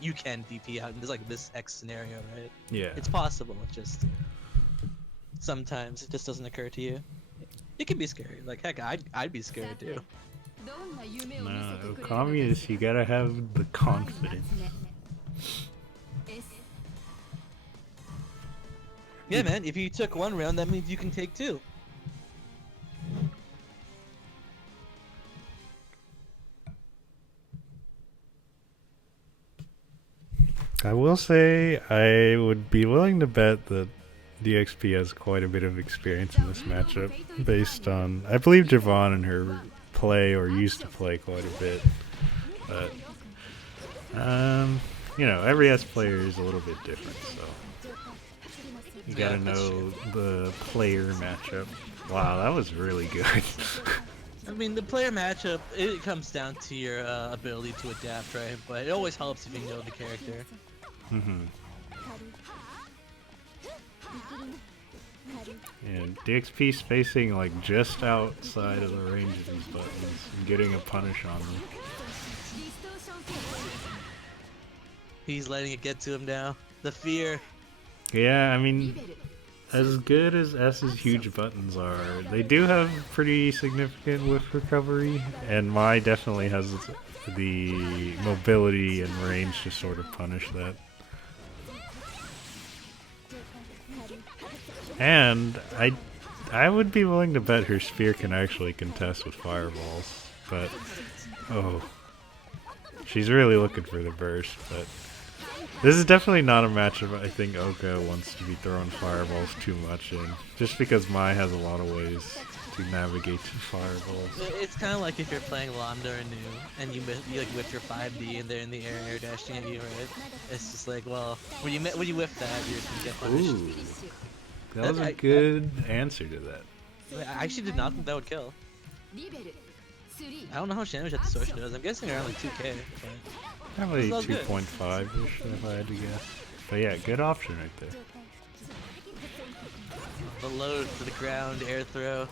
you can DP out in this X scenario, right? Yeah. It's possible. It just sometimes it just doesn't occur to you. It can be scary. Like, heck, I'd be scared too. No, Okami is, you gotta have the confidence. Yeah, man, if you took 1 round, that means you can take 2. I will say, I would be willing to bet that DXP has quite a bit of experience in this matchup, based on, I believe Javon and her play, or used to play quite a bit, but, every S player is a little bit different, so. You gotta know the player matchup. Wow, that was really good. I mean, the player matchup, it comes down to your ability to adapt, right? But it always helps if you know the character. Mm-hmm. Yeah, DXP spacing like just outside of the range of these buttons and getting a punish on them. He's letting it get to him now. The fear. Yeah, I mean, as good as S's huge buttons are, they do have pretty significant whiff recovery, and Mai definitely has the mobility and range to sort of punish that. And I would be willing to bet her spear can actually contest with fireballs, but oh, she's really looking for the burst. But this is definitely not a matchup I think Oka wants to be throwing fireballs too much in, just because Mai has a lot of ways to navigate to fireballs. It's kind of like if you're playing Lambda or New, and you like whip your 5D and they're in the air dashing at you, right? It's just like, well, when you whiff that, you're just gonna get punished. Ooh, that was a good answer to that. I actually did not think that would kill. I don't know how much damage that distortion does. I'm guessing around like 2k. But Probably 2.5-ish if I had to guess. But yeah, good option right there. the load to the ground, air throw.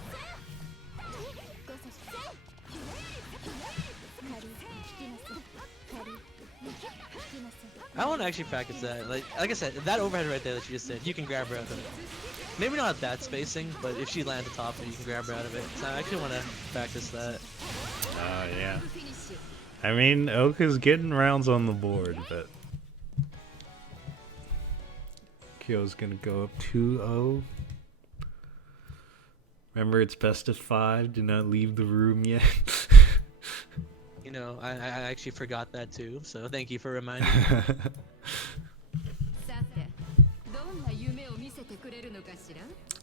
I want to actually practice that. Like I said, that overhead right there that you just did, you can grab her out of it. Maybe not at that spacing, but if she lands atop it, you can grab her out of it. So I actually want to practice that. Oh, yeah. I mean, Oka's getting rounds on the board, but Kyo's gonna go up 2-0. Remember, it's best of 5. Do not leave the room yet. You know, I actually forgot that too, so thank you for reminding me.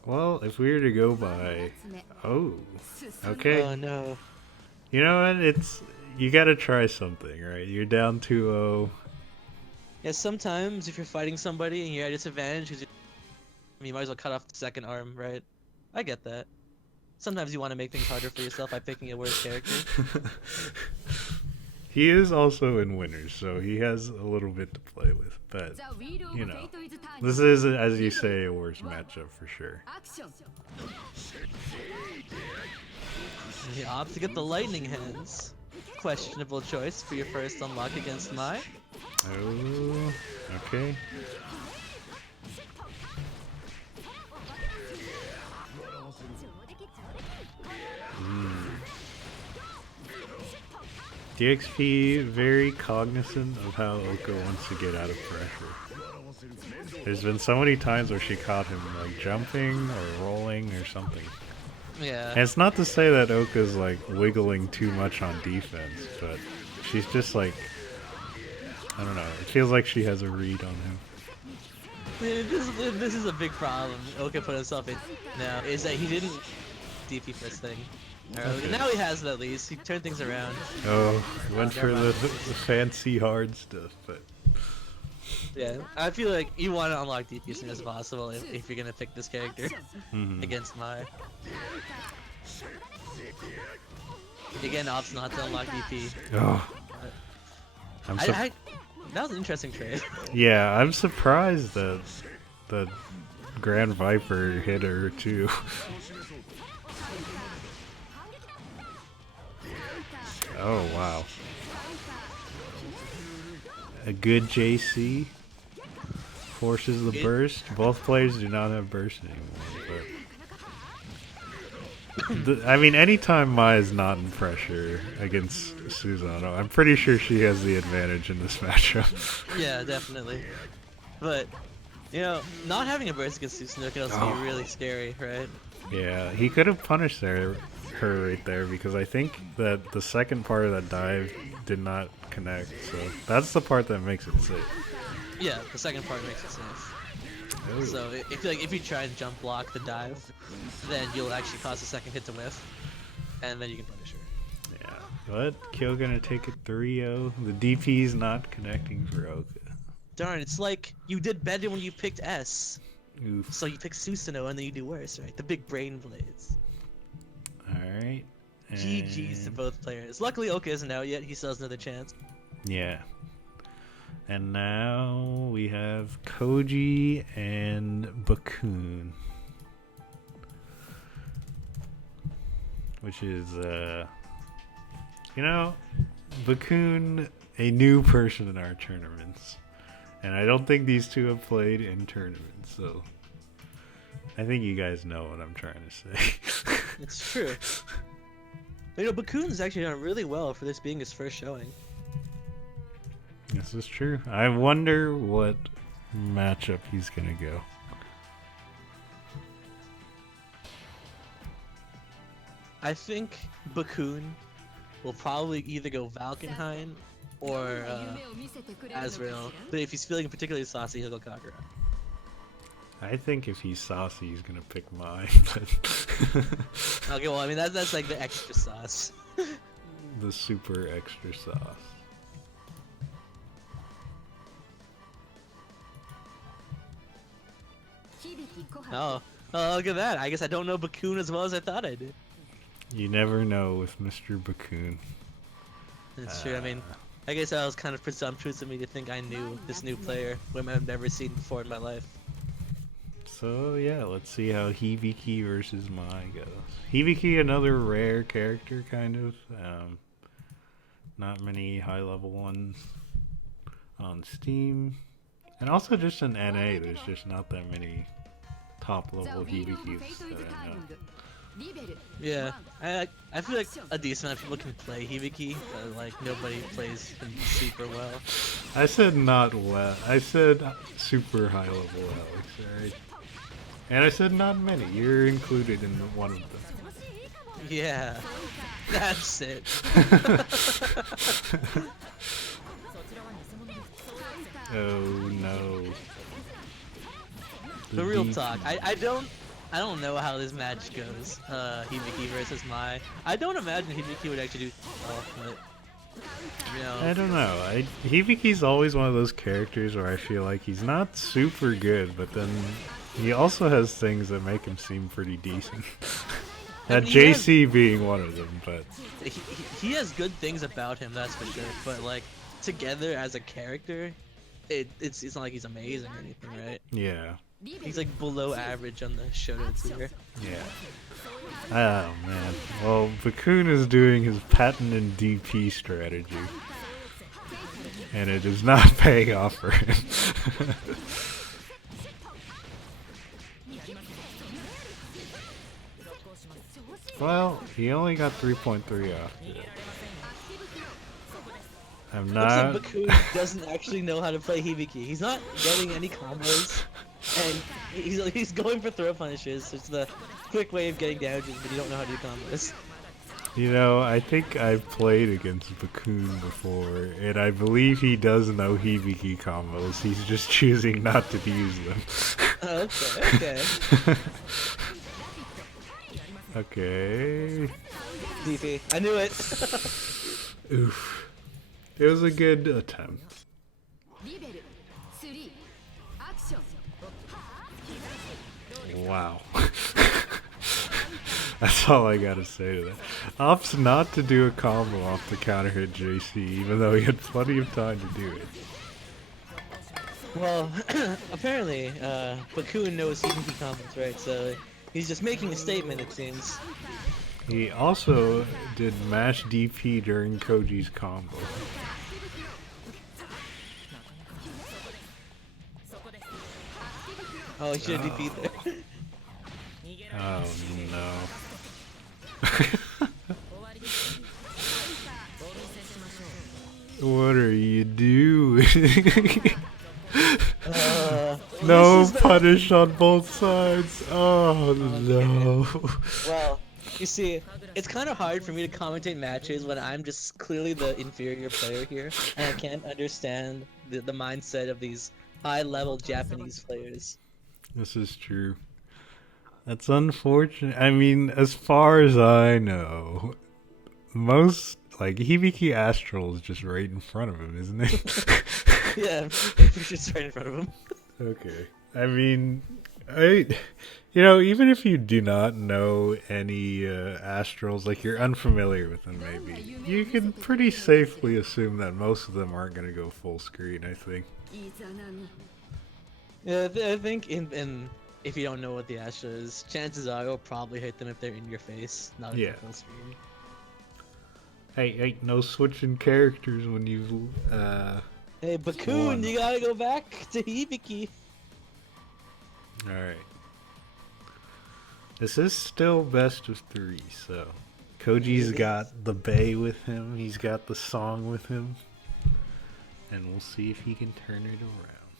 Well, if we were to go by... Oh, okay. Oh no. You know what? You gotta try something, right? You're down 2-0. Yeah, sometimes if you're fighting somebody and you're at disadvantage, because you might as well cut off the second arm, right? I get that. Sometimes you want to make things harder for yourself by picking a worse character. He is also in winners, so he has a little bit to play with. But, you know, this is, as you say, a worse matchup for sure. You opt to get the lightning hands. Questionable choice for your first unlock against Mai. Oh, okay. DXP very cognizant of how Oka wants to get out of pressure. There's been so many times where she caught him like jumping or rolling or something. Yeah. And it's not to say that Oka's like wiggling too much on defense, but she's just like, I don't know, it feels like she has a read on him. This is a big problem Oka put himself in now, is that he didn't DP first thing. Okay. Now he has it at least. He turned things around. Oh, went for the fancy hard stuff, but... Yeah, I feel like you want to unlock DP as soon as possible if you're gonna pick this character against Mai. Again, opts not to unlock DP. Oh. That was an interesting trade. Yeah, I'm surprised that the Grand Viper hit her too. Oh wow. A good JC forces the burst. Both players do not have burst anymore, but I mean, anytime Mai is not in pressure against Susano, I'm pretty sure she has the advantage in this matchup. Yeah, definitely. But you know, not having a burst against Susano can also be really scary, right? Yeah, he could have punished her right there because I think that the second part of that dive did not connect, so that's the part that makes it safe. Yeah, the second part makes it safe. Oh. So if you try and jump block the dive, then you'll actually cause the second hit to whiff, and then you can punish her. Yeah, but Kyo gonna take it 3-0. The DP's not connecting for Oka. Darn, it's like you did better when you picked S. Oof. So you pick Susanoo and then you do worse, right? The big brain blades. Alright. GG's to both players. Luckily Oka isn't out yet, he still has another chance. Yeah. And now we have Koji and Bakun. Which is, you know, Bakun, a new person in our tournaments. And I don't think these two have played in tournaments, so I think you guys know what I'm trying to say. It's true. You know, Bakun's actually done really well for this being his first showing. This is true. I wonder what matchup he's gonna go. I think Bakun will probably either go Valkenhayn or Azrael. But if he's feeling particularly saucy, he'll go Kagura. I think if he's saucy, he's gonna pick mine. Okay, well, I mean, that's like the extra sauce. The super extra sauce. Oh, look at that. I guess I don't know Bakun as well as I thought I did. You never know with Mr. Bakun. That's true. I mean, I guess that was kind of presumptuous of me to think I knew this new player, whom I've never seen before in my life. So yeah, let's see how Hibiki versus Mai goes. Hibiki, another rare character, kind of. Not many high-level ones on Steam, and also just in NA. There's just not that many top-level Hibikis that I know. Yeah, I feel like a decent amount of people can play Hibiki, but like nobody plays him super well. I said not well. I said super high-level, Alex. Alright. And I said not many. You're included in one of them. Yeah, that's it. Oh no. The real talk. I don't know how this match goes. Hibiki versus Mai. I don't imagine Hibiki would actually do well, but you know. I don't know. Hibiki's always one of those characters where I feel like he's not super good, but then he also has things that make him seem pretty decent. That JC being one of them, but he has good things about him, that's for sure. But like together as a character, it's not like he's amazing or anything, right? yeah. He's like below average on the Shoto tier. Yeah. Oh man. Well, Bakun is doing his patented DP strategy, and it is not paying off for him. Well, he only got 3.3 off today. I'm not. Looks like Bakun doesn't actually know how to play Hibiki. He's not getting any combos, and he's going for throw punishes. It's the quick way of getting damages, but you don't know how to do combos. You know, I think I've played against Bakun before, and I believe he does know Hibiki combos. He's just choosing not to use them. Okay. Okay. DP. I knew it. Oof. It was a good attempt. Wow. That's all I gotta say to that. Opts not to do a combo off the counter hit JC, even though he had plenty of time to do it. Well, apparently, Bakun knows Hibiki combos, right? So he's just making a statement, it seems. He also did mash DP during Koji's combo. Oh, he should have DP'd there. Oh no. What are you doing? No punish on both sides. Oh no. Well, you see, it's kind of hard for me to commentate matches when I'm just clearly the inferior player here, and I can't understand the mindset of these high-level Japanese players. This is true. That's unfortunate. I mean, as far as I know, most, like, Hibiki Astral is just right in front of him, isn't it? Yeah, it's just right in front of him. Okay. I mean, you know, even if you do not know any Astrals, like you're unfamiliar with them maybe, you can pretty safely assume that most of them aren't going to go full screen, I think. Yeah, I think if you don't know what the Astra is, chances are you'll probably hit them if they're in your face, not if they're full screen. Hey, no switching characters when you, Hey, Bakun, you gotta go back to Hibiki. Alright. This is still best of 3, so Koji's got the Bay with him, he's got the song with him, and we'll see if he can turn it around.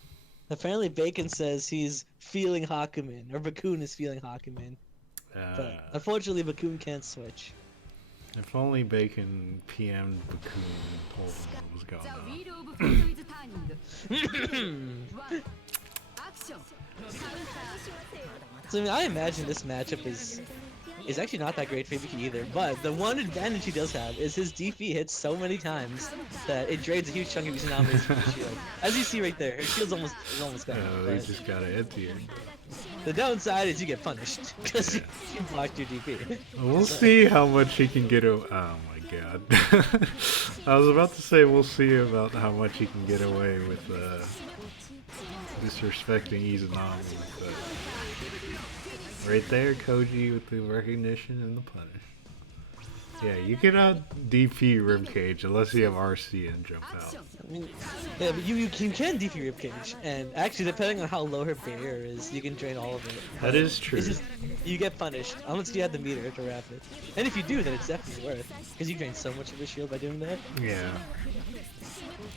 Apparently Bacon says he's feeling Hakumen, or Bakun is feeling Hakumen. But unfortunately Bakun can't switch. If only Bacon PM'd Bakun and told him what was going on. So I mean, I imagine this matchup is actually not that great for Hibiki either, but the one advantage he does have is his DP hits so many times that it drains a huge chunk of Izaname's shield. As you see right there, her shield's almost gone. Oh, they just got an anti-air. The downside is you get punished, because you blocked your DP. We'll see how much he can get away. Oh my god. I was about to say we'll see about how much he can get away with disrespecting Izanami, but right there, Koji with the recognition and the punish. Yeah, you cannot DP Ribcage unless you have RC and jump out. I mean, yeah, but you can DP Ribcage, and actually depending on how low her barrier is, you can drain all of it. That is true. It's just, you get punished, unless you have the meter to wrap it. And if you do, then it's definitely worth, because you drain so much of the shield by doing that. Yeah.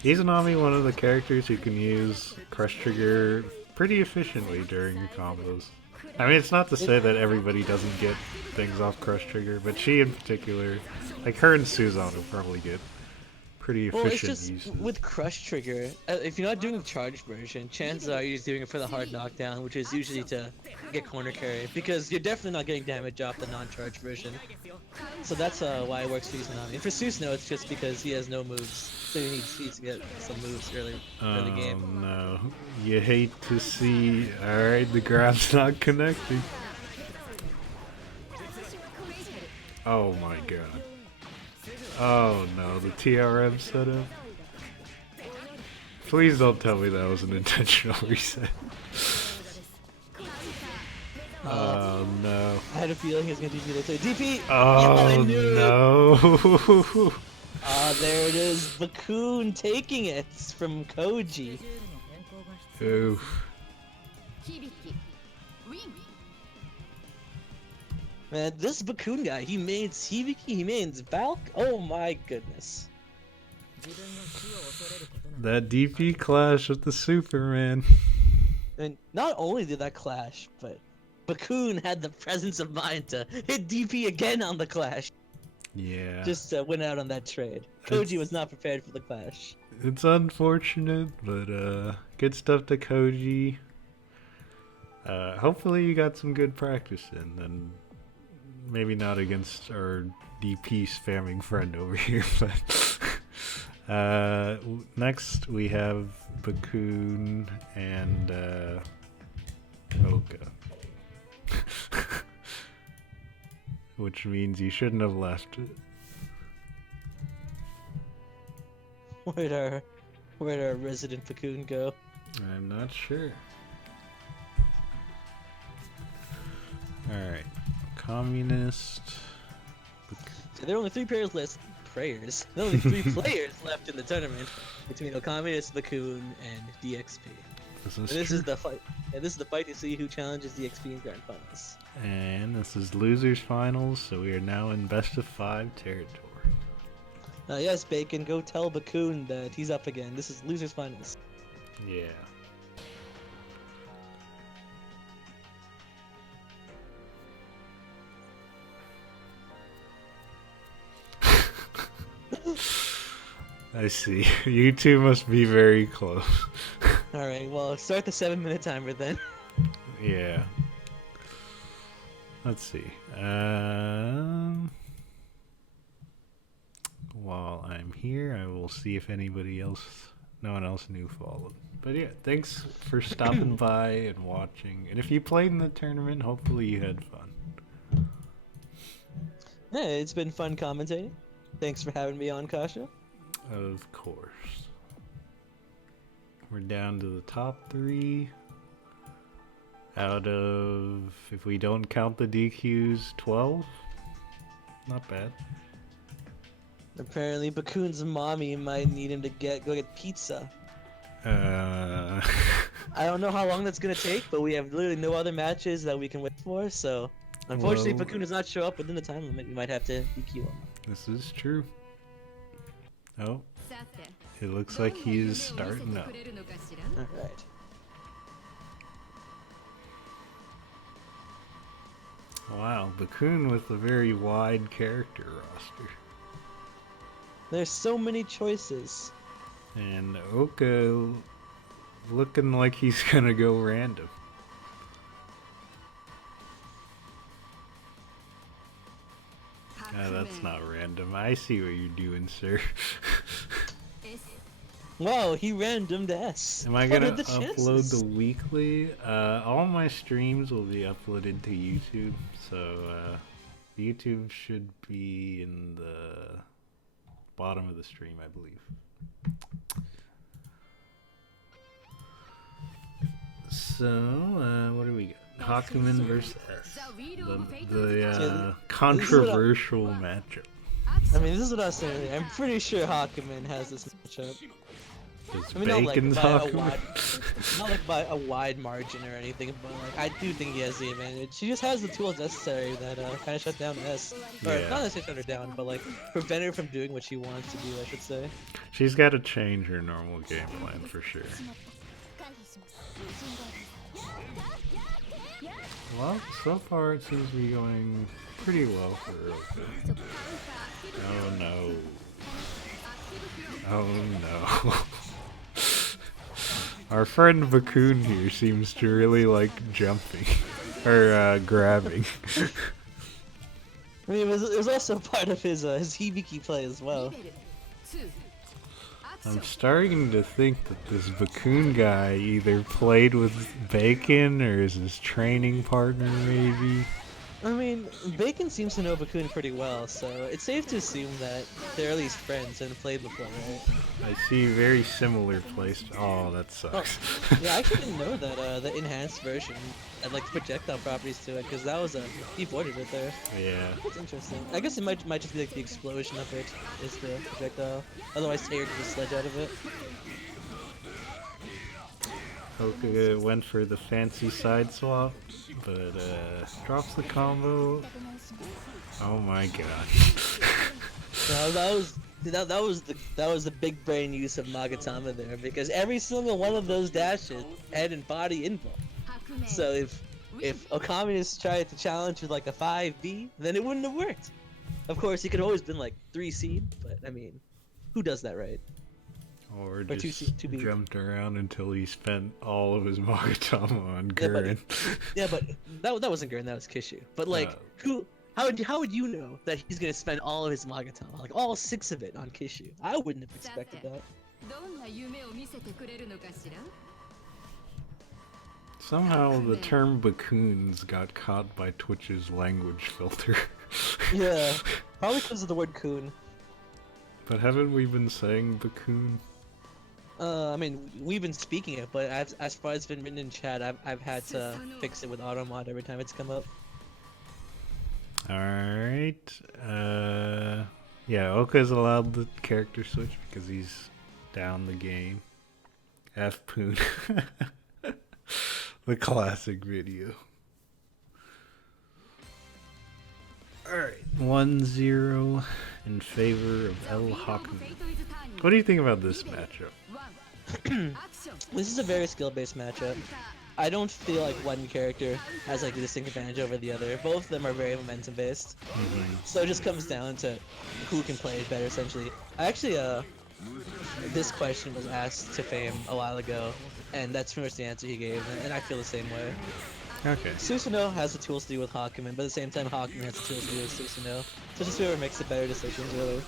Izanami, one of the characters who can use Crush Trigger pretty efficiently during your combos. I mean, it's not to say that everybody doesn't get things off Crush Trigger, but she in particular, like her and Suzan will probably get pretty efficient well, it's just uses. with Crush Trigger, if you're not doing the charged version, chances are you're just doing it for the hard knockdown, which is usually to get corner carry, because you're definitely not getting damage off the non-charged version. So that's why it works for Izanami. And for Susanoo, it's just because he has no moves, so he needs to get some moves early in the game. Oh no, you hate to see. Alright, the grab's not connecting. Oh my god. Oh no, the TRM setup. Please don't tell me that was an intentional reset. Oh no. I had a feeling he was going to DP later. DP! Oh no. There it is. Bakun taking it from Koji. Oof. Man, this Bakun guy, he mains Hibiki, he mains Valk. Oh my goodness. That DP clash with the Superman. And not only did that clash, but Bakun had the presence of mind to hit DP again on the clash. Yeah. Just went out on that trade. Koji was not prepared for the clash. It's unfortunate, but good stuff to Koji. Hopefully you got some good practice in, and maybe not against our DP spamming friend over here, but next we have Bakun and Oka. Which means you shouldn't have left it. Where'd our resident Bakun go? I'm not sure. Alright. Communist. So there are only three players left. There are only three players left in the tournament between Communist, Bakun, and DXP. This is the fight. And this is the fight to see who challenges DXP in Grand Finals. And this is losers finals, so we are now in best of 5 territory. Yes, Bacon, go tell Bakun that he's up again. This is losers finals. Yeah. I see. You two must be very close. Alright, well, start the 7-minute timer then. Yeah. Let's see. While I'm here, I will see if no one else new followed. But yeah, thanks for stopping by and watching. And if you played in the tournament, hopefully you had fun. Yeah, it's been fun commentating. Thanks for having me on, Kasha. Of course. We're down to the top 3. Out of, if we don't count the DQs, 12? Not bad. Apparently, Bakun's mommy might need him to go get pizza. I don't know how long that's gonna take, but we have literally no other matches that we can wait for, so Unfortunately, if Well, Bakun does not show up within the time limit, we might have to EQ him. this is true. Oh, it looks like he's starting up. Alright. Wow, Bakun with a very wide character roster. There's so many choices. And Oka looking like he's gonna go random. That's not random. I see what you're doing, sir. Wow, he randomed S. Am I What gonna are the upload chances? the weekly? All my streams will be uploaded to YouTube, so YouTube should be in the bottom of the stream, I believe. So, what do we got? Hakumen versus S. The controversial matchup. I mean, this is what I was saying. I'm pretty sure Hakumen has this matchup. Does I mean, not like Bacon's by a Hakumen? wide, not like by a wide margin or anything, but like I do think he has the advantage. He just has the tools necessary that kind of shut down S, or Yeah. not necessarily shut her down, but like prevent her from doing what she wants to do. I should say. She's got to change her normal game plan for sure. Well, so far it seems to be going pretty well for Oka. Oh no. Oh no. Our friend Bakun here seems to really like jumping. Or grabbing. I mean, it was also part of his Hibiki play as well. I'm starting to think that this Bakun guy either played with Bacon or is his training partner maybe. I mean, Bacon seems to know Bakun pretty well, so it's safe to assume that they're at least friends and played before, right? I see very similar placed. Oh, that sucks. Yeah, I actually didn't know that the enhanced version had like projectile properties to it, because that was he avoided it there. Yeah. That's interesting. I guess it might just be like the explosion of it is the projectile. Otherwise, Taylor could just sledge out of it. Oka went for the fancy side swap, but drops the combo. Oh my god. So that was the big brain use of Magatama there, because every single one of those dashes head and body involved. So if Okami tried to challenge with like a 5B, then it wouldn't have worked. Of course, he could have always been like 3 seed, but I mean, who does that, right? Or Or just 2B. jumped around until he spent all of his Magatama on Gurren. Yeah, but that wasn't Gurren, that was Kishu. But like, how would you know that he's gonna spend all of his Magatama, like all 6 of it on Kishu? I wouldn't have expected that. Somehow the term Bakuns got caught by Twitch's language filter. Yeah, probably because of the word coon. But haven't we been saying Bakun? I mean, we've been speaking it, but as far as it's been written in chat, I've had to fix it with automod every time it's come up. Alright. Yeah, Oka's allowed the character switch because he's down the game. F Poon. The classic video. Alright, 1-0 in favor of El Hakumen. What do you think about this matchup? This is a very skill-based matchup. I don't feel like one character has like a distinct advantage over the other. Both of them are very momentum-based. So it just comes down to who can play it better, essentially. I actually, this question was asked to Fame a while ago, and that's pretty much the answer he gave, and I feel the same way. Okay. Susanoo has the tools to deal with Hakumen, but at the same time, Hakumen has the tools to deal with Susanoo. So just whoever makes the better decisions, really.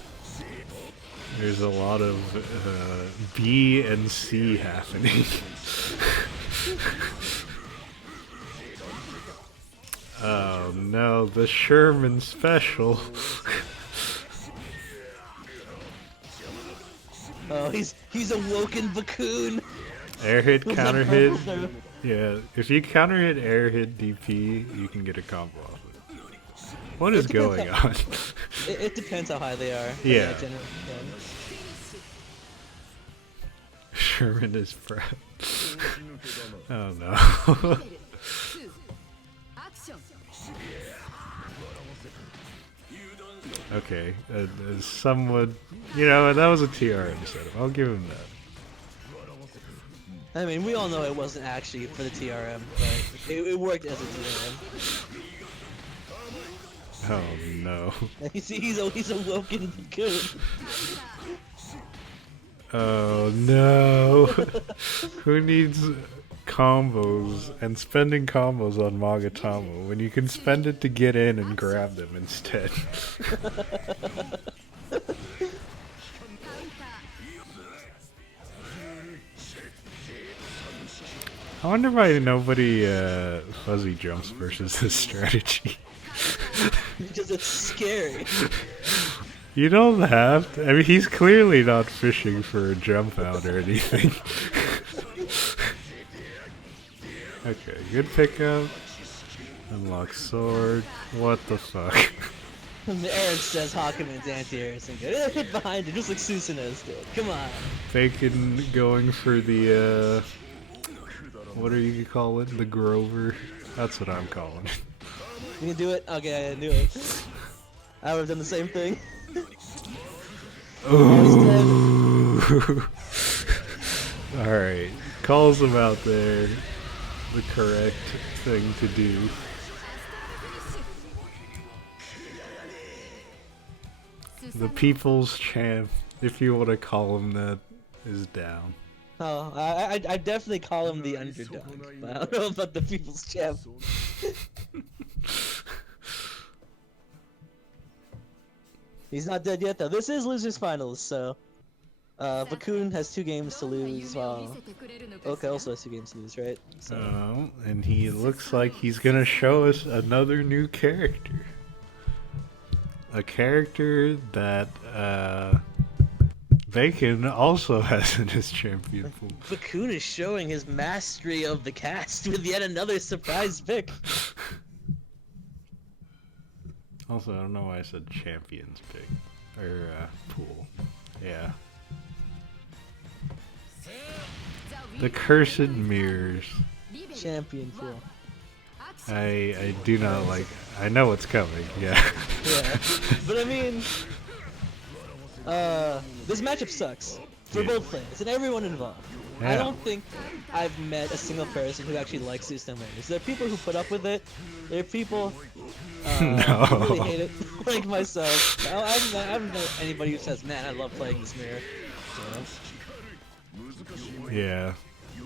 There's a lot of B and C happening. Oh no, the Sherman special. Oh, he's awoken Bakun. Air hit, Who's counter that hit. purple? Yeah, if you counter hit, air hit, DP, you can get a combo off it. What is going on? It depends how high they are. But Yeah. generally, Sherman is proud. Oh no. Okay, somewhat, that was a TRM setup. I'll give him that. I mean, we all know it wasn't actually for the TRM, but it worked as a TRM. Oh no. He's awoken good. Oh no. Who needs combos and spending combos on Magatama when you can spend it to get in and grab them instead? I wonder why nobody fuzzy jumps versus this strategy. Because it's scary. You don't have to. I mean, he's clearly not fishing for a jump out or anything. Okay, good pickup. Unlock sword. What the fuck? Aaron says Hawkman's anti-air and go, hit behind it, just like Susanoo's did. Come on. Bacon going for the, what are you calling it? The Grover? That's what I'm calling it. You can do it? Okay, I can do it. I would have done the same thing. Ooh. Alright. Calls him out there. The correct thing to do. The people's champ, if you want to call him that, is down. Oh, I definitely call him the underdog, but I don't know about the people's champ. He's not dead yet, though. This is losers finals, so Bakun has 2 games to lose, while Oka also has 2 games to lose, right? So. Oh, and he looks like he's gonna show us another new character. A character that Bacon also has in his champion pool. Bakun is showing his mastery of the cast with yet another surprise pick. Also, I don't know why I said champions pick. Or, pool. Yeah. The Cursed Mirrors. Champion pool. I do not like... I know what's coming, yeah. Yeah, but I mean... this matchup sucks. For both players, and everyone involved. Yeah. I don't think I've met a single person who actually likes these numbers. There are people who put up with it. There are people who really hate it, like myself. I haven't met anybody who says, man, I love playing this mirror. Yeah.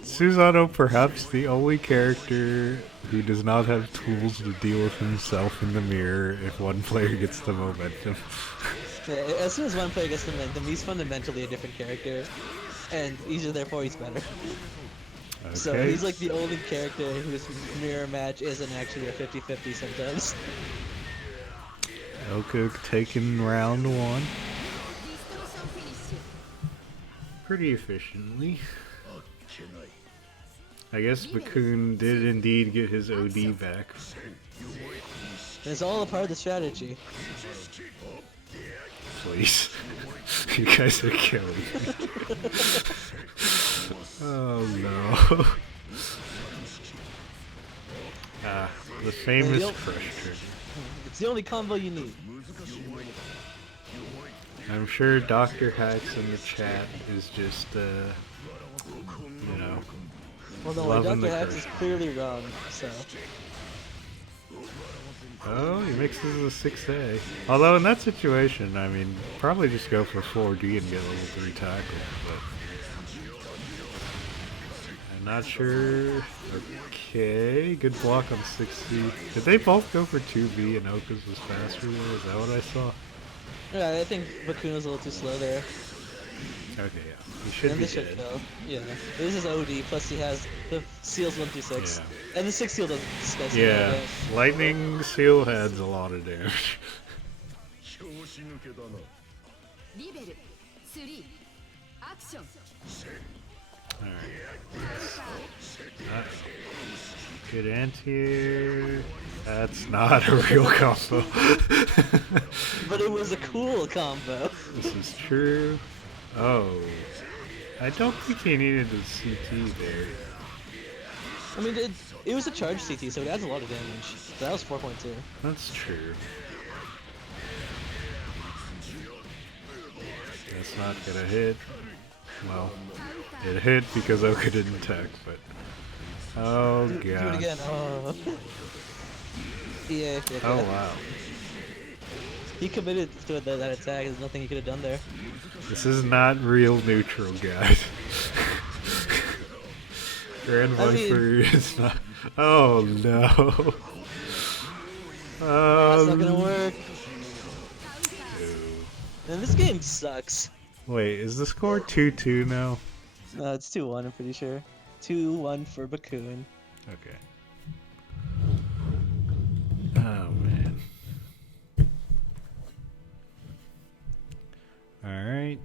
Susano, perhaps the only character who does not have tools to deal with himself in the mirror if one player gets the momentum. Yeah, as soon as one player gets the momentum, he's fundamentally a different character, and therefore he's better. Okay. So he's like the only character whose mirror match isn't actually a 50-50 sometimes. Oka taking round 1. Pretty efficiently. I guess Bakun did indeed get his OD back. It's all a part of the strategy. Please. You guys are killing me. Oh no. The famous frustrator. It's the only combo you need. I'm sure Dr. Hacks in the chat is just, Well, no, loving Dr. the Hacks is clearly wrong, so... Oh, he mixes a 6A. Although in that situation, I mean, probably just go for 4D and get level 3 tackle, but... I'm not sure... Okay, good block on 6C. Did they both go for 2B and Oka's was faster there? Is that what I saw? Yeah, I think Bakun was a little too slow there. Okay, yeah. He should be dead. Kill. Yeah. This is OD, plus he has the seals 1 through 6. Yeah. And the 6 seal doesn't discuss Yeah, lightning seal adds a lot of damage. Alright. Good anti-air. That's not a real combo. But it was a cool combo. This is true. Oh. I don't think he needed a CT there. I mean, it was a charge CT, so it adds a lot of damage. So that was 4.2. That's true. That's not gonna hit. Well, it hit because Oka didn't attack, but... Oh, God. Do it again. Oh. Yeah, Oh, wow. He committed to that attack. There's nothing he could have done there. This is not real neutral, guys. Grand Viper is not... Oh, no. That's not gonna work. And this game sucks. Wait, is the score 2-2 now? No, it's 2-1, I'm pretty sure. 2-1 for Bakun. Okay. Oh, man. Alright.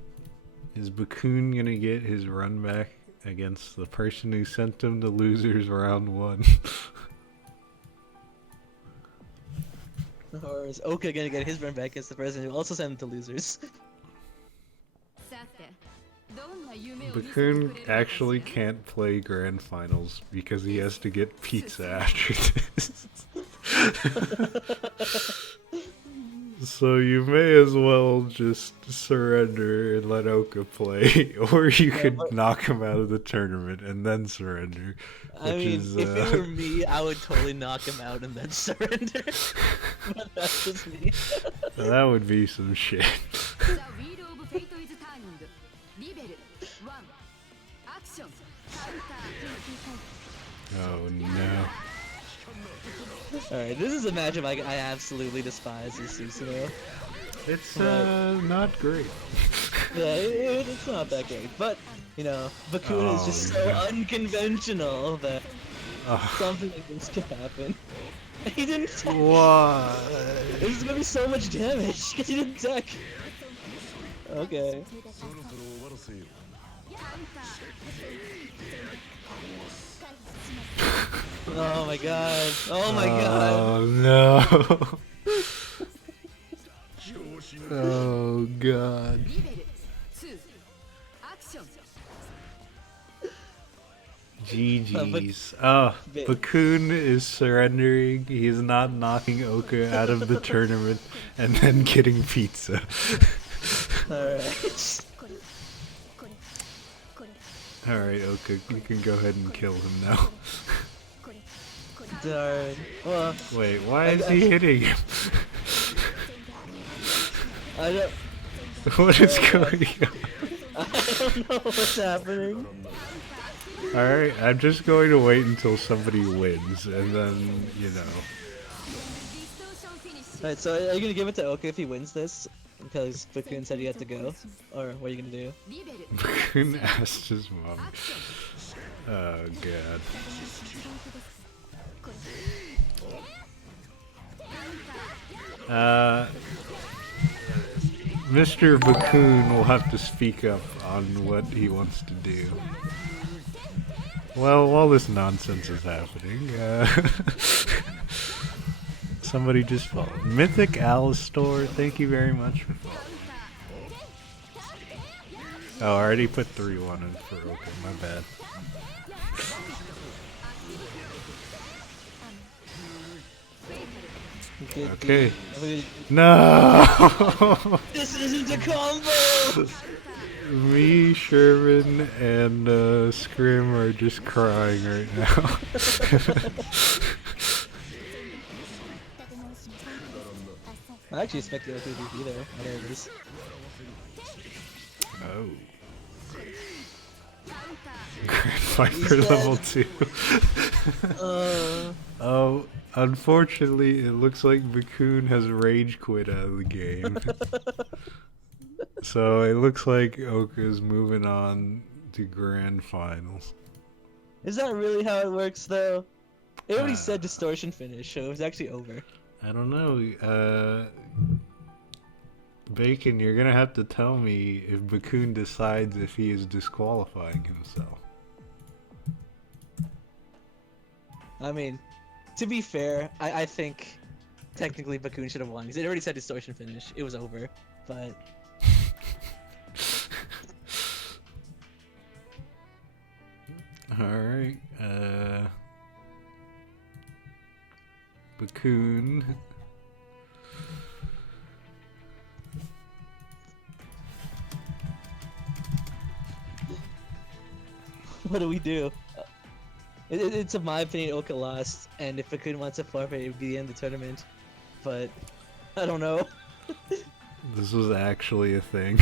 Is Bakun gonna get his run back against the person who sent him to losers round 1? Or is Oka gonna get his run back against the person who also sent him to losers? Bakun actually can't play grand finals because he has to get pizza after this. So you may as well just surrender and let Oka play, or you could knock him out of the tournament and then surrender. I mean, if it were me, I would totally knock him out and then surrender. But that's just me. That would be some shit. Oh no. Alright, this is a matchup I absolutely despise this Susumu. It's not great. Yeah, it's not that great, but, you know, Bakun is just so unconventional that something like this could happen. He didn't attack! Why? This is gonna be so much damage, because he didn't attack! Okay. Oh my god. Oh my god. Oh no. Oh god. GG's. Oh, Bakun is surrendering. He's not knocking Oka out of the tournament and then getting pizza. Alright. Alright, Oka, you can go ahead and kill him now. Darn. Well, wait, why is he hitting him? I don't... What is going on? I don't know what's happening. Alright, I'm just going to wait until somebody wins, and then, you know. Alright, so are you gonna give it to Oka if he wins this? Because Bakun said he had to go? Or what are you gonna do? Bakun asked his mom. Oh god. Mr. Bakun will have to speak up on what he wants to do. Well, while this nonsense is happening, somebody just followed. Mythic Alistor, thank you very much for following. Oh, I already put 3-1 in for Oka, my bad. Okay. No! This isn't a combo! Me, Sherman, and Scrim are just crying right now. I actually expect the Oka to be there. Oh, there it is. Oh. Grand Viper level 2. Oh, unfortunately, it looks like Bakun has rage quit out of the game. So it looks like Oka's moving on to grand finals. Is that really how it works, though? It already said distortion finish, so it was actually over. I don't know. Bacon, you're gonna have to tell me if Bakun decides if he is disqualifying himself. I mean, to be fair, I think technically Bakun should have won, because it already said distortion finish. It was over, but... Alright, Bakun. What do we do? It's in my opinion Oka lost, and if Bakun wants to forfeit, it would be the end of the tournament. But I don't know. This was actually a thing.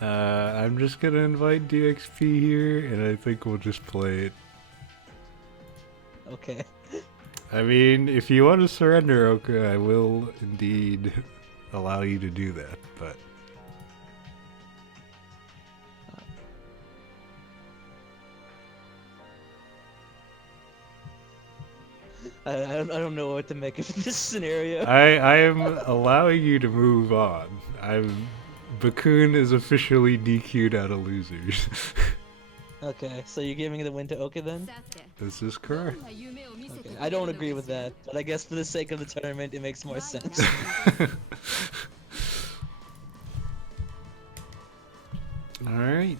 I'm just gonna invite DXP here, and I think we'll just play it. Okay. I mean, if you want to surrender, Oka, I will indeed allow you to do that, but... I don't know what to make of this scenario. I am allowing you to move on. Bakun is officially DQ'd out of losers. Okay, so you're giving the win to Oka then? This is correct. Okay. I don't agree with that, but I guess for the sake of the tournament, it makes more sense. Alright.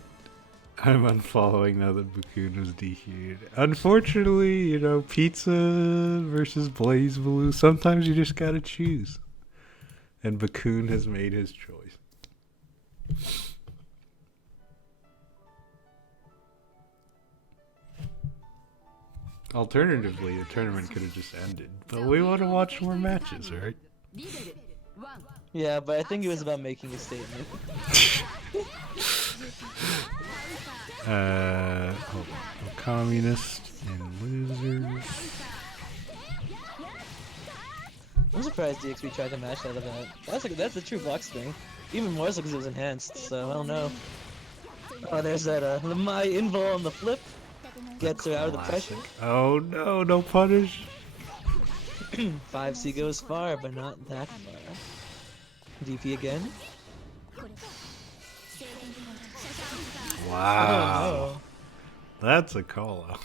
I'm unfollowing now that Bakun was DQ'd. Unfortunately, you know, Pizza versus Blaze Blue, sometimes you just gotta choose. And Bakun has made his choice. Alternatively, the tournament could have just ended. But we want to watch more matches, right? Yeah, but I think it was about making a statement. Hold on. Communist and losers. I'm surprised DXP tried to mash out of that. That's a true box thing. Even more so because it was enhanced, so I don't know. Oh, there's that, my invul on the flip. Gets her out of the pressure. Oh no, no punish. 5C goes far, but not that far. DP again. Wow. Oh, That's a call out.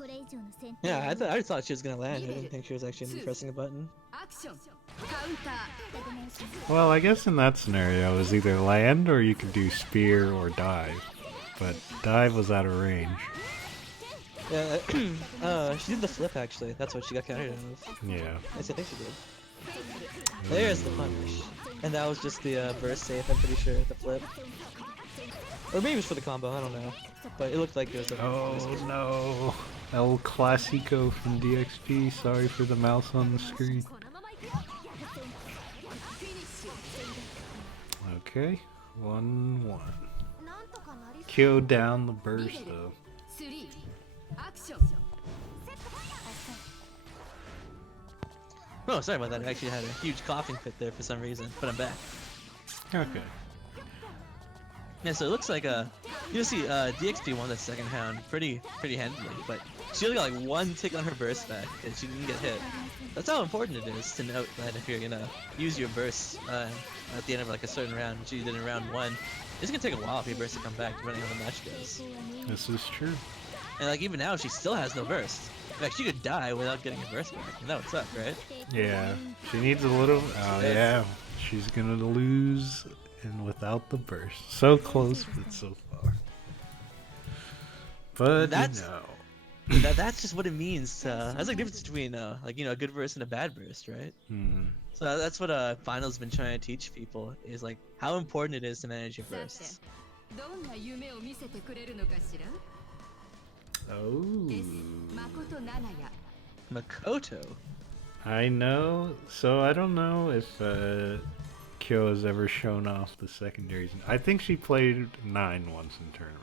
no. Yeah, I thought she was gonna land. I didn't think she was actually gonna be pressing a button. Well, I guess in that scenario it was either land or you could do spear or dive. But dive was out of range. Yeah, she did the flip actually. That's what she got countered out of. Yeah. Yes, I think she did. There's the punish. And that was just the burst safe, I'm pretty sure, the flip. Or maybe it was for the combo, I don't know. But it looked like it was a Oh no. El Clasico from DXP. Sorry for the mouse on the screen. Okay. 1-1. Kill down the burst though. Oh, sorry about that. I actually had a huge coughing fit there for some reason, but I'm back. Okay. Yeah, so it looks like you'll see DXP won the second round pretty handily, but she only got like one tick on her burst back and she didn't get hit. That's how important it is to note that if you're gonna use your burst at the end of like a certain round, which you did in round 1, it's gonna take a while for your burst to come back depending on how the match goes. This is true. And like even now she still has no burst. In fact, she could die without getting a burst back, and that would suck, right? Yeah. She needs a little... Oh yeah. She's gonna lose and without the burst. So close, but so far. But that's no. that's just what it means. That's like the difference between like a good burst and a bad burst, right? So that's what Final's been trying to teach people is like how important it is to manage your bursts. Oh. Makoto. I know. So I don't know if Kyo has ever shown off the secondaries. I think she played 9 once in tournament.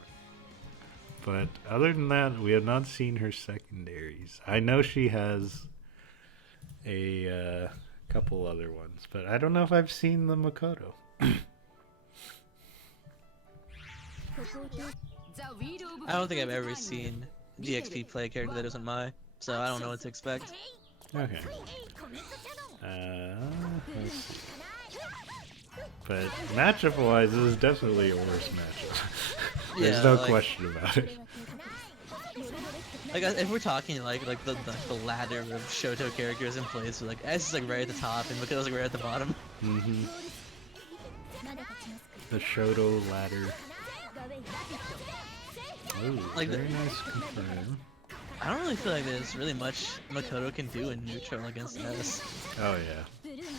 But other than that, we have not seen her secondaries. I know she has a couple other ones, but I don't know if I've seen the Makoto. I don't think I've ever seen DXP play a character that isn't Mai, so I don't know what to expect. Okay. Let's see. But matchup-wise, this is definitely a worse matchup. There's no question about it. Like if we're talking like the ladder of Shoto characters in place, so like S is like right at the top and Makoto's like right at the bottom. The Shoto ladder. Oh, like very nice confirm. I don't really feel like there's really much Makoto can do in neutral against S. Oh yeah.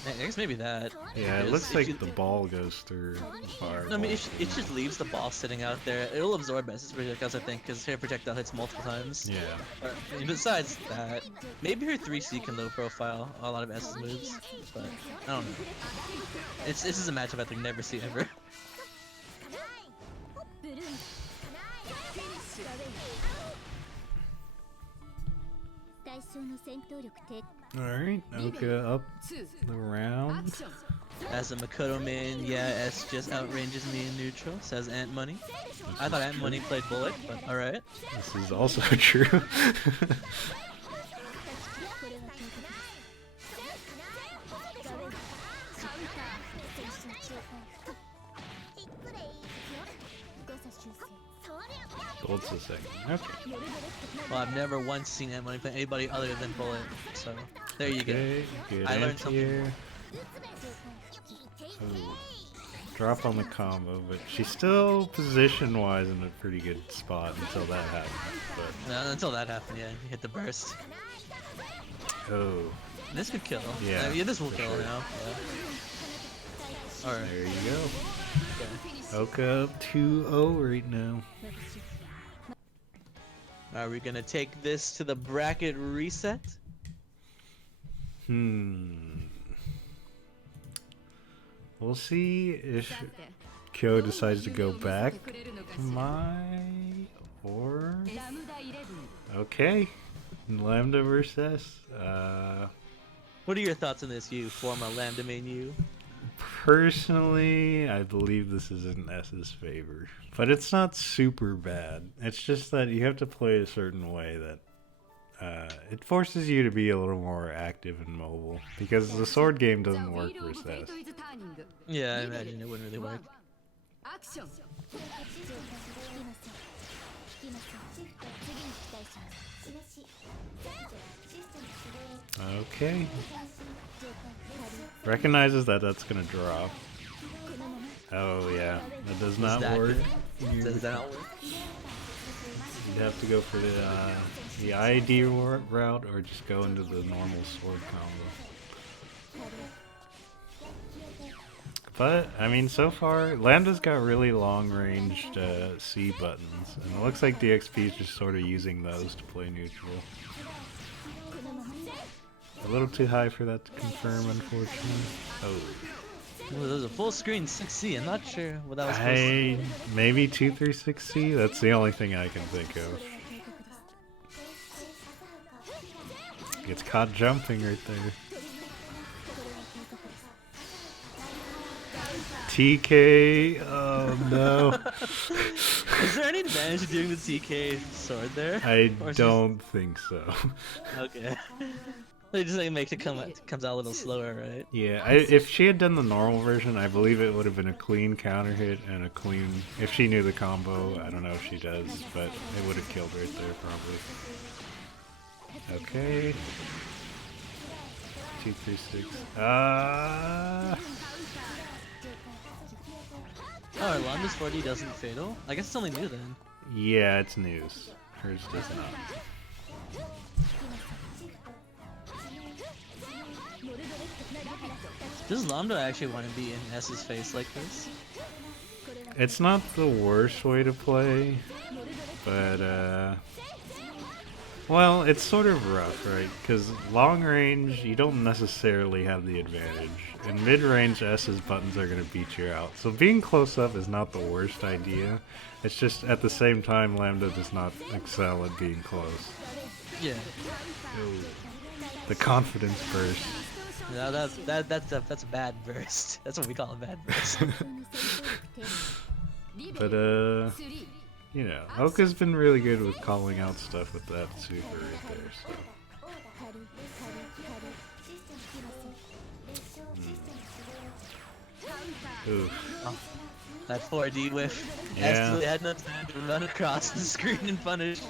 I guess maybe that. Yeah, it because looks if like you- the ball goes through the fireball. No, I mean, it just leaves the ball sitting out there. It'll absorb S's projectiles, I think, because her projectile hits multiple times. Yeah. But besides that, maybe her 3C can low profile a lot of S's moves, but I don't know. This is a matchup I think never see ever. Alright, Oka up the round. As a Makoto main, yeah, S just outranges me in neutral, says Ant Money. I thought Ant Money played Bullet, but alright. This is also true. Gold's the second. Okay. Well, I've never once seen Ant Money play anybody other than Bullet, so there you go. Okay, good I learned something. here. Ooh. Drop on the combo, but she's still position-wise in a pretty good spot until that happens. But No, until that happened, yeah, you hit the burst. oh, This could kill. Yeah, yeah, this will for kill sure. now. Yeah. Alright. there you go. Okay. Oka up 2-0 right now. Are we gonna take this to the bracket reset? We'll see if Kyo decides to go back to my or okay. Lambda versus What are your thoughts on this, you former Lambda main you? personally, I believe this is in S's favor, but it's not super bad. It's just that you have to play a certain way that it forces you to be a little more active and mobile because the sword game doesn't work versus S. Yeah, I imagine it wouldn't really work. Okay. Recognizes that that's gonna drop. Oh yeah, that does not that work. good? Does that not work? You'd have to go for the ID route or just go into the normal sword combo. But, I mean, so far, Lambda's got really long-ranged C buttons, and it looks like DXP is just sort of using those to play neutral. A little too high for that to confirm, unfortunately. Oh. Well, there's a full screen 6C. I'm not sure what that was supposed to Maybe 236C? That's the only thing I can think of. Gets caught jumping right there. TK, oh no. Is there any advantage to doing the TK sword there? I Or is don't think so. Okay. They just like makes it comes out a little slower, right? Yeah, if she had done the normal version, I believe it would have been a clean counter hit and a clean. If she knew the combo, I don't know if she does, but it would have killed right there probably. Okay. 236. Oh, Lambda's 4D doesn't fatal? I guess it's only new then. Yeah, it's news. Hers does not. Does Lambda actually want to be in S's face like this? It's not the worst way to play, but well, it's sort of rough, right? Because long range, you don't necessarily have the advantage. In mid range, S's buttons are going to beat you out. So being close up is not the worst idea. It's just at the same time, Lambda does not excel at being close. Yeah. Ooh. The confidence burst. No, that's a bad burst. That's what we call a bad burst. But you know, Oka's been really good with calling out stuff with that super right there, so. Oof. Oh, that 4D whiff. Yeah. Actually had enough time to run across the screen and punish.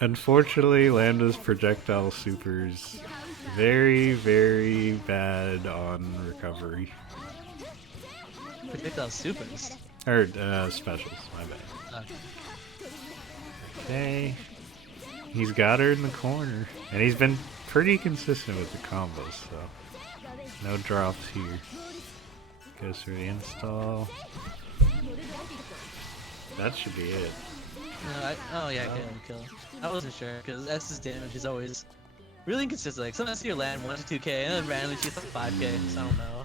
Unfortunately, Lambda's projectile super's very, very bad on recovery. Projectile supers. Or, specials, my bad. Okay. He's got her in the corner. And he's been pretty consistent with the combos, so. No drops here. Goes through the install. That should be it. Oh yeah, I can kill. I wasn't sure because S's damage is always really inconsistent. Like sometimes you land 1 to 2k and then randomly shoots like 5k. So I don't know.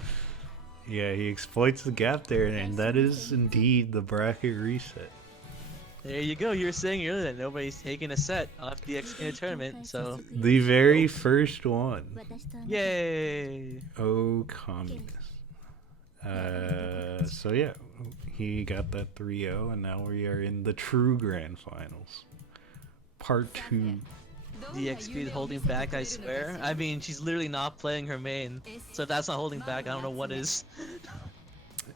Yeah, he exploits the gap there, and that is indeed the bracket reset. There you go. You were saying earlier that nobody's taking a set off DX in a tournament, so The very first one. yay! Oh, communist. So yeah, he got that 3-0, and now we are in the true grand finals. Part 2. DXP is holding back, I swear. I mean, she's literally not playing her main, so if that's not holding back, I don't know what is.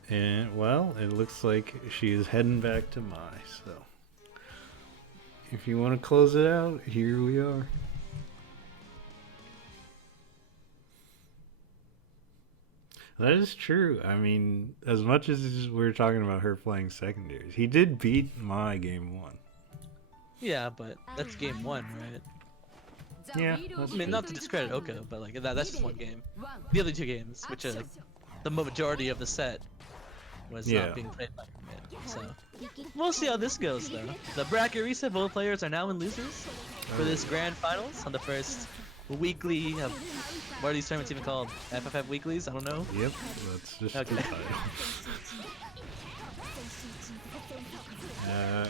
And, well, it looks like she is heading back to Mai, so... If you want to close it out, here we are. That is true. I mean, as much as we're talking about her playing secondaries, he did beat Mai game 1. Yeah, but that's game 1, right? Yeah, I mean, not to discredit Oka, but like that's just one game. The other 2 games, which are like the majority of the set, was not being played by her mid. So we'll see how this goes, though. The bracket reset. Both players are now in losers for this grand finals on the first weekly. What are these tournaments even called? FFF Weeklies? I don't know. Yep, that's just Okay. the title.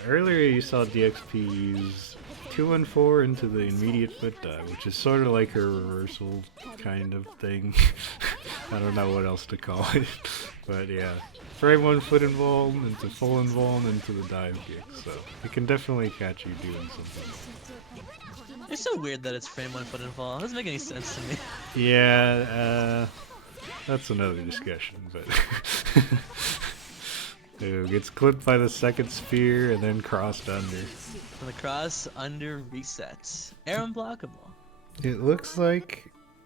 Earlier you saw DXP use 2 and 4 into the immediate foot dive, which is sort of like her reversal kind of thing. I don't know what else to call it, but yeah. Frame 1 foot involved into full involved into the dive kick, so it can definitely catch you doing something. It's so weird that it's frame 1 foot and fall. It doesn't make any sense to me. Yeah, that's another discussion, but... Ooh, gets clipped by the second spear and then crossed under. And the cross under resets. Air unblockable. It looks like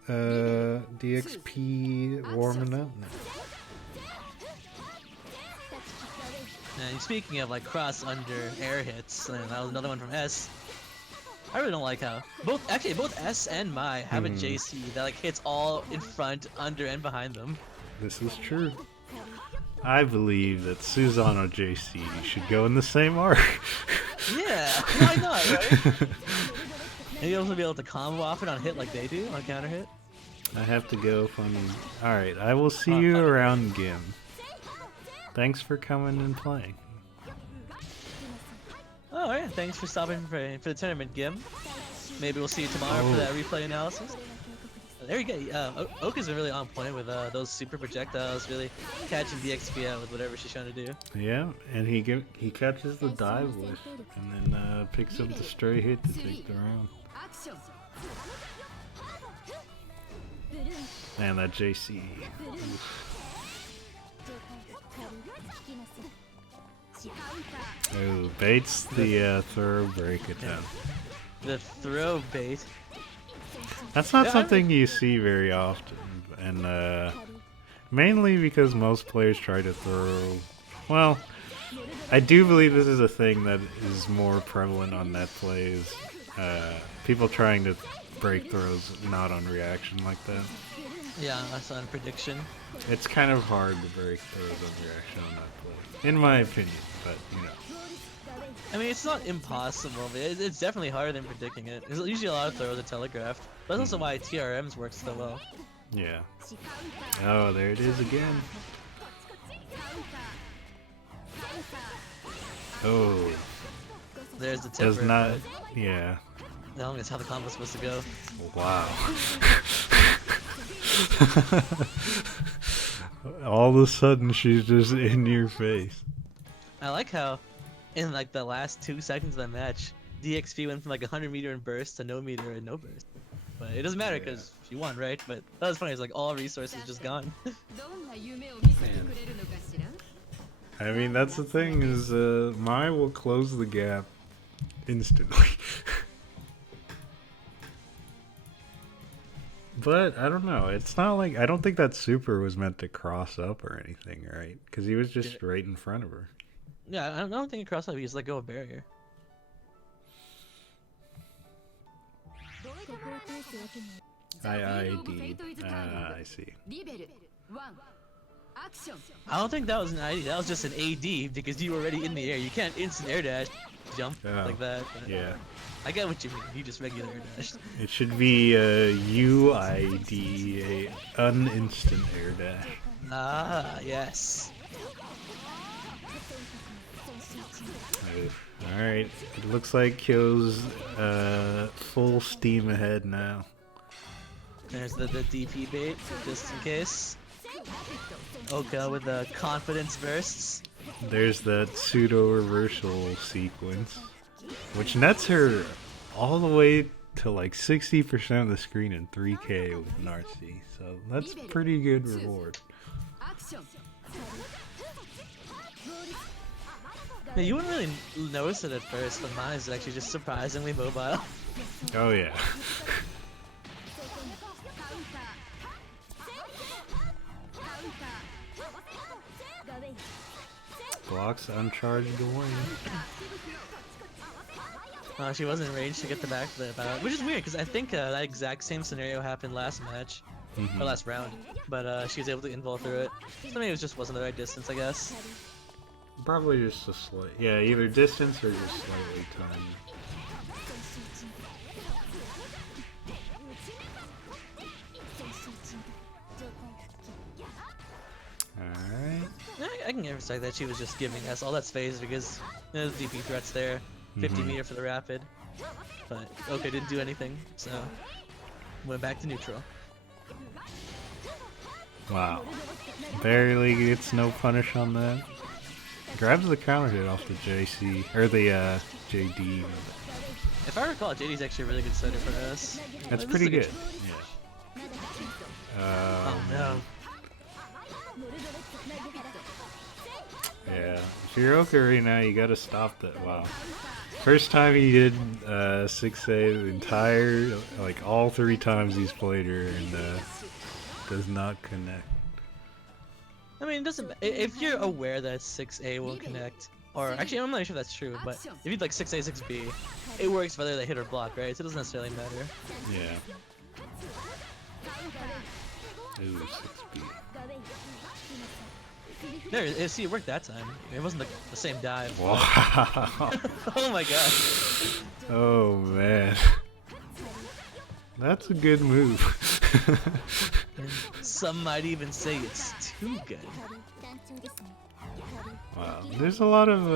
DXP warming up now. And speaking of like cross under air hits, and that was another one from S. I really don't like how both S and Mai have a JC that like hits all in front, under, and behind them. This is true. I believe that Suzano JC should go in the same arc. Yeah, why not, right? Maybe also be able to combo off it on hit like they do on counter hit. I have to go from. Alright, I will see you around Gim. Thanks for coming and playing. Oh yeah, thanks for stopping for the tournament, Gim. Maybe we'll see you tomorrow for that replay analysis. There you go. Oka's been really on point with those super projectiles, really catching DXP out with whatever she's trying to do. Yeah, and he catches the dive whiff and then picks up the stray hit to take the round. Man, that JC. Oh, baits the throw break attempt. The throw bait. That's not something you see very often, and mainly because most players try to throw. Well, I do believe this is a thing that is more prevalent on net plays. People trying to break throws not on reaction like that. Yeah, that's on prediction. It's kind of hard to break throws on reaction on that play, in my opinion. But you know. I mean, it's not impossible, but it's definitely harder than predicting it. There's usually a lot of throws are telegraphed. That's also why TRMs work so well. Yeah. Oh, there it is again. Oh. There's the tip. Does not. Yeah. No, that's how the combo's supposed to go. Wow. All of a sudden, she's just in your face. I like how, in like the last 2 seconds of the match, DXP went from like 100 meter in burst to no meter and no burst. But it doesn't matter because she won, right? But that was funny. It's like all resources just gone. Man. I mean, that's the thing is, Mai will close the gap instantly. But I don't know. It's not like I don't think that super was meant to cross up or anything, right? Because he was just right in front of her. Yeah, I don't think it crossed up. He just let go of barrier. IID. I see. I don't think that was an ID. That was just an AD because you were already in the air. You can't instant air dash, jump like that. But Yeah. I get what you mean. You just regular air dash. It should be UID, a uninstant air dash. Ah, yes. Alright, it looks like Kyo's full steam ahead now. There's the DP bait, just in case. Oka with the confidence bursts. There's that pseudo reversal sequence, which nets her all the way to like 60% of the screen in 3K with an RC, so that's pretty good reward. Yeah, you wouldn't really notice it at first, but mine is actually just surprisingly mobile. Oh yeah. Blocks uncharged away. She wasn't in range to get the backflip out, which is weird because I think that exact same scenario happened last match, or last round, but she was able to invul through it. So maybe it just wasn't the right distance, I guess. Probably just a slight, yeah, either distance or just slightly timed. Alright. I can respect that she was just giving us all that's phase because there's DP threats there, 50 meter for the rapid, but okay, didn't do anything, so went back to neutral. Wow. Barely gets no punish on that. Grabs the counter hit off the JC, or the JD. If I recall, JD's actually a really good setter for us. That's pretty good. Yeah. Oh no. Yeah. If you're okay right now, you gotta stop that. Wow. First time he did 6A the entire, like all 3 times he's played her, and does not connect. I mean, it doesn't. If you're aware that 6A won't connect, or actually, I'm not sure that's true, but if you like 6A, 6B, it works whether they hit or block, right? So it doesn't necessarily matter. Yeah. Ooh, 6B. There, see, it worked that time. It wasn't the same dive. Wow. Oh my god. Oh man. That's a good move. Some might even say it's too good. Wow, there's a lot of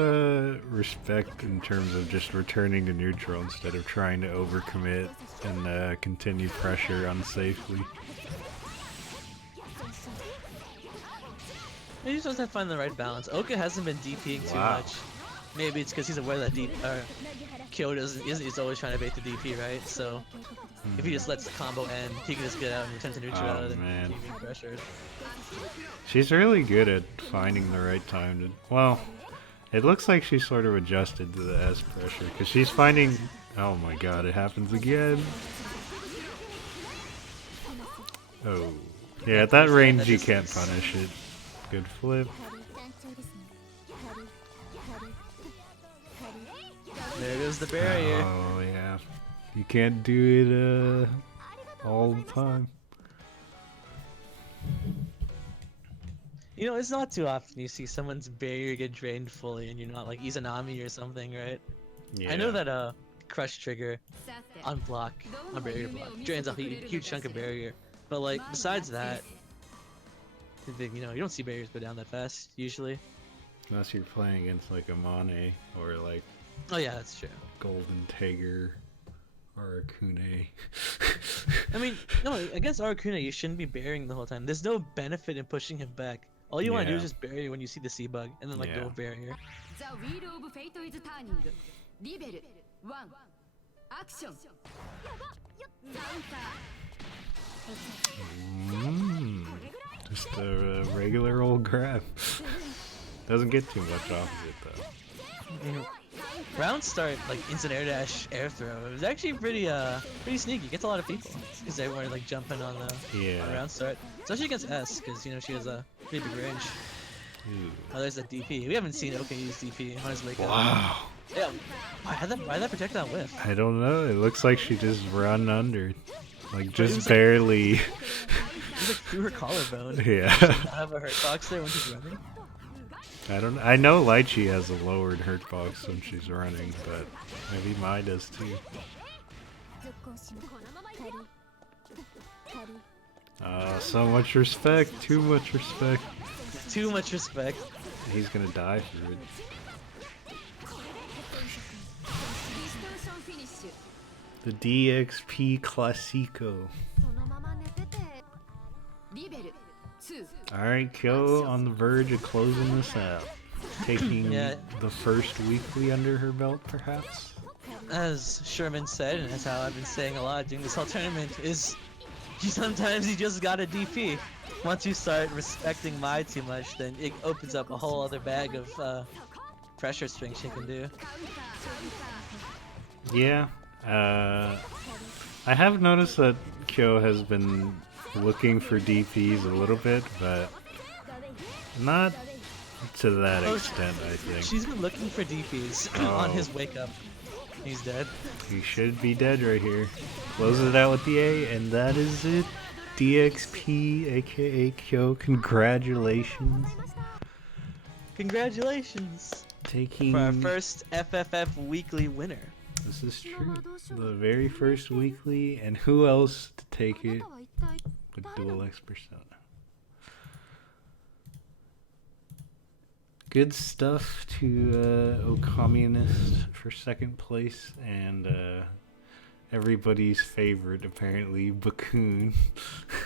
respect in terms of just returning to neutral instead of trying to overcommit and continue pressure unsafely. He just doesn't find the right balance. Oka hasn't been DPing too much. Maybe it's because he's aware that Kyo he's always trying to bait the DP, right? So if he just lets the combo end, he can just get out and return to neutral rather than being pressured. She's really good at finding the right time to. Well, it looks like she's sort of adjusted to the S pressure because she's finding. Oh my god, it happens again. Oh. Yeah, at that range you can't punish it. Good flip. There goes the barrier. Oh yeah. You can't do it all the time. You know, it's not too often you see someone's barrier get drained fully and you're not like Izanami or something, right? Yeah. I know that crush trigger on block, on barrier block, drains off a huge chunk of barrier. But like, besides that, you know, you don't see barriers go down that fast, usually. Unless you're playing against like a Mane or like Oh yeah, that's true. Golden Tiger or Arcune. I mean, no, against Arcune you shouldn't be burying the whole time. There's no benefit in pushing him back. All you want to do is just bury when you see the C-bug, and then like go barrier. Just a regular old grab. Doesn't get too much off of it though. Round start, like instant air dash, air throw. It was actually pretty sneaky. Gets a lot of people because they were like jumping on the on round start, especially against S, because you know she has a pretty big range. Ooh. Oh, there's that DP. We haven't seen OK use DP on his wake up. Wow. Yeah. Why did that projectile whiff? I don't know. It looks like she just run under. Like, it just was barely. It was like through her collarbone. Yeah. She did not have a hurt box there when she's running. I know Lychee has a lowered hurt box when she's running, but maybe Mai does too. So much respect, too much respect. Too much respect. He's gonna die for it. The DXP Classico. Alright, Kyo on the verge of closing this out. Taking the first weekly under her belt, perhaps? As Sherman said, and that's how I've been saying a lot during this whole tournament, is sometimes you just gotta DP. Once you start respecting Mai too much, then it opens up a whole other bag of pressure strings she can do. Yeah. I have noticed that Kyo has been looking for DPs a little bit, but not to that extent, I think. She's been looking for DPs on his wake up. He's dead. He should be dead right here. Closes it out with the A, and that is it. DXP, aka Kyo, congratulations. Congratulations! Taking... For our first FFF Weekly winner. This is true. The very first weekly, and who else to take it with Dual X Persona. Good stuff to Ocommunist for second place, and everybody's favorite, apparently, Bakun.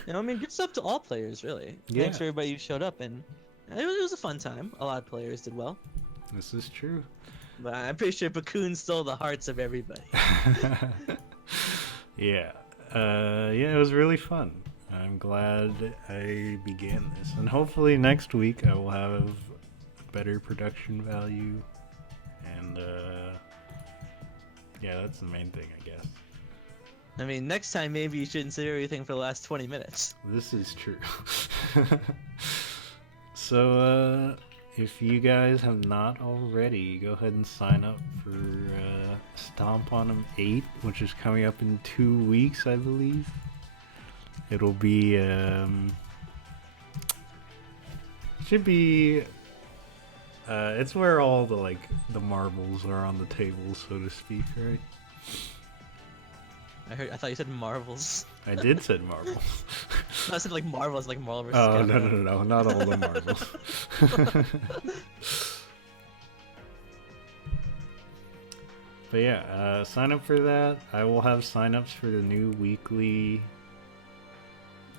You know, I mean, good stuff to all players, really. Yeah. Thanks for everybody who showed up, and it was a fun time. A lot of players did well. This is true. But I'm pretty sure Bakun stole the hearts of everybody. Yeah. Yeah, it was really fun. I'm glad I began this. And hopefully next week I will have better production value. And, yeah, that's the main thing, I guess. I mean, next time maybe you shouldn't say everything for the last 20 minutes. This is true. So, if you guys have not already, go ahead and sign up for Stomp on 'em 8, which is coming up in 2 weeks, I believe. It'll be, should be, it's where all the, the marbles are on the table, so to speak, right? I thought you said Marvels. I did said marbles. No, I said like Marvels, like Marvel vs. Oh, Capcom. no, not all the marbles. But yeah, sign up for that. I will have sign-ups for the new weekly.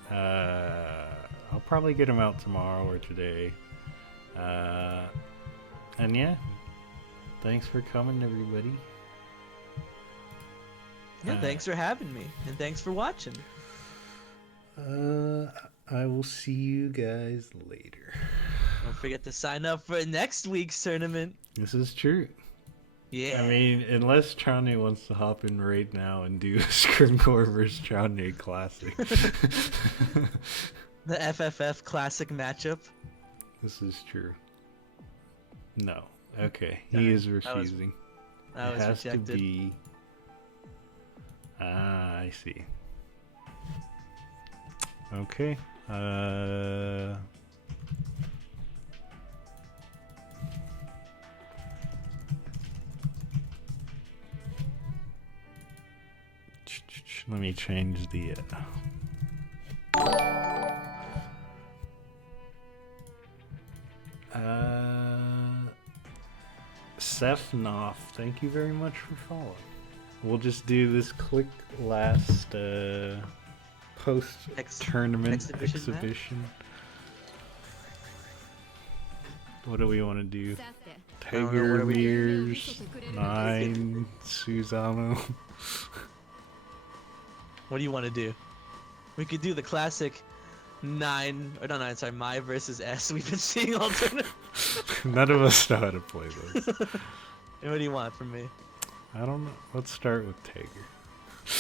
I'll probably get them out tomorrow or today. And yeah, thanks for coming, everybody. Yeah, thanks for having me, and thanks for watching. I will see you guys later. Don't forget to sign up for next week's tournament. This is true. Yeah. I mean, unless Chane wants to hop in right now and do a Scrimcore vs. Chane Classic. The FFF Classic matchup. This is true. No. Okay. He is refusing. That it was has rejected. to be... Ah, I see. Okay. Let me change the... Seth Knopf, thank you very much for following. We'll just do this quick last post-tournament exhibition. What do we want to do? Tiger Mears, 9, Susano. What do you want to do? We could do the classic 9, or not 9, sorry, Mai versus S we've been seeing all tournament. None of us know how to play those. And what do you want from me? I don't know. Let's start with Tiger.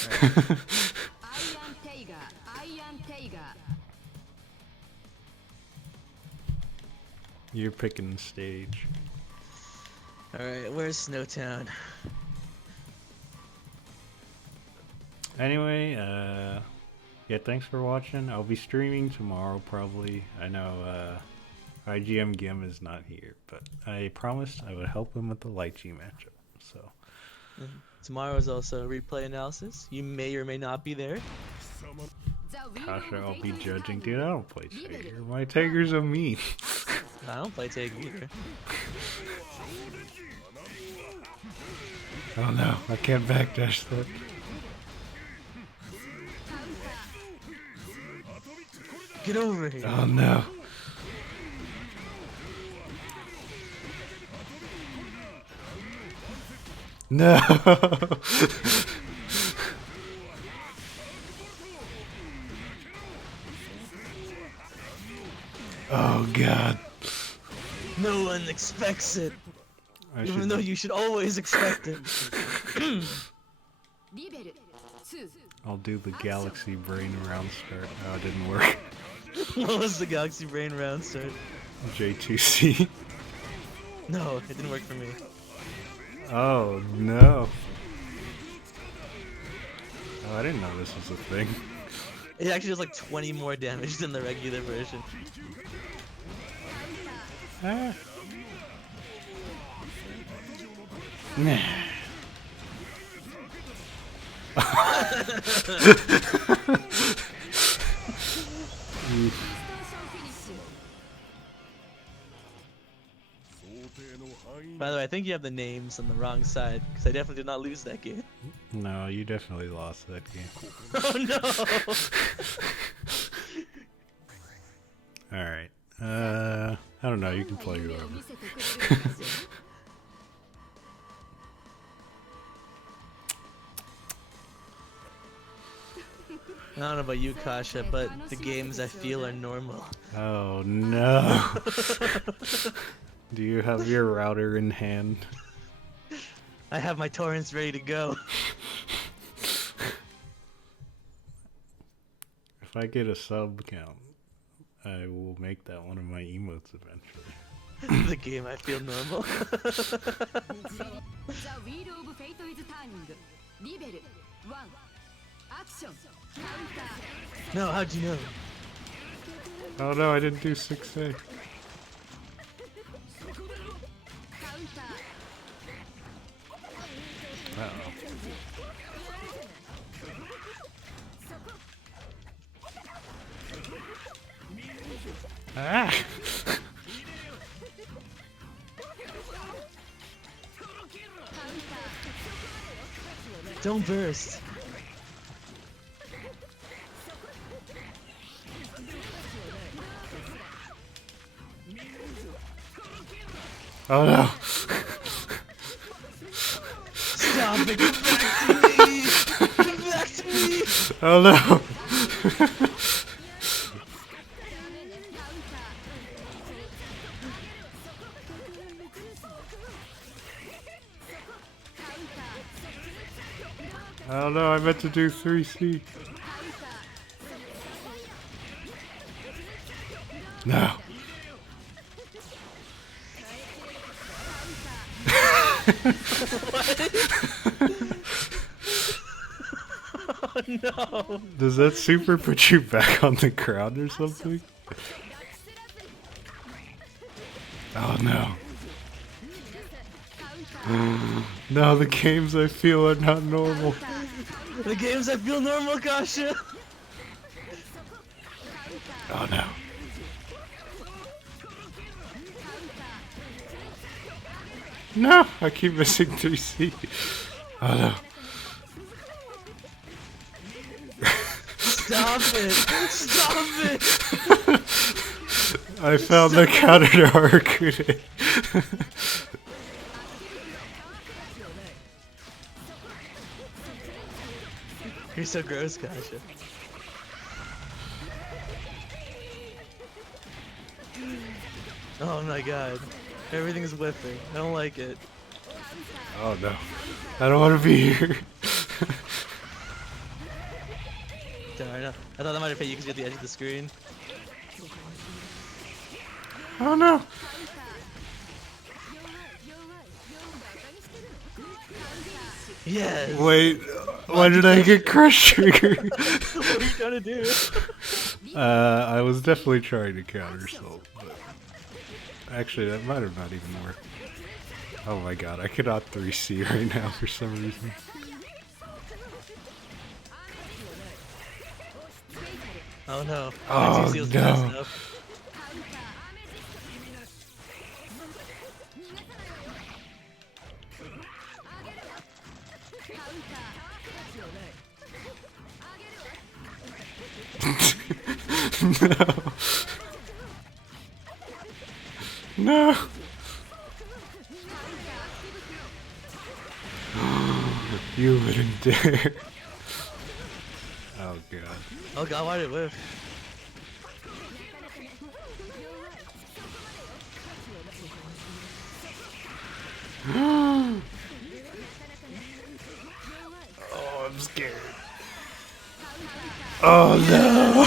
Right. You're picking the stage. Alright, where's Snowtown? Anyway, Yeah, thanks for watching. I'll be streaming tomorrow probably. I know IGM Gim is not here, but I promised I would help him with the Lychee matchup. So Tomorrow is also replay analysis. You may or may not be there. Kasha, I'll be judging. Dude, I don't play Tiger. My Tigers are mean. I don't play Tag either. Oh no, I can't backdash that. Get over here. Oh no. No. Oh god. No one expects it. Even though you should always expect it. I'll do the Galaxy Brain round start. Oh, it didn't work. What was the Galaxy Brain round start? J2C. No, it didn't work for me. Oh no. Oh, I didn't know this was a thing. It actually does like 20 more damage than the regular version. Ah. Nah. By the way, I think you have the names on the wrong side, because I definitely did not lose that game. No, you definitely lost that game. Oh no! Alright. I don't know, you can play whoever. I don't know about you, Kasha, but the games I feel are normal. Oh no. Do you have your router in hand? I have my torrents ready to go. If I get a sub count, I will make that one of my emotes eventually. The game I feel normal. No, how'd you know? Oh no, I didn't do 6A. Uh-oh. Ah! Don't burst. Oh no! Stop it! Get back to me! Get back to me! Oh no! Oh no, I meant to do 3C. No. Oh no! Does that super put you back on the ground or something? Oh no. No, the games I feel are not normal. The games I feel normal, Kasha! Oh no. No, I keep missing 3C. Oh no. Stop it! Stop it! I found the counter to Harkude. You're so gross, Kasha. Oh my god. Everything's whiffing. I don't like it. Oh no. I don't want to be here. Darn, I thought that might have hit you because you're at the edge of the screen. Oh no. Yes! Wait. Why did I get crush trigger? What are you trying to do? I was definitely trying to counter Salt, but actually that might have not even worked. Oh my god, I cannot 3C right now for some reason. Oh no. Oh, 2C was fast no. enough. No. No. You wouldn't dare. Oh god. Oh god, why did it whiff? Oh, I'm scared. Oh no!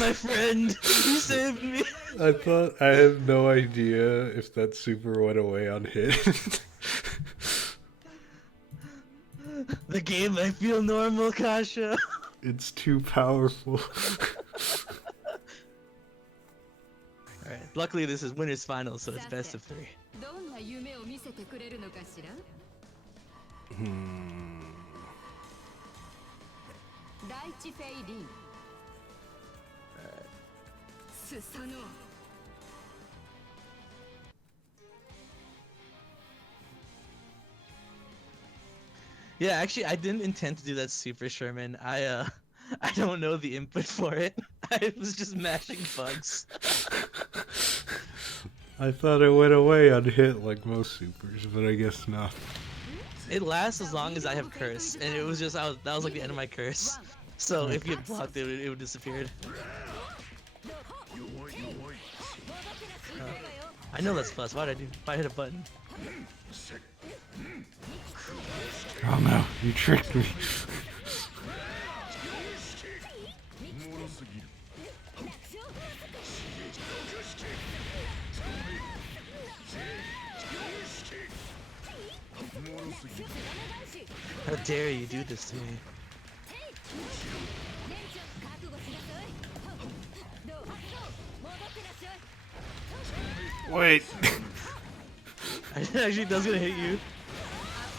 My friend, you saved me. I thought I had no idea if that super went away on hit. The game might feel normal, Kasha. It's too powerful. Alright, luckily this is winners finals, so it's best of 3. Yeah, actually, I didn't intend to do that Super Sherman. I don't know the input for it. I was just mashing bugs. I thought it went away on hit like most supers, but I guess not. It lasts as long as I have curse, and it was just that was like the end of my curse. So if you had blocked it, it would disappeared. I know that's plus. Why did I hit a button? Oh no, you tricked me. How dare you do this to me? Wait. It actually does gonna hit you.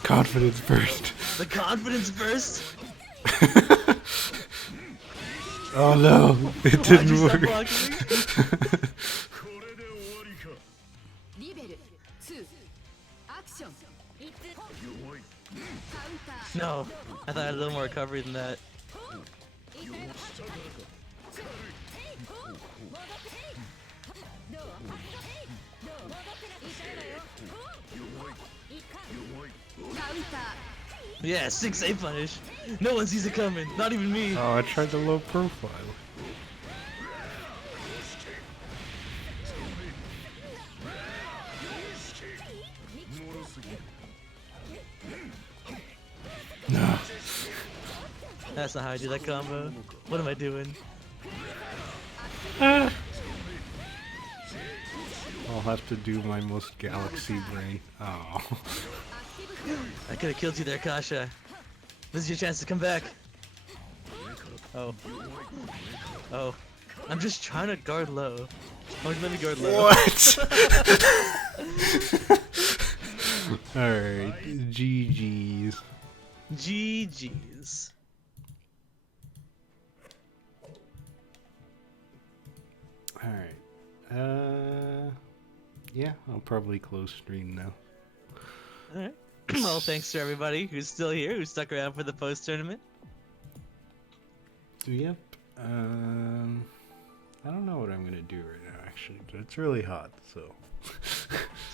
Confidence burst. The confidence burst. Oh no, it Why'd didn't you stop work. blocking me? No, I thought I had a little more recovery than that. Yeah, 6A punish. No one sees it coming, not even me. Oh, I tried the low profile. No. That's not how I do that combo. What am I doing? I'll have to do my most galaxy brain. Oh. I could have killed you there, Kasha. This is your chance to come back. Oh. Oh. I'm just trying to guard low. Oh, let me guard low. What? Alright, GG's. GG's. Alright. Yeah, I'll probably close stream now. Alright. Well, thanks to everybody who's still here, who stuck around for the post-tournament. Yep. I don't know what I'm gonna do right now, actually. It's really hot, so.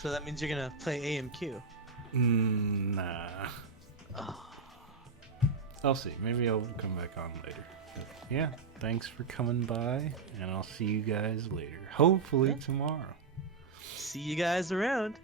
So that means you're gonna play AMQ. Nah. Oh. I'll see. Maybe I'll come back on later. But yeah, thanks for coming by, and I'll see you guys later. Hopefully tomorrow. See you guys around.